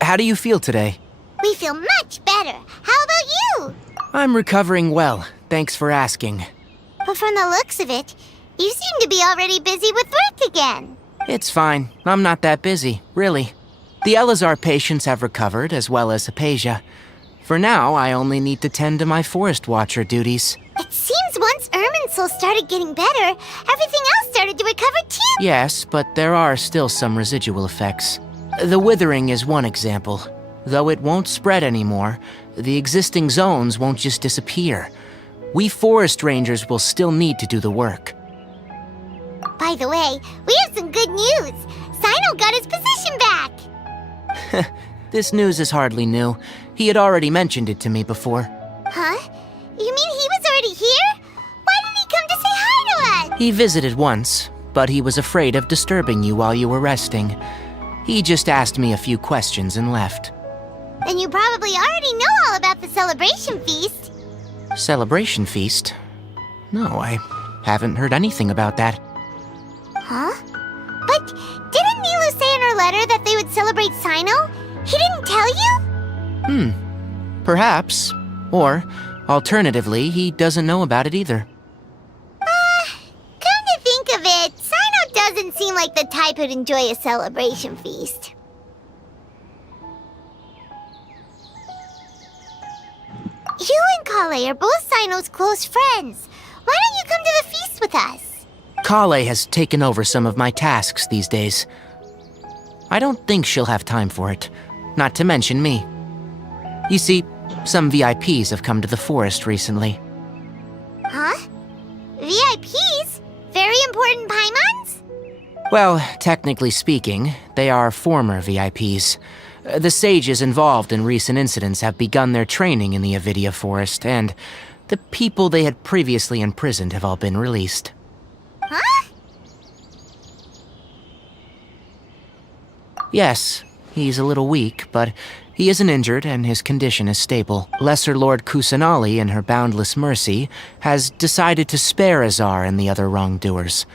How do you feel today? We feel much better. How about you? I'm recovering well, thanks for asking. But from the looks of it, you seem to be already busy with work again. It's fine. I'm not that busy, really. The Elazar patients have recovered, as well as Hypatia. For now, I only need to tend to my Forest Watcher duties. It seems once Irminsul started getting better, everything else started to recover too. Yes, but there are still some residual effects. The withering is one example. Though it won't spread anymore, the existing zones won't just disappear. We forest rangers will still need to do the work. By the way, we have some good news. Sino got his position back. This news is hardly new. He had already mentioned it to me before. Huh? You mean he was already here? Why didn't he come to say hi to us? He visited once, but he was afraid of disturbing you while you were resting. He just asked me a few questions and left. Then you probably already know all about the celebration feast. Celebration feast? No, I haven't heard anything about that. Huh? But didn't Milu say in her letter that they would celebrate Sino? He didn't tell you? Perhaps. Or, alternatively, he doesn't know about it either. Come to think of it, Sino doesn't seem like the type who'd enjoy a celebration feast. You and Kale are both Sino's close friends. Why don't you come to the feast with us? Kale has taken over some of my tasks these days. I don't think she'll have time for it, not to mention me. You see, some VIPs have come to the forest recently. Huh? VIPs? Very important Paimons? Well, technically speaking, they are former VIPs. The sages involved in recent incidents have begun their training in the Avidia Forest, and the people they had previously imprisoned have all been released. Huh? Yes, he's a little weak, but he isn't injured and his condition is stable. Lesser Lord Kusanali, in her boundless mercy, has decided to spare Azar and the other wrongdoers.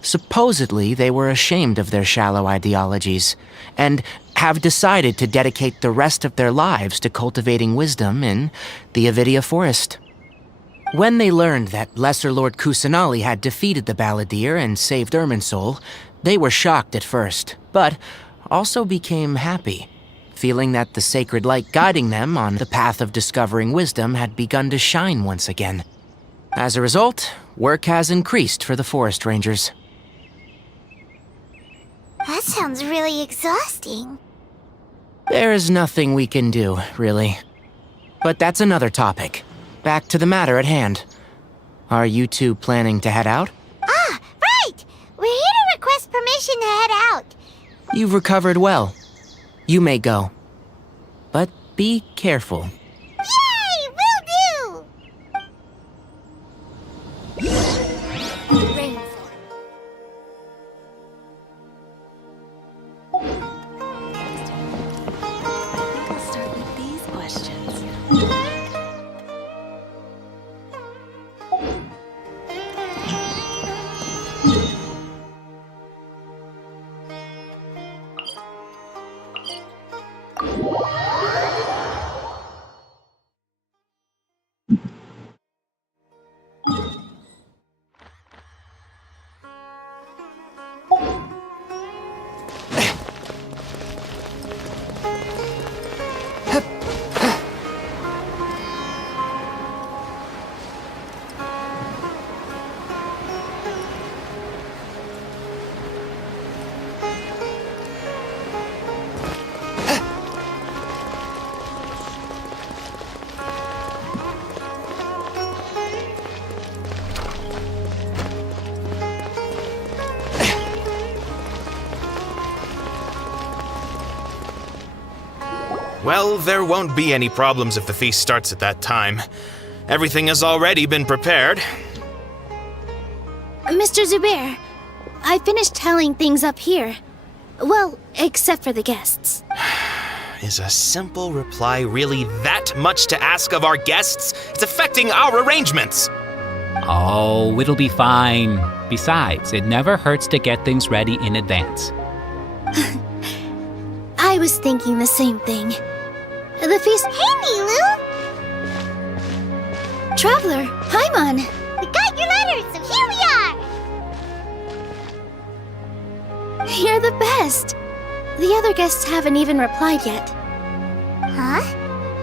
Supposedly, they were ashamed of their shallow ideologies, and have decided to dedicate the rest of their lives to cultivating wisdom in the Avidia Forest. When they learned that Lesser Lord Kusanali had defeated the Balladeer and saved Irminsul, they were shocked at first, but also became happy, feeling that the sacred light guiding them on the path of discovering wisdom had begun to shine once again. As a result, work has increased for the forest rangers. That sounds really exhausting. There's nothing we can do, really. But that's another topic. Back to the matter at hand. Are you two planning to head out? Ah, right! We're here to request permission to head out. You've recovered well. You may go. But be careful. Yay! Will do! I'll start with these questions. Well, there won't be any problems if the feast starts at that time. Everything has already been prepared. Mr. Zubair, I finished tallying things up here. Well, except for the guests. Is a simple reply really that much to ask of our guests? It's affecting our arrangements. Oh, it'll be fine. Besides, it never hurts to get things ready in advance. I was thinking the same thing. The feast— Hey, Nilu! Traveler, Paimon! We got your letters, so here we are! You're the best! The other guests haven't even replied yet. Huh?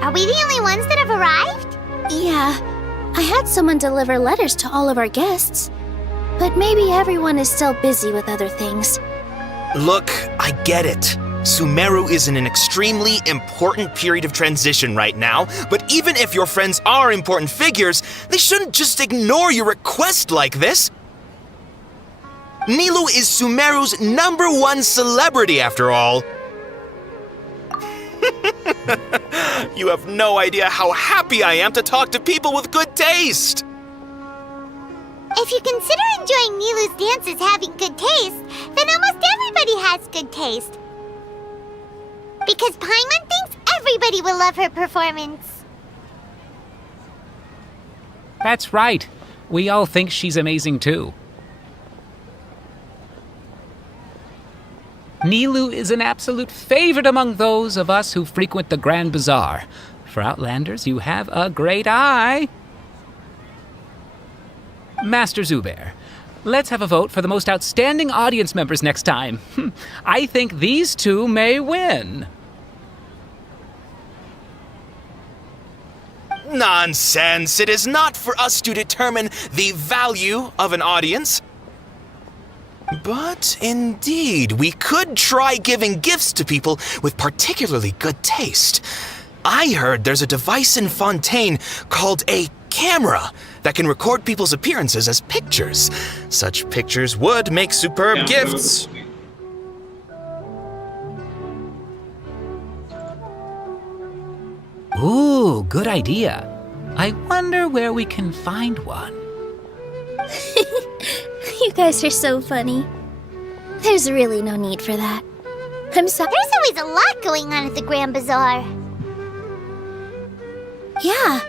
Are we the only ones that have arrived? Yeah, I had someone deliver letters to all of our guests. But maybe everyone is still busy with other things. Look, I get it. Sumeru is in an extremely important period of transition right now, but even if your friends are important figures, they shouldn't just ignore your request like this. Nilu is Sumeru's #1 celebrity, after all. You have no idea how happy I am to talk to people with good taste. If you consider enjoying Nilu's dances having good taste, then almost everybody has good taste. Because Paimon thinks everybody will love her performance. That's right. We all think she's amazing too. Nilu is an absolute favorite among those of us who frequent the Grand Bazaar. For Outlanders, you have a great eye. Master Zubair, let's have a vote for the most outstanding audience members next time. I think these two may win. Nonsense! It is not for us to determine the value of an audience. But indeed, we could try giving gifts to people with particularly good taste. I heard there's a device in Fontaine called a camera that can record people's appearances as pictures. Such pictures would make superb gifts. Ooh, good idea. I wonder where we can find one. You guys are so funny. There's really no need for that. I'm sorry. There's always a lot going on at the Grand Bazaar. Yeah,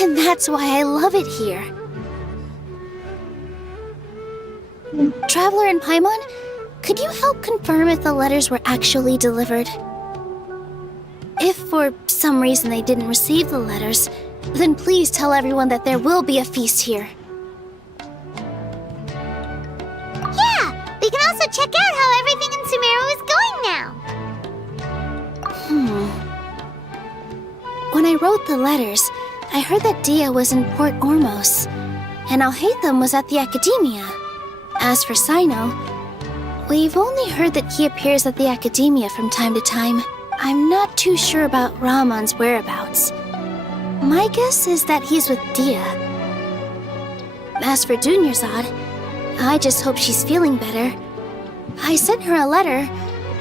and that's why I love it here. Traveler and Paimon, could you help confirm if the letters were actually delivered? If for some reason they didn't receive the letters, then please tell everyone that there will be a feast here. Yeah, we can also check out how everything in Sumeru is going now. When I wrote the letters, I heard that Dia was in Port Ormos, and Alhaitham was at the Academia. As for Sino, we've only heard that he appears at the Academia from time to time. I'm not too sure about Ramon's whereabouts. My guess is that he's with Dia. As for Dunyarzad, I just hope she's feeling better. I sent her a letter,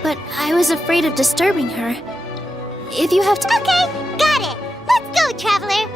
but I was afraid of disturbing her. If you have to— Okay, got it. Let's go, Traveler.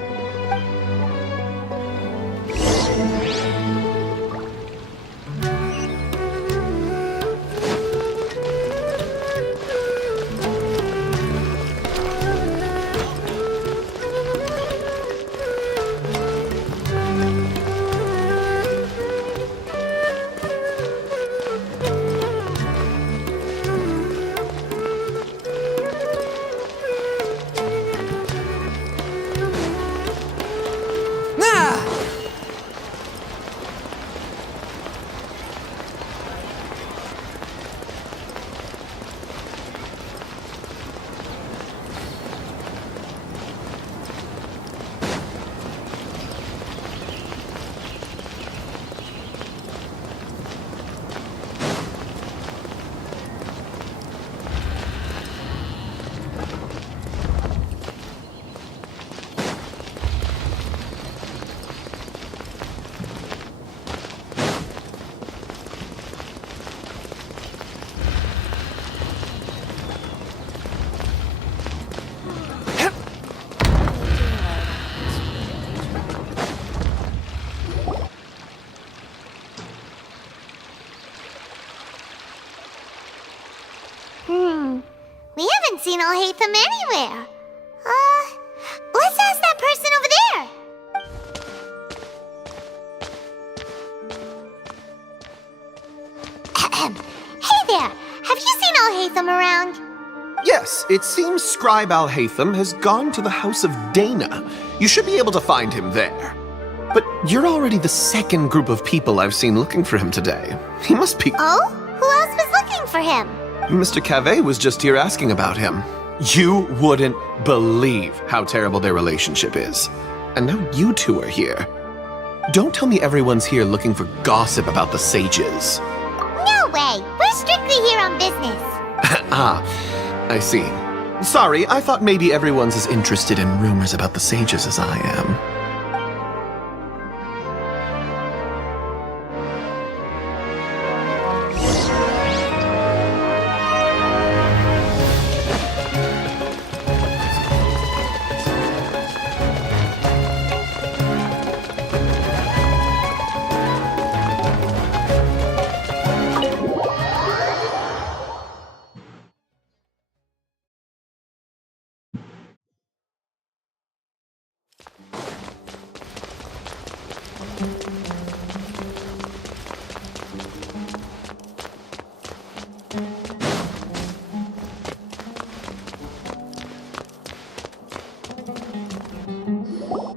haven't seen Alhaitham anywhere. Let's ask that person over there. Hey there, have you seen Alhaitham around? Yes, it seems Scribe Alhaitham has gone to the House of Dana. You should be able to find him there. But you're already the second group of people I've seen looking for him today. He must be... Oh? Who else was looking for him? Mr. Cave was just here asking about him. You wouldn't believe how terrible their relationship is. And now you two are here. Don't tell me everyone's here looking for gossip about the sages. No way! We're strictly here on business. Ah, I see. Sorry, I thought maybe everyone's as interested in rumors about the sages as I am.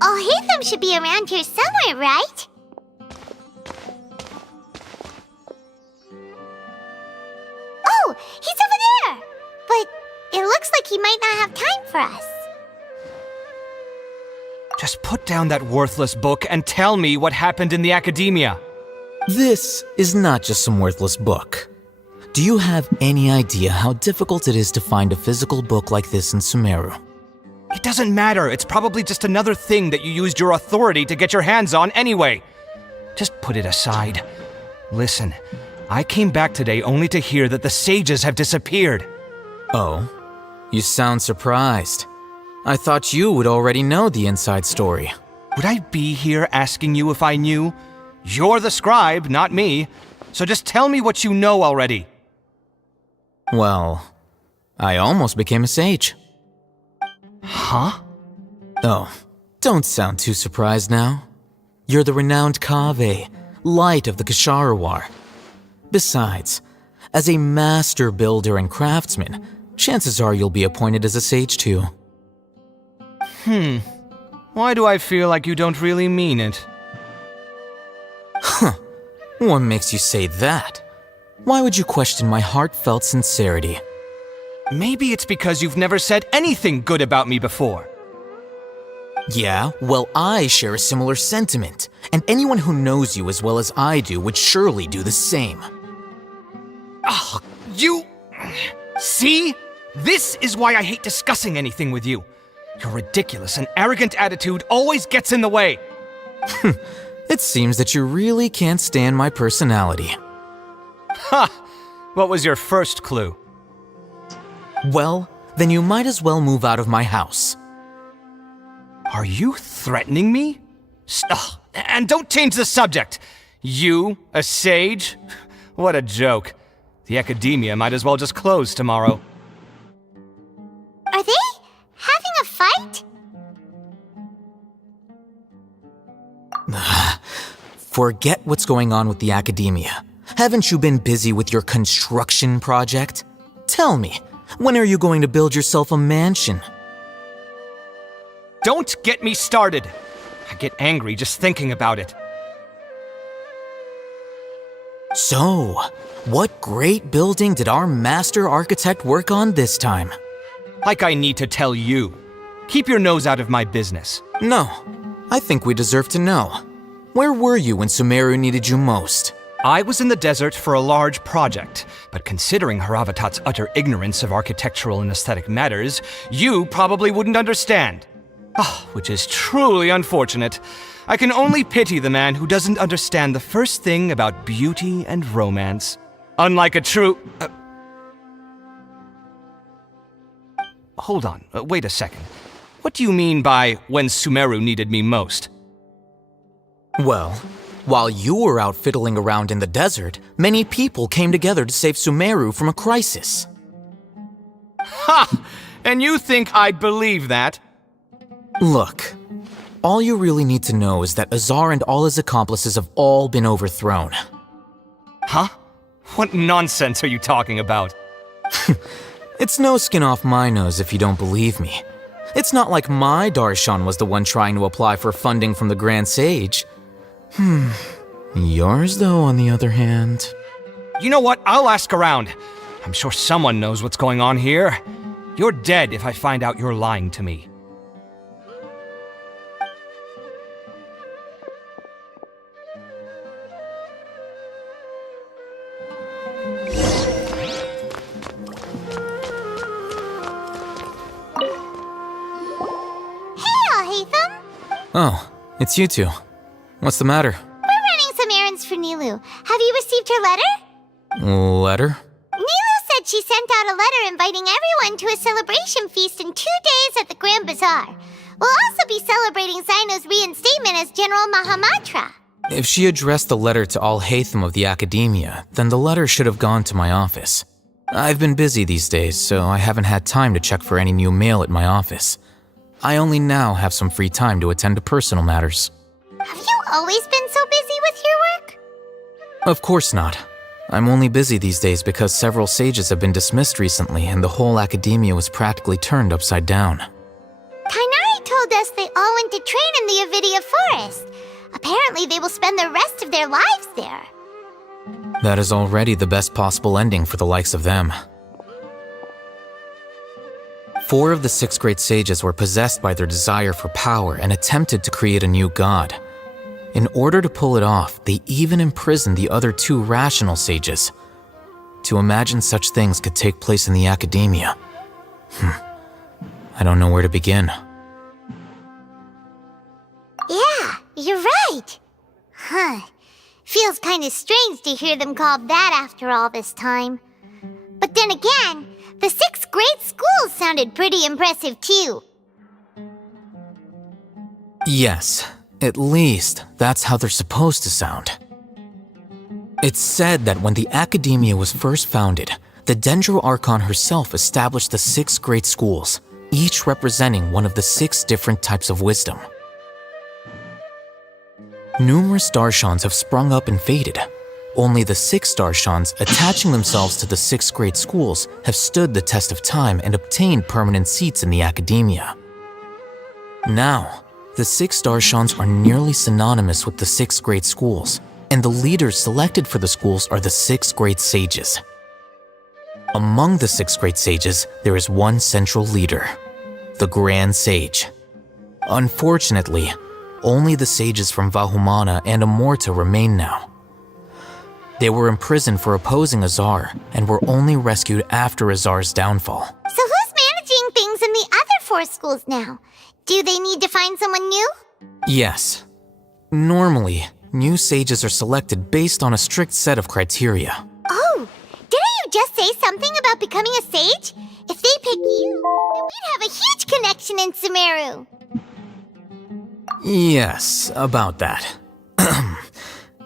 Alhaitham should be around here somewhere, right? Oh, he's over there! But it looks like he might not have time for us. Just put down that worthless book and tell me what happened in the academia. This is not just some worthless book. Do you have any idea how difficult it is to find a physical book like this in Sumeru? It doesn't matter. It's probably just another thing that you used your authority to get your hands on anyway. Just put it aside. Listen, I came back today only to hear that the sages have disappeared. Oh, you sound surprised. I thought you would already know the inside story. Would I be here asking you if I knew? You're the scribe, not me. So just tell me what you know already. Well, I almost became a sage. Huh? Oh, don't sound too surprised now. You're the renowned Kaveh, light of the Ksharawar. Besides, as a master builder and craftsman, chances are you'll be appointed as a sage too. Why do I feel like you don't really mean it? Huh. What makes you say that? Why would you question my heartfelt sincerity? Maybe it's because you've never said anything good about me before. Yeah, well, I share a similar sentiment, and anyone who knows you as well as I do would surely do the same. Oh, you... See? This is why I hate discussing anything with you. Your ridiculous and arrogant attitude always gets in the way. It seems that you really can't stand my personality. Ha! What was your first clue? Well, then you might as well move out of my house. Are you threatening me? And don't change the subject! You, a sage? What a joke. The academia might as well just close tomorrow. Are they having a fight? Forget what's going on with the academia. Haven't you been busy with your construction project? Tell me, when are you going to build yourself a mansion? Don't get me started! I get angry just thinking about it. So, what great building did our master architect work on this time? Like I need to tell you. Keep your nose out of my business. No, I think we deserve to know. Where were you when Sumeru needed you most? I was in the desert for a large project, but considering Haravatat's utter ignorance of architectural and aesthetic matters, you probably wouldn't understand. Which is truly unfortunate. I can only pity the man who doesn't understand the first thing about beauty and romance. Unlike a true... Hold on, wait a second. What do you mean by when Sumeru needed me most? Well, while you were out fiddling around in the desert, many people came together to save Sumeru from a crisis. Ha! And you think I'd believe that? Look, all you really need to know is that Azar and all his accomplices have all been overthrown. Huh? What nonsense are you talking about? It's no skin off my nose if you don't believe me. It's not like my Darshan was the one trying to apply for funding from the Grand Sage. Yours, though, on the other hand... You know what? I'll ask around. I'm sure someone knows what's going on here. You're dead if I find out you're lying to me. Oh, it's you two. What's the matter? We're running some errands for Nilu. Have you received her letter? Letter? Nilu said she sent out a letter inviting everyone to a celebration feast in 2 days at the Grand Bazaar. We'll also be celebrating Zaino's reinstatement as General Mahamatra. If she addressed the letter to Al-Haytham of the Academia, then the letter should have gone to my office. I've been busy these days, so I haven't had time to check for any new mail at my office. I only now have some free time to attend to personal matters. Have you always been so busy with your work? Of course not. I'm only busy these days because several sages have been dismissed recently and the whole academia was practically turned upside down. Kainari told us they all went to train in the Avidia Forest. Apparently they will spend the rest of their lives there. That is already the best possible ending for the likes of them. 4 of the 6 great sages were possessed by their desire for power and attempted to create a new god. In order to pull it off, they even imprisoned the other 2 rational sages. To imagine such things could take place in the academia. I don't know where to begin. Yeah, you're right. Feels kinda strange to hear them called that after all this time. But then again, the 6 great schools sounded pretty impressive too. Yes, at least that's how they're supposed to sound. It's said that when the Academia was first founded, the Dendro Archon herself established the 6 great schools, each representing one of the 6 different types of wisdom. Numerous Darshans have sprung up and faded. Only the 6 Darshans, attaching themselves to the 6 great schools, have stood the test of time and obtained permanent seats in the Academia. Now, the 6 Darshans are nearly synonymous with the 6 great schools, and the leaders selected for the schools are the 6 great sages. Among the 6 great sages, there is one central leader, the Grand Sage. Unfortunately, only the sages from Vahumana and Amorta remain now. They were imprisoned for opposing Azar and were only rescued after Azar's downfall. So who's managing things in the other 4 schools now? Do they need to find someone new? Yes. Normally, new sages are selected based on a strict set of criteria. Oh, didn't you just say something about becoming a sage? If they pick you, then we'd have a huge connection in Sumeru. Yes, about that.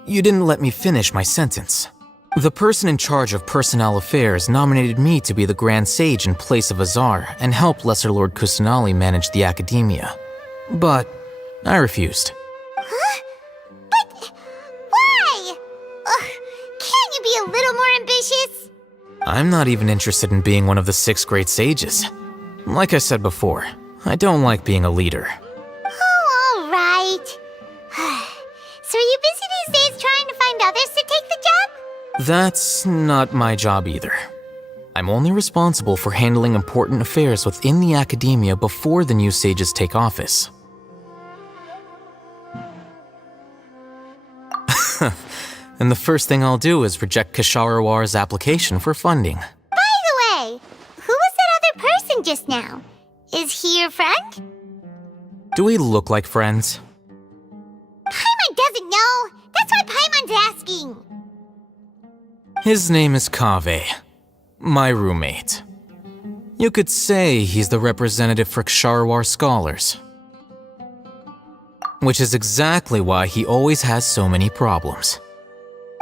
You didn't let me finish my sentence. The person in charge of personnel affairs nominated me to be the Grand Sage in place of Azar and help Lesser Lord Kusanali manage the Academia. But I refused. Huh? But why? Can't you be a little more ambitious? I'm not even interested in being one of the 6 great sages. Like I said before, I don't like being a leader. Oh, all right. So are you busy these days trying to find others to take the job? That's not my job either. I'm only responsible for handling important affairs within the Academia before the new sages take office. And the first thing I'll do is reject Kasharawar's application for funding. By the way, who was that other person just now? Is he your friend? Do we look like friends? Paimon doesn't know. That's why Paimon's asking. His name is Kaveh, my roommate. You could say he's the representative for Ksharawar scholars. Which is exactly why he always has so many problems.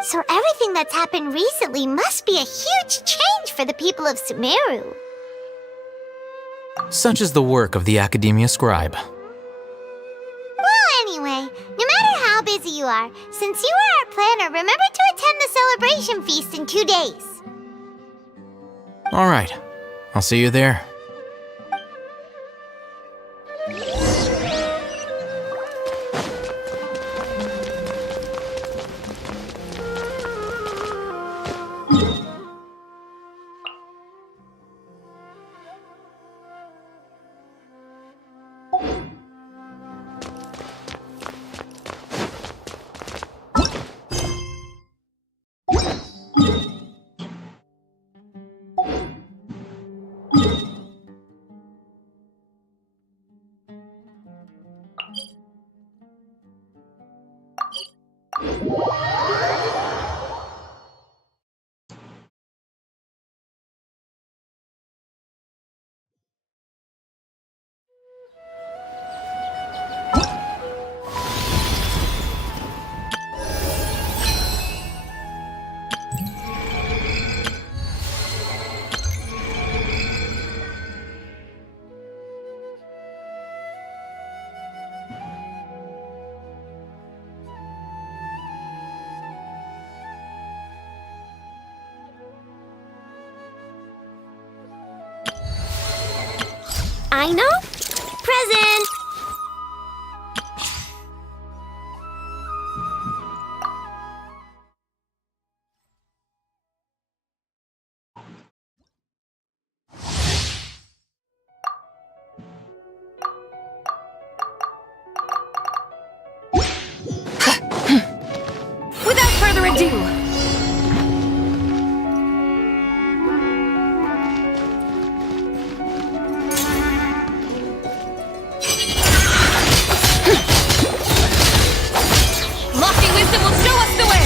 So everything that's happened recently must be a huge change for the people of Sumeru. Such is the work of the Academia Scribe. Well, anyway, no matter how busy you are, since you are our planner, remember to attend the celebration feast in 2 days. All right, I'll see you there. I know. Present! Without further ado, lofty wisdom will show us the way.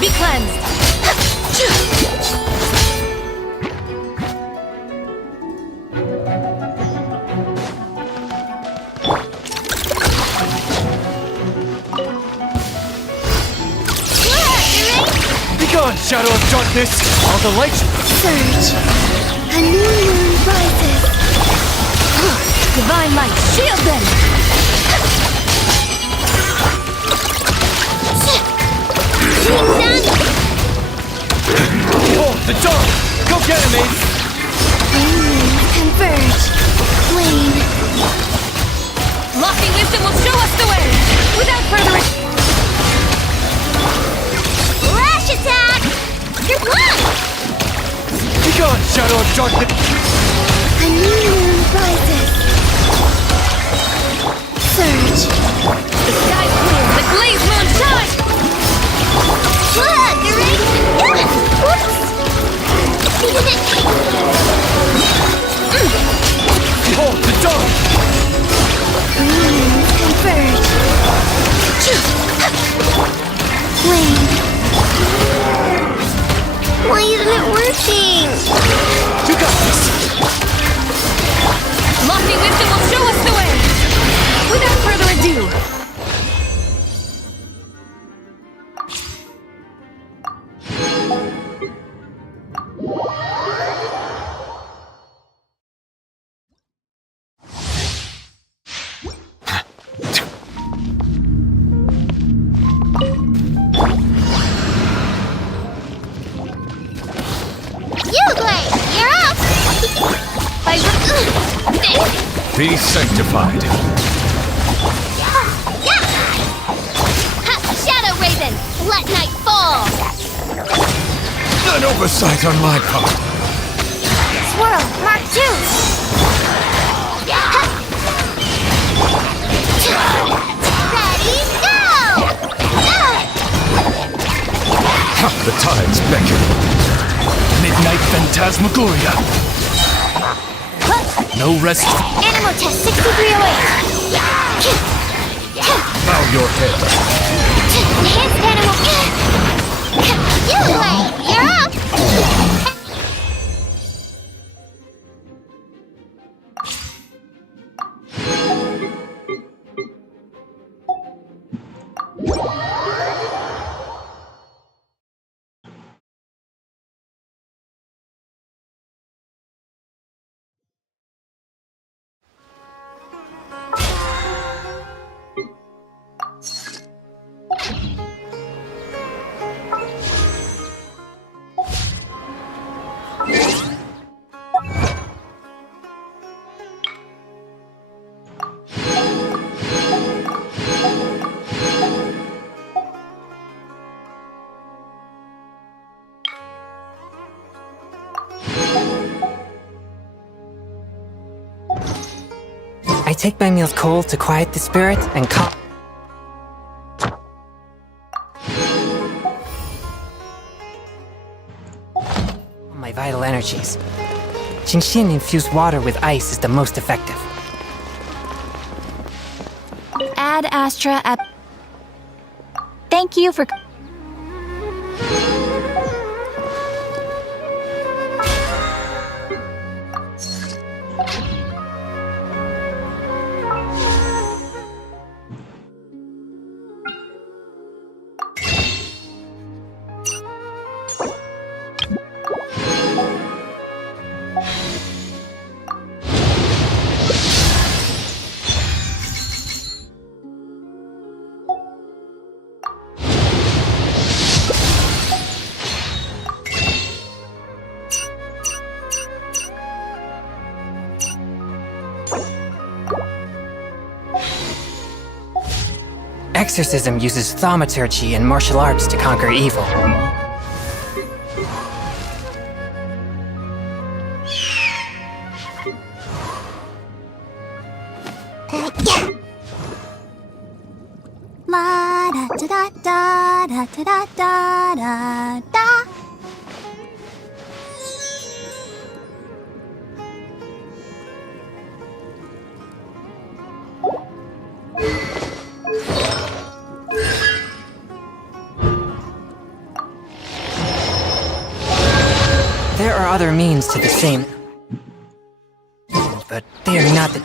Be cleansed. Begone, shadow of darkness! All the light... Surge. A new moon rises. Divine light, shield them. Behold, the dawn! Go get him, mates! Moons converge. Flame. Lofty wisdom will show us the way. Without further ado. Flash attack! You're blocked! Begone, shadow of darkness! A new moon rises. Surge. The sky's blue, the blaze moon shines. Look, you ready? Whoops! Behold, the dawn! Moons converge. Flame. Why isn't it working? You got this! Lofty wisdom will show us the way. Without further ado. Be sanctified. Shadow Raven, let night fall! An oversight on my part. Swirl, Mark 2! Ready, go! The tides beckon. Midnight Phantasmagoria. No rest. Animal test 6308. Bow your head. Enhanced animal. You're up! take my meals cold to quiet the spirit and calm my vital energies. Genshin infused water with ice is the most effective. Ad Astra at. Thank you for. Exorcism uses thaumaturgy and martial arts to conquer evil. La da da da da da da da da da. There are other means to the same, but they are not the